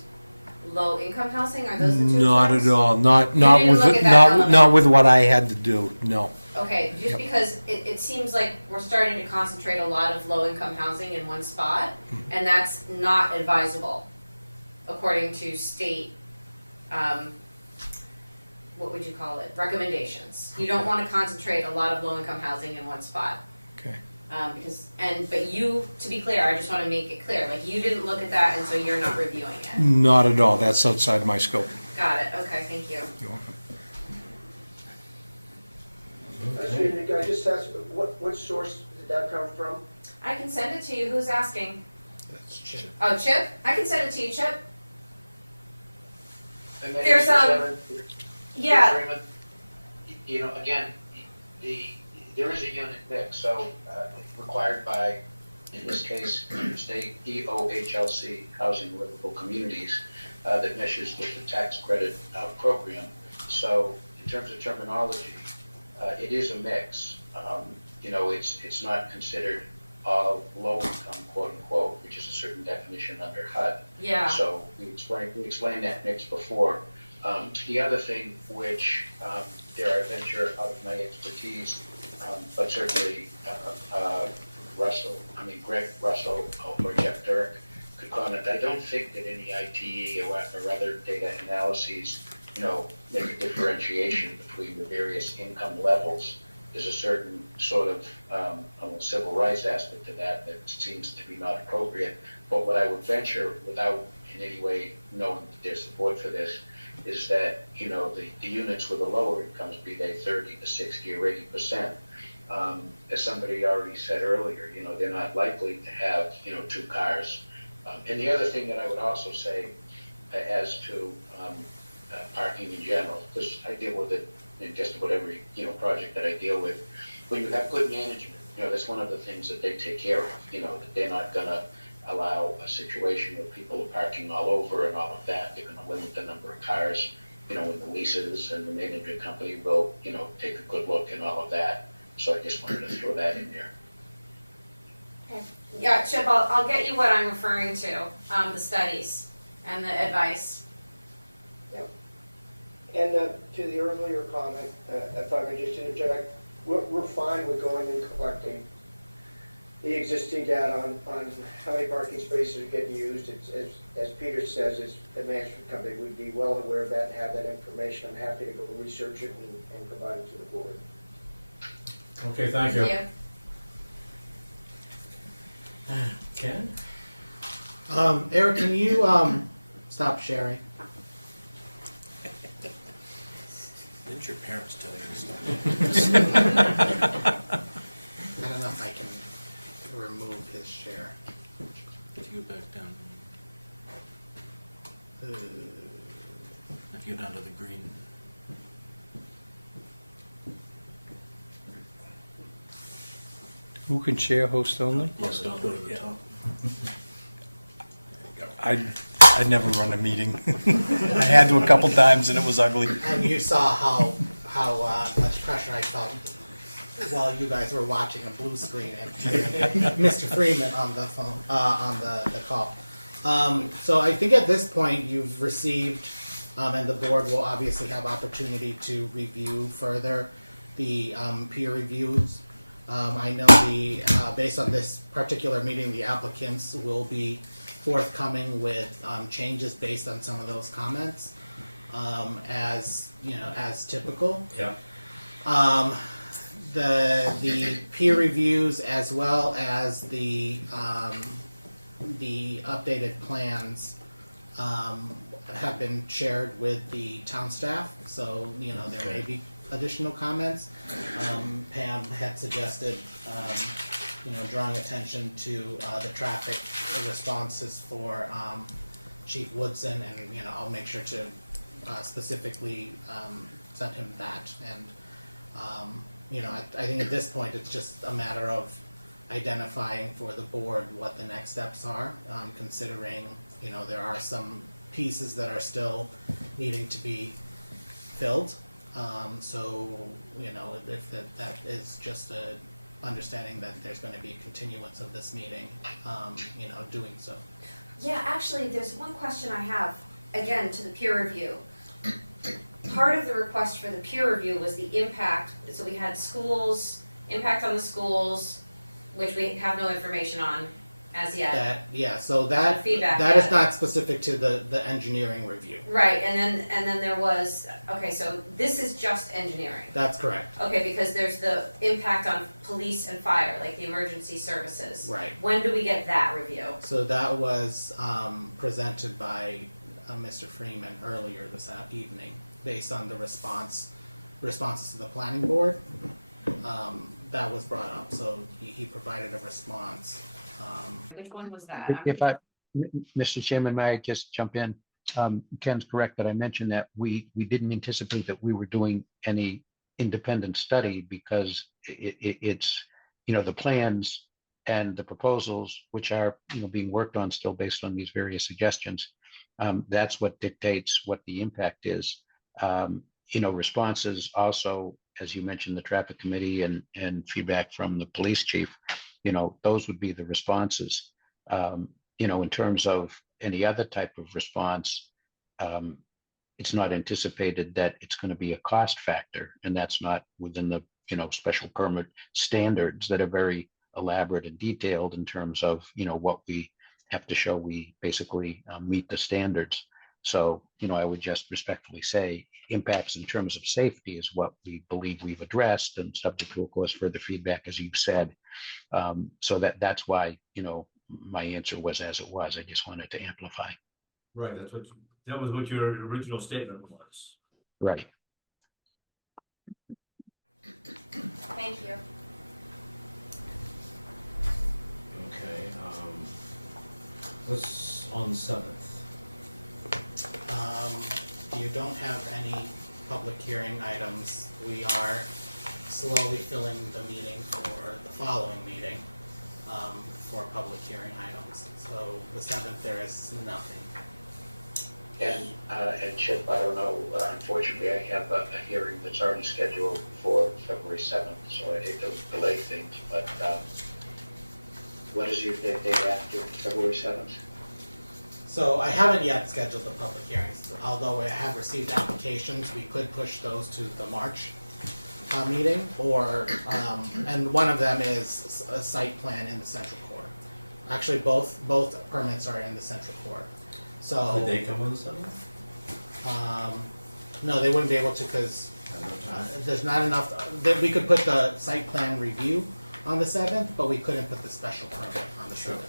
low-income housing, are those the two Not terms? at all, not didn't with, look at that element? not with what I had to do, no. Okay, just Yep. because it seems like we're starting to concentrate a lot of low-income housing in one spot, and that's not advisable, according to state, what would you call it, recommendations. You don't want to concentrate a lot of low-income housing in one spot. Okay. But you, to be clear, I just want to make it clear, like, you didn't look at that, and so you're not reviewing it. Not at all, that's outside my scope. Got it, okay, thank you. You're welcome. Can I just ask, what source did that come from? I can send it to you, who's asking? That's Chip. Oh, Chip? I can send it to you, Chip. And then There's, yeah. agreement, again, there is a unit mix, so required by, in this case, state EOHLC, Housing Livable Communities, that measures with the tax credit program. So in terms of terminology, it is a mix. It's not considered low income, quote unquote, which is a certain definition under HUD. Yeah. So we explained that mix before. The other thing, which dare I venture out of my expertise, but certainly Greg Russell or Jeff Dirk could comment. I don't think that any ITE or other data analyses, make a differentiation between the various income levels. There's a certain sort of civil rights aspect to that seems to be not appropriate. But what I would venture, without in any way knowing there's support for this, is that the units with the lower incomes, be they 30 to 60 or 80%, as somebody already said earlier, they're not likely to have 2 cars. And the other thing that I would also say, as to parking in general, because I deal with it in just about every project that I deal with. When you have good management, that's one of the things that they take care of. That they're not going to allow a situation where people are parking all over and all of that. They're going to limit the number of cars, in the leases, and the management company will, take a good look and all of that. So I just wanted to throw that in there. Okay. Yeah, Chip, I'll get you what I'm referring to, the studies and the advice. Yep. And to the earlier comment, if I could just interject, we're fine with going and collecting the existing data on how many parking spaces are getting used. It's, as Peter says, as the management company, we'd be well aware of that and have that information. I'm happy to go research it and provide it to the board. Okay, thank you. Yeah. Ken? Eric, can you stop sharing? Didn't your parents tell you this stuff? I don't know if I can remove his share. If you go back down, if you go down to the green. Who can share host only? Yes, don't go to the top. I never run a meeting. I had to a couple times and it was ugly. And you saw how much pressure I felt while you guys were watching a blue screen and Mr. Freeman on the phone, on the call. So I think at this point you've received, and the board will obviously have opportunity to review further the peer reviews. I know based on this particular meeting, the applicants will be forthcoming with changes based on some of those comments, as typical. Yeah. The peer reviews as well as the updated plans have been shared with the town staff, so there may be additional comments. Pam had suggested drawing attention to the traffic responses for Chief Woodson, and I'll make sure to specifically send him that. And I think at this point it's just a matter of identifying for the board what the next steps are, considering there are some pieces that are still needing to be filled. So if that is just a understanding that there's going to be continuance of this meeting, doing so. Yeah, actually, there's one question I have, again, to the peer review. Part of the request for the peer review was the impact, so we had schools, impact on the schools, which we have no information on as yet. So that is not specific to the engineering review. Right, and then there was, okay, so this is just engineering. That's correct. Okay, because there's the impact on police and fire, like the emergency services. Right. When do we get that review? So that was presented by Mr. Freeman earlier this evening, based on the responses to the planning board. That was brought up, so he provided a response. Which one was that? Mr. Chairman, may I just jump in? Ken's correct that I mentioned that we didn't anticipate that we were doing any independent study, because it's the plans and the proposals, which are being worked on still based on these various suggestions. That's what dictates what the impact is. Responses also, as you mentioned, the traffic committee and feedback from the police chief, those would be the responses. In terms of any other type of response, it's not anticipated that it's going to be a cost factor, and that's not within the special permit standards that are very elaborate and detailed in terms of what we have to show we basically meet the standards. So I would just respectfully say impacts in terms of safety is what we believe we've addressed, and subject to, of course, further feedback, as you've said. So that's why my answer was as it was. I just wanted to amplify. Right, that was what your original statement was. Right. Thank you. Okay, what's on the 7th? You don't have any public hearing items. We are slowly filling the meeting for the following meeting for public hearing items. So the 7th, there is nothing. And Chip, I don't know, unfortunately, I have a hearing that's already scheduled for February 7th, so I hate to delay things, but what is your date after February 7th? So I haven't yet scheduled the public hearings, although I have received applications. We could push those to the March meeting, or and one of them is a site plan in the Central Core. Actually, both permits are in the Central Core. So Would they come on the 7th? No, they wouldn't be able to, because there's not enough. We could put the site plan review on the 7th, but we couldn't put the special permit on the 7th.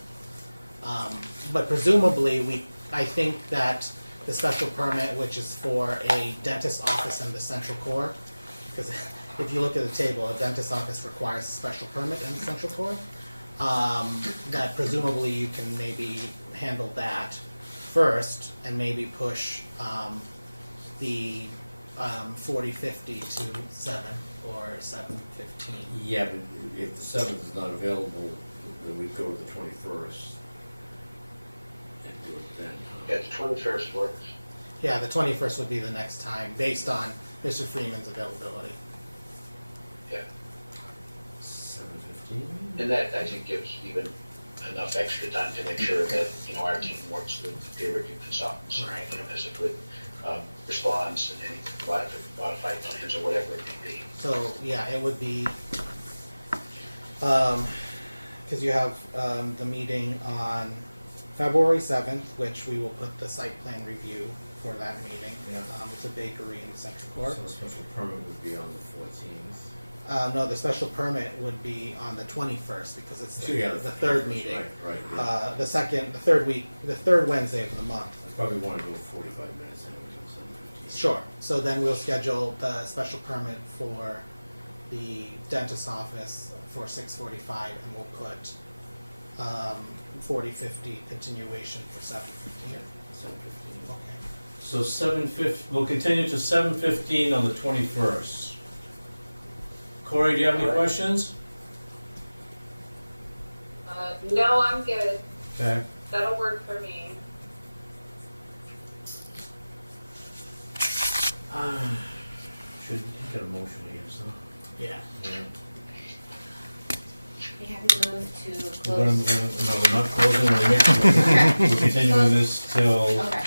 But presumably, I think that the special permit, which is for a dentist office in the central core. Because if you look at the table, a dentist office requires a special permit in the central core. That presumably you can maybe handle that first and maybe push the 4050 to 7 or 715. Yeah, but if the 7th is not available, then we'd go to the 21st and do it then. Yeah, the 21st works. Yeah, the 21st would be the next time, based on Mr. Freeman's availability. Yeah. 7:15? And that, I think, gives even enough extra time to make sure that, you know, our team works with the peer review consultants. Right. You know, has a good response and any modified plans or whatever it may be. So, yeah, it would be, because you have the meeting on February 7th, which we will put the site plan review for that meeting. Yeah. It's a bakery in the Central Court. So a special permit would be on the 14th. No, the special permit would be on the 21st because it's So, yeah, the third meeting. Right, yeah. The third Wednesday of the month. I probably want to go 45 minutes anyway, until 7:15. Sure. So then we'll schedule the special permit for the dentist office for 6:45, and we'll put 4050 continuation for 7:15. 7:15. Okay. So 7:15, we'll continue to 7:15 on the 21st. Corey, do you have any questions? No, I'm good. Okay. That'll work for me. Should get a motion here, so. Yeah. Be happy to move to No, we're not closing, we're continuing this till Okay.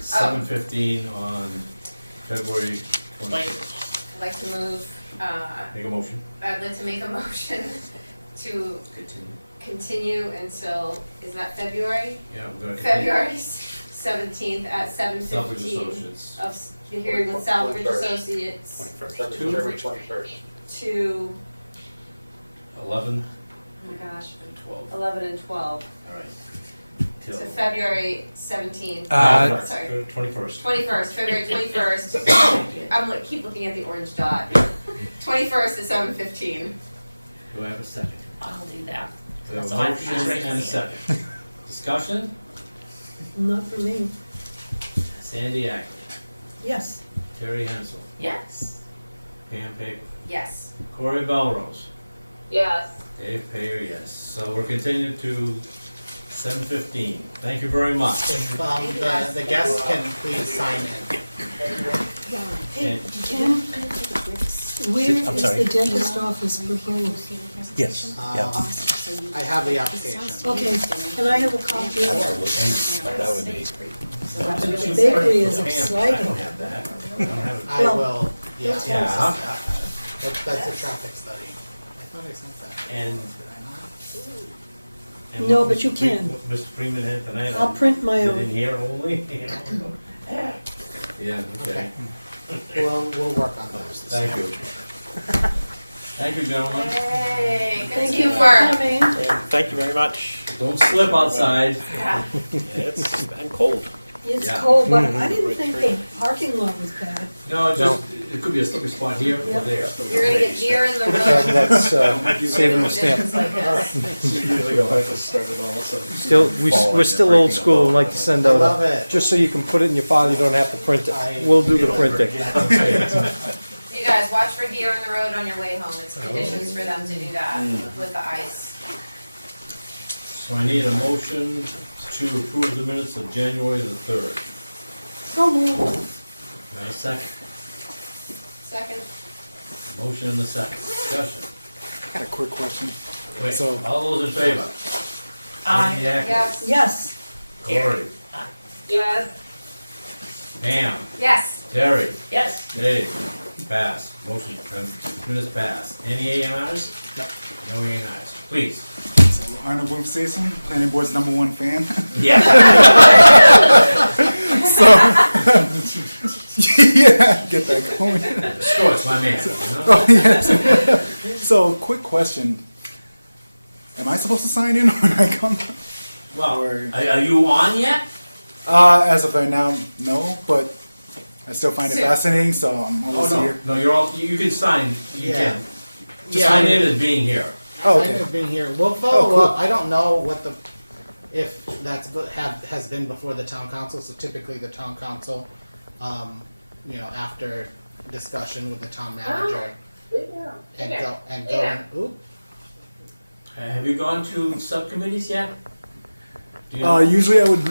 7:15 on February 21st. I'd like to move, Make a motion. I'd like to make a motion to continue until, is that February? Yeah, we're gonna continue. February 17th at Southbridge 7:15 Associates. of the hearing with Southbridge 21st. Associates February 21st. to, 11 oh my gosh, and 12. 11 and 12. All right. To Till February 17th. Sorry. 21st. 21st, February 21st. Keep looking at the orange dot. 21st at 7:15. Do I have a second? I'll do that. We have That's a all I motion have and a second. Discussion? Not for me. Sandy Ackley, Yes. Terry Hensel, Yes. Pam Paper, Yes. Corey Belrose, Yes. Dave Payer, yes. So we're continuing to 7:15. Thank you very much. If the guests can please sign in. Hey, Ken, where I'm is sorry. the dentist office proposed? Yes. I have the application. Okay, and I have a copy of it. That would be. The bakery is I exciting. don't have that. I don't have it. I will, yeah. That's Yeah. That's a traffic study. I thought I sent that. And. Did and No, what but Mr. you can. What Mr. Freeman had tonight. I'll print my Is it own. in here only? Yeah, okay. We'll work on those. Thank you. Thank you, gentlemen. Hey, good Thank you for teamwork. coming. Thank you very much. Don't slip outside. Yeah. It's been cold. It's Yeah. cold, but I didn't think the parking lot was bad. No, just, it could be a slippery spot here or Yep. there. You're gonna get deer in the road. That's saving the stamp. It's like this. Still, we're still old school and like to send I out love it. just so you can put it in your file, you don't have to print it. We'll do the printing. You guys, watch for deer in the road on your way home. It's conditions for them to do that with the ice. So I need a motion to approve the minutes of January the 3rd. So moved. Now a second. Second. Motion and a second. Discussion. Got a quick question. Wait, So- all those in favor? Aye. Yes. Yes. Corey, Yes. Pam, Yes. Terry, Yes. Dave, pass. Motion, minutes pass. Any AMRs? No. No AMRs. Please. So Arnold Wolf Stason, Planning Board's #1 fan. Yeah. So, yeah, get that going. Sure, it's my man. You know? Oh, yes. So, quick question. Am I supposed to sign in when I come? Well, Or- are you on yet? As of right now, no, but I still find it Soon. fascinating, so I'm Oh, always no, here. no, you're all, you can sign, you Yeah. can. Just sign in as being here. Oh, Sign okay. of being here. We'll follow cool. up. I don't know what if that's has been before the town council. So typically the town council, after discussion with the town manager and go and oop. Have you gone to subcommittees yet? Do you know? Usually I would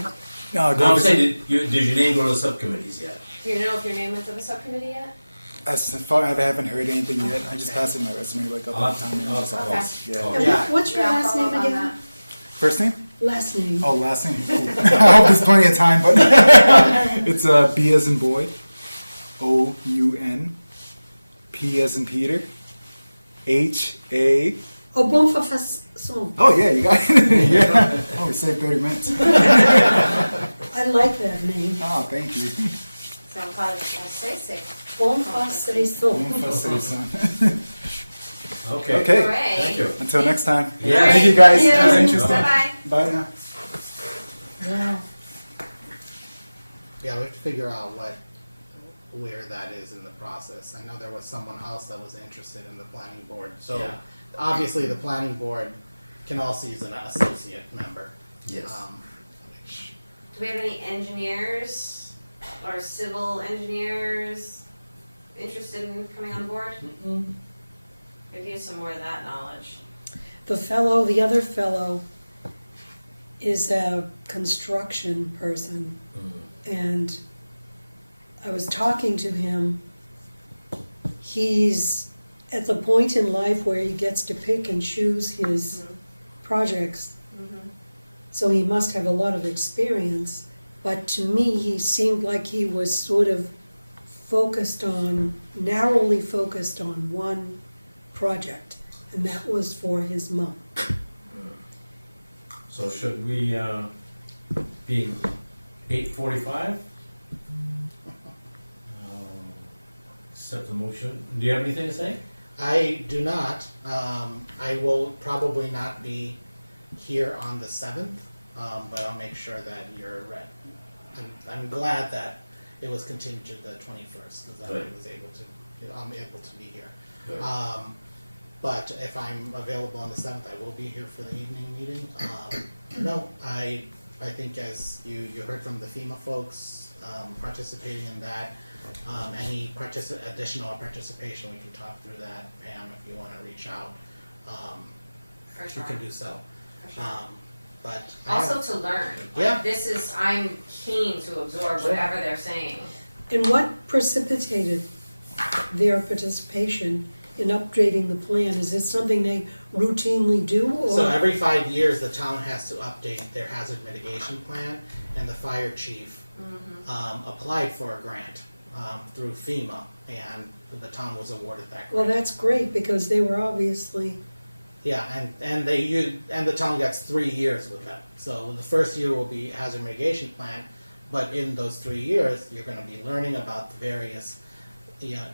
No, go I'm visit. saying, did your name go to the subcommittees yet? Do you know if your name went to the subcommittee yet? As far as I haven't heard anything yet. I just passed in my resume like a lot of time. Yeah. What's your last name again? First name? Last name. Oh, last name. Cool. I hope there's plenty of time, but it's B as in boy, O-U-N, P as in Peter, H-A. Oh, Bonfafasson. Oh yeah, you got it. Yeah. Oh, we saved 30 minutes. I like that name. Oh, thank you. So I'm calling it Sese. Bonfafasson. Bonfafasson. Okay. Okay. Hooray. Thank you. Until next time. Yeah. Thank you guys. Yeah. That was interesting. Bye-bye. Bye now. Wow. Yeah, we have to figure out where that is in the process. I know there was someone else that was interested in the planning board. So Yeah. obviously the planning board can also use an associate member. Yes. Which Do we have any engineers or civil engineers interested in coming on board? Could use some more of that knowledge. The other fellow is a construction person, and I was talking to him. He's at the point in life where he gets to pick and choose his projects, so he must have a lot of experience. But to me, he seemed like he was sort of narrowly focused on one project, and that was for his mom. So should we, be 8:45? Accept the motion. Do you have anything to say? I do not. I will probably not be here on the 7th, but I'll make sure that you're ready. I'm glad that it was continued to the 21st because I was I'm able to be here. Good. But if I'm available on the 7th, I will be here for the evening meeting. No, I think as you heard from the FEMA folks participating in that, any additional participation, we can talk through that. Pam, if you want to reach out, you can do so. For sure. But Also to learn. Yeah. I'm keen to absorb whatever they're saying. And what precipitated their participation in updating the plan? Is this something they routinely do? Or? So every 5 years, the town has to update their hazard mitigation plan, and the fire chief applied for a grant through FEMA, and the town was awarded that grant. Well, that's great, because they were obviously... Yeah, and the town gets 3 years with that. So the first year will be hazard mitigation plan, but in those 3 years, you're gonna be learning about the various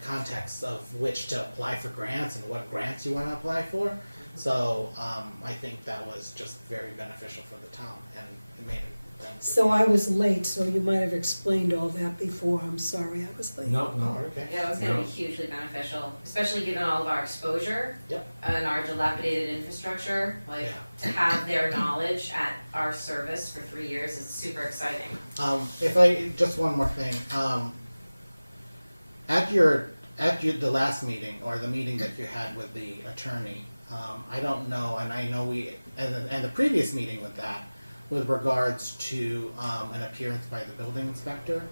contexts of which to apply for grants and what grants you wanna apply for. So I think that was just very beneficial for the town, and it made it. So I was late, so you might have explained all that before. I'm sorry I was late. No. Okay. Yeah, it was gonna be hugely beneficial, especially given all of our exposure. Yep. And our dilapidated infrastructure, to have their knowledge at our service for 3 years is super exciting. Just one more thing. At the last meeting, or the meeting that you had with the attorney, I don't know, and I know and the previous meeting with that, with regards to an appearance by the building inspector,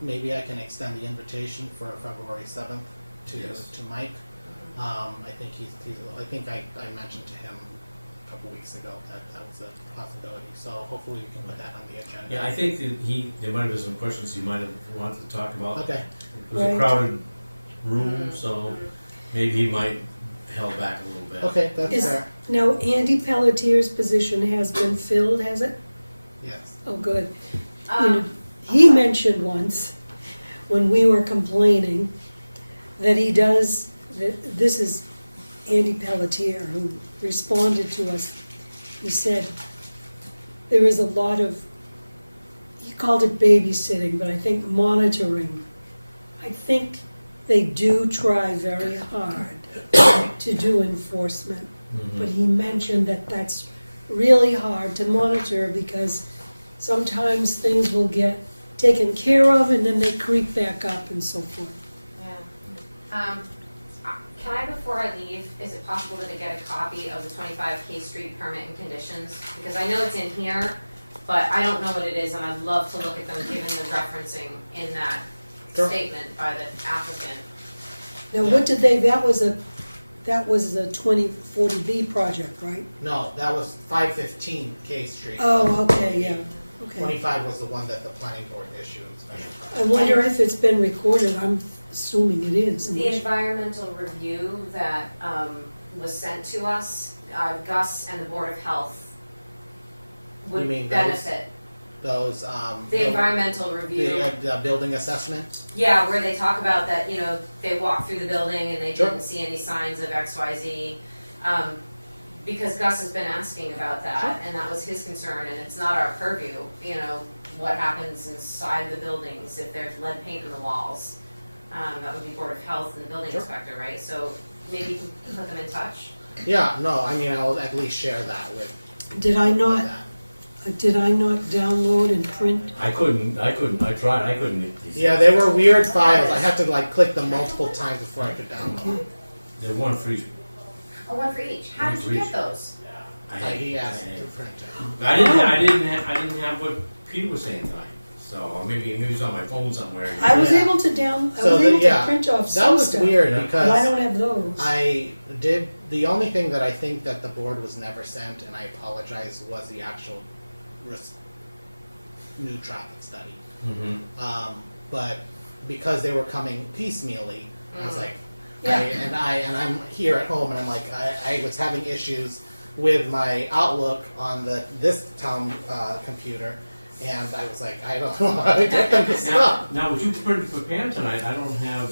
maybe I can extend the invitation for February 7th to Mike. I think I mentioned to him a couple weeks ago that was a possibility. So hopefully we can put that on the agenda. Yeah, I think that there might have been some questions he might have wanted to talk about. Okay. It was a crowded room, so maybe he might held back a little bit. Okay, that's fair. Now, Andy Pelletier's position has been filled, has it? Yes. Oh, good. He mentioned once, when we were complaining, that this is Andy Pelletier who responded to us. He said, there is a lot of, he called it babysitting, but I think monitoring. I think they do try very hard to do enforcement. But he mentioned that that's really hard to monitor because sometimes things will get taken care of and then they creep back up and so forth. Yeah. Can I, before I leave, is it possible to get a copy of the 25 K Street permit and conditions? Because I know it's in here, but I don't know what it is, and I'd love to look at them given the referencing in that statement by the applicant. Now, what did they, that was a 2040B project, right? No, that was 515 K Street. Oh, okay, yeah, okay. 25 was the one that the planning board issued special I wonder if it's been recorded, I'm assuming it is. The environmental review that was sent to us, Gus and the Board of Health You would mean benefit. those The environmental review. The building assessment? Yeah, where they talk about that, you know, they walked through the building and they Sure. didn't see any signs of XYZ. Because Gus has been asking about that, and that was his concern, and it's not our purview, you know, what happens inside the buildings if there's lead paint in the walls. That would be Board of Health and the building inspector, right? So maybe you can put them in touch. Yeah, no, I mean, I'll at least share that with. Did I not download and print? I couldn't, I tried, I couldn't get these. Yeah, they were weird files. I had to like click them multiple times before I could download. They're one for each. Oh, one for each. How One did for you get each. those? He asked to print it. I didn't have what Peter was saying tonight, so, or maybe it's on my phone somewhere. I was able to print off some stuff. That was weird because But I don't have those. I did, the only thing that I think that the board was never sent, and I apologize, was the actual new traffic study. But because they were coming piecemeally, I was like, Yeah. I'm here at home and I'm like, I was having issues with my Outlook on this town computer, and I was like, I don't know how to get them to stop. Now, what you printed for Pam tonight, I don't have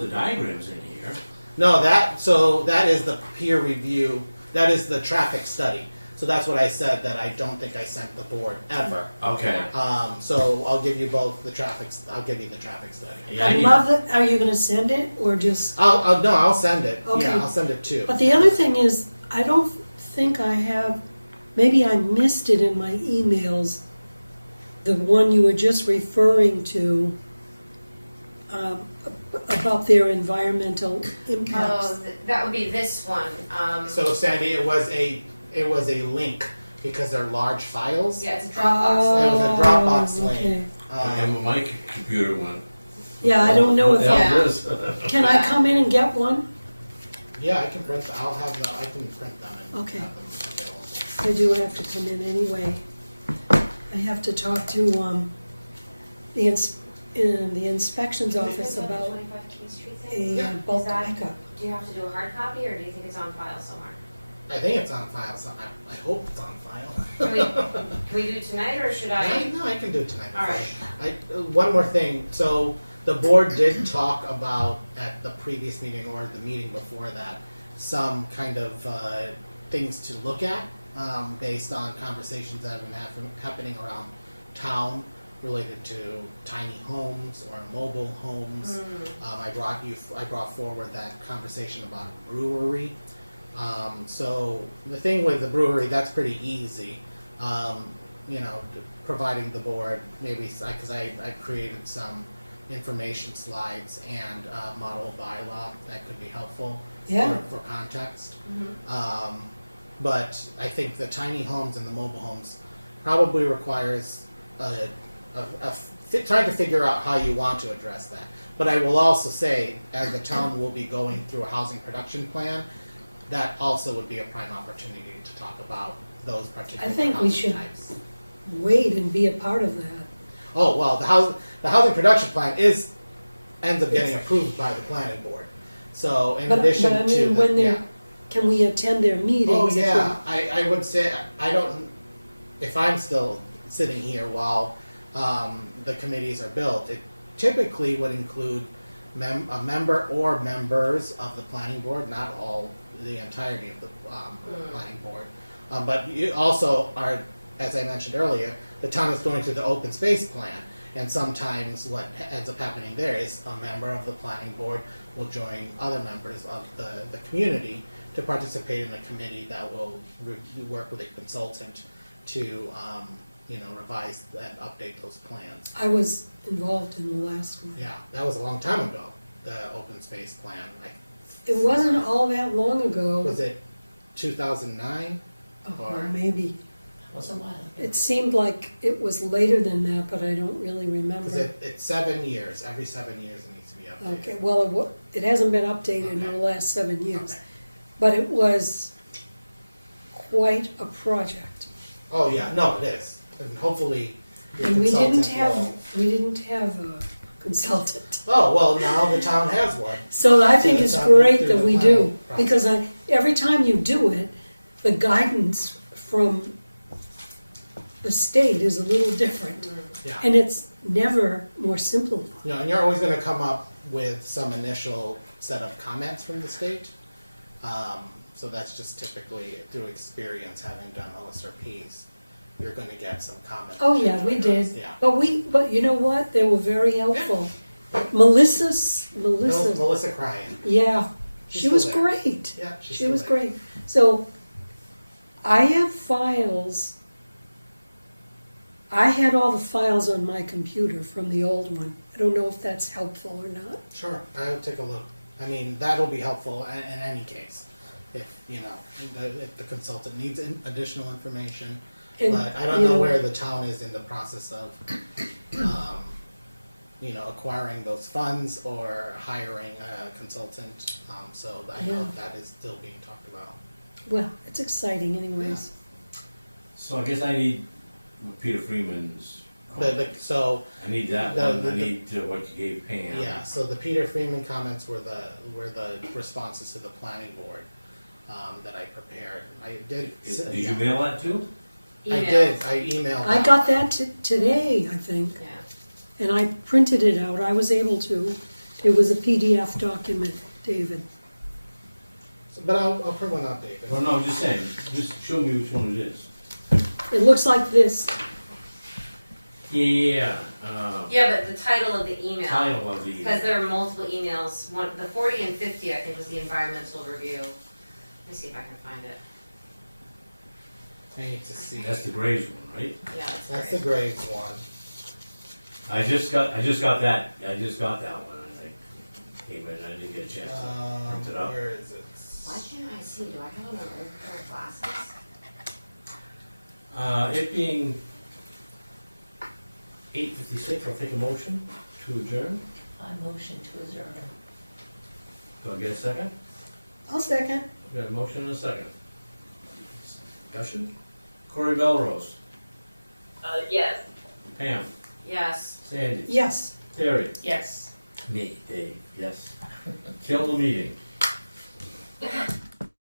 the diagrams in here. No, that is the peer review, that is the traffic study. So that's what I said, that I don't think I sent the board ever. Okay. So I'll give you both I'll give you the traffic study. Yeah, I love that. Are you gonna send it or just? I'll send it. Okay. Yeah, I'll send it too. But the other thing is, I don't think I have, maybe I missed it in my emails, the one you were just referring to, about their environmental impacts. Oh, that would be this one. So Sandy, it was a link because they're large files. Yeah, it's a Dropbox. It was a Dropbox link. Okay. I have my computer one. Yeah, I don't know if I. Can I come in and get one? Yeah, I can print. I can print them and Okay. have them available. I do have to come in anyway. I have to talk to the inspections office about 25 K Street thing? a bulk pickup. Do you have to do a hard copy, or do you think it's on file somewhere? I think it's on file. So I hope it's on file. Can we do it tonight, or should I? No, I can do it tonight. All right. One more thing. So the board did talk about at the previous meeting or the meeting before that some kind of things to look at based on conversations that have been happening around town related to tiny homes or mobile homes. I brought forward that conversation about a brewery. So the thing with the brewery, that's pretty easy. Providing the board maybe, because I created some information slides and model bylaw that could be helpful for context. But I think the tiny homes and the mobile homes probably requires trying to figure out how you want to address that. But I will also say, as the town will be going through a housing production plan, that also would be a prime opportunity to talk about those particular I think we housing should types. wait and be a part of that. Oh, well, the housing production plan ends up getting approved by the planning board. So in addition but I to mean, when they're, can we attend their meetings? Oh, yeah, I would say, if I'm still sitting here while the committees are built, it typically would include a member or members of the planning board, not all, the entirety of the planning board. But you also are as I mentioned earlier, the town is going through the open space plan. And sometimes what ends up happening there is a member of the planning board will join other members of the community to participate in a committee that will work with a consultant to, revise and update those plans. I was involved in the last one. Yeah, that was a long time ago, the open space plan. It wasn't all that long ago. Was it 2009? Or maybe. That was a while ago. It seemed like it was later than that, but I don't really remember. Because it's 7 years. Every 7 years it needs to be updated. Okay, well, it hasn't been updated in the last 7 years. But it was quite a project. Oh, yeah, no, it is. And hopefully your And we consultant didn't have a consultant. Oh, well, now the town has one. So I think it's great through that the we planning do, process. because every time you do it, the guidance from the state is a little different. Yeah. And it's never more simple. And you're always gonna come up with some initial set of comments from the state. So that's just typically through experience, having done OSRPs, you're gonna get some comments. Oh, yeah, we did. Yeah. But you know what? They were very helpful. Melissa. Melissa Cryan. Yeah, She's she was still there. great. Yeah, she's She still was there. great. So I have files. I had all the files on my computer from the old one. I don't know if that's helpful or not. Sure, I'll take a look. I mean, that'll be helpful in any case. If, if the consultant needs additional information. And, But I don't know where the town is in the process of, acquiring those funds or hiring a consultant. So I know Yeah. that is still being talked about. Well, it's exciting anyways. So I guess I need Peter Freeman's. So I need that one. I need what you gave Pam. Yeah, so the Peter Freeman comments were the responses to the planning board that I prepared. I did. Did you mail that too? I did. I emailed. I got that today, I think. Yeah. And I printed it out. I was able to. It was a PDF document, David. But I'll print one out, David. Well, no, I'm just saying. Just show me which one it is. It looks like this. Yeah. Yeah, but the title of the email. Title of the email. Because there are multiple emails. The 40 and 50, I think, was the environmental review. Let me see if I can find it. I need to see. That's the Graves one, right? Yeah, That's the Graves one. I just got that. I just got that one. And I came in. I didn't get a chance to print it out. Where is it? Why can't I see? Do I have on my old pair of glasses? It being 8:56, I'll take a motion to adjourn. I motion to adjourn. Do I get a second? I'll second. We got a motion and a second. Discussion? Corey Belrose, Yes. Pam, Yes. Sandy, Yes. Terry, Yes. me, Dave, yes. Kill the meeting.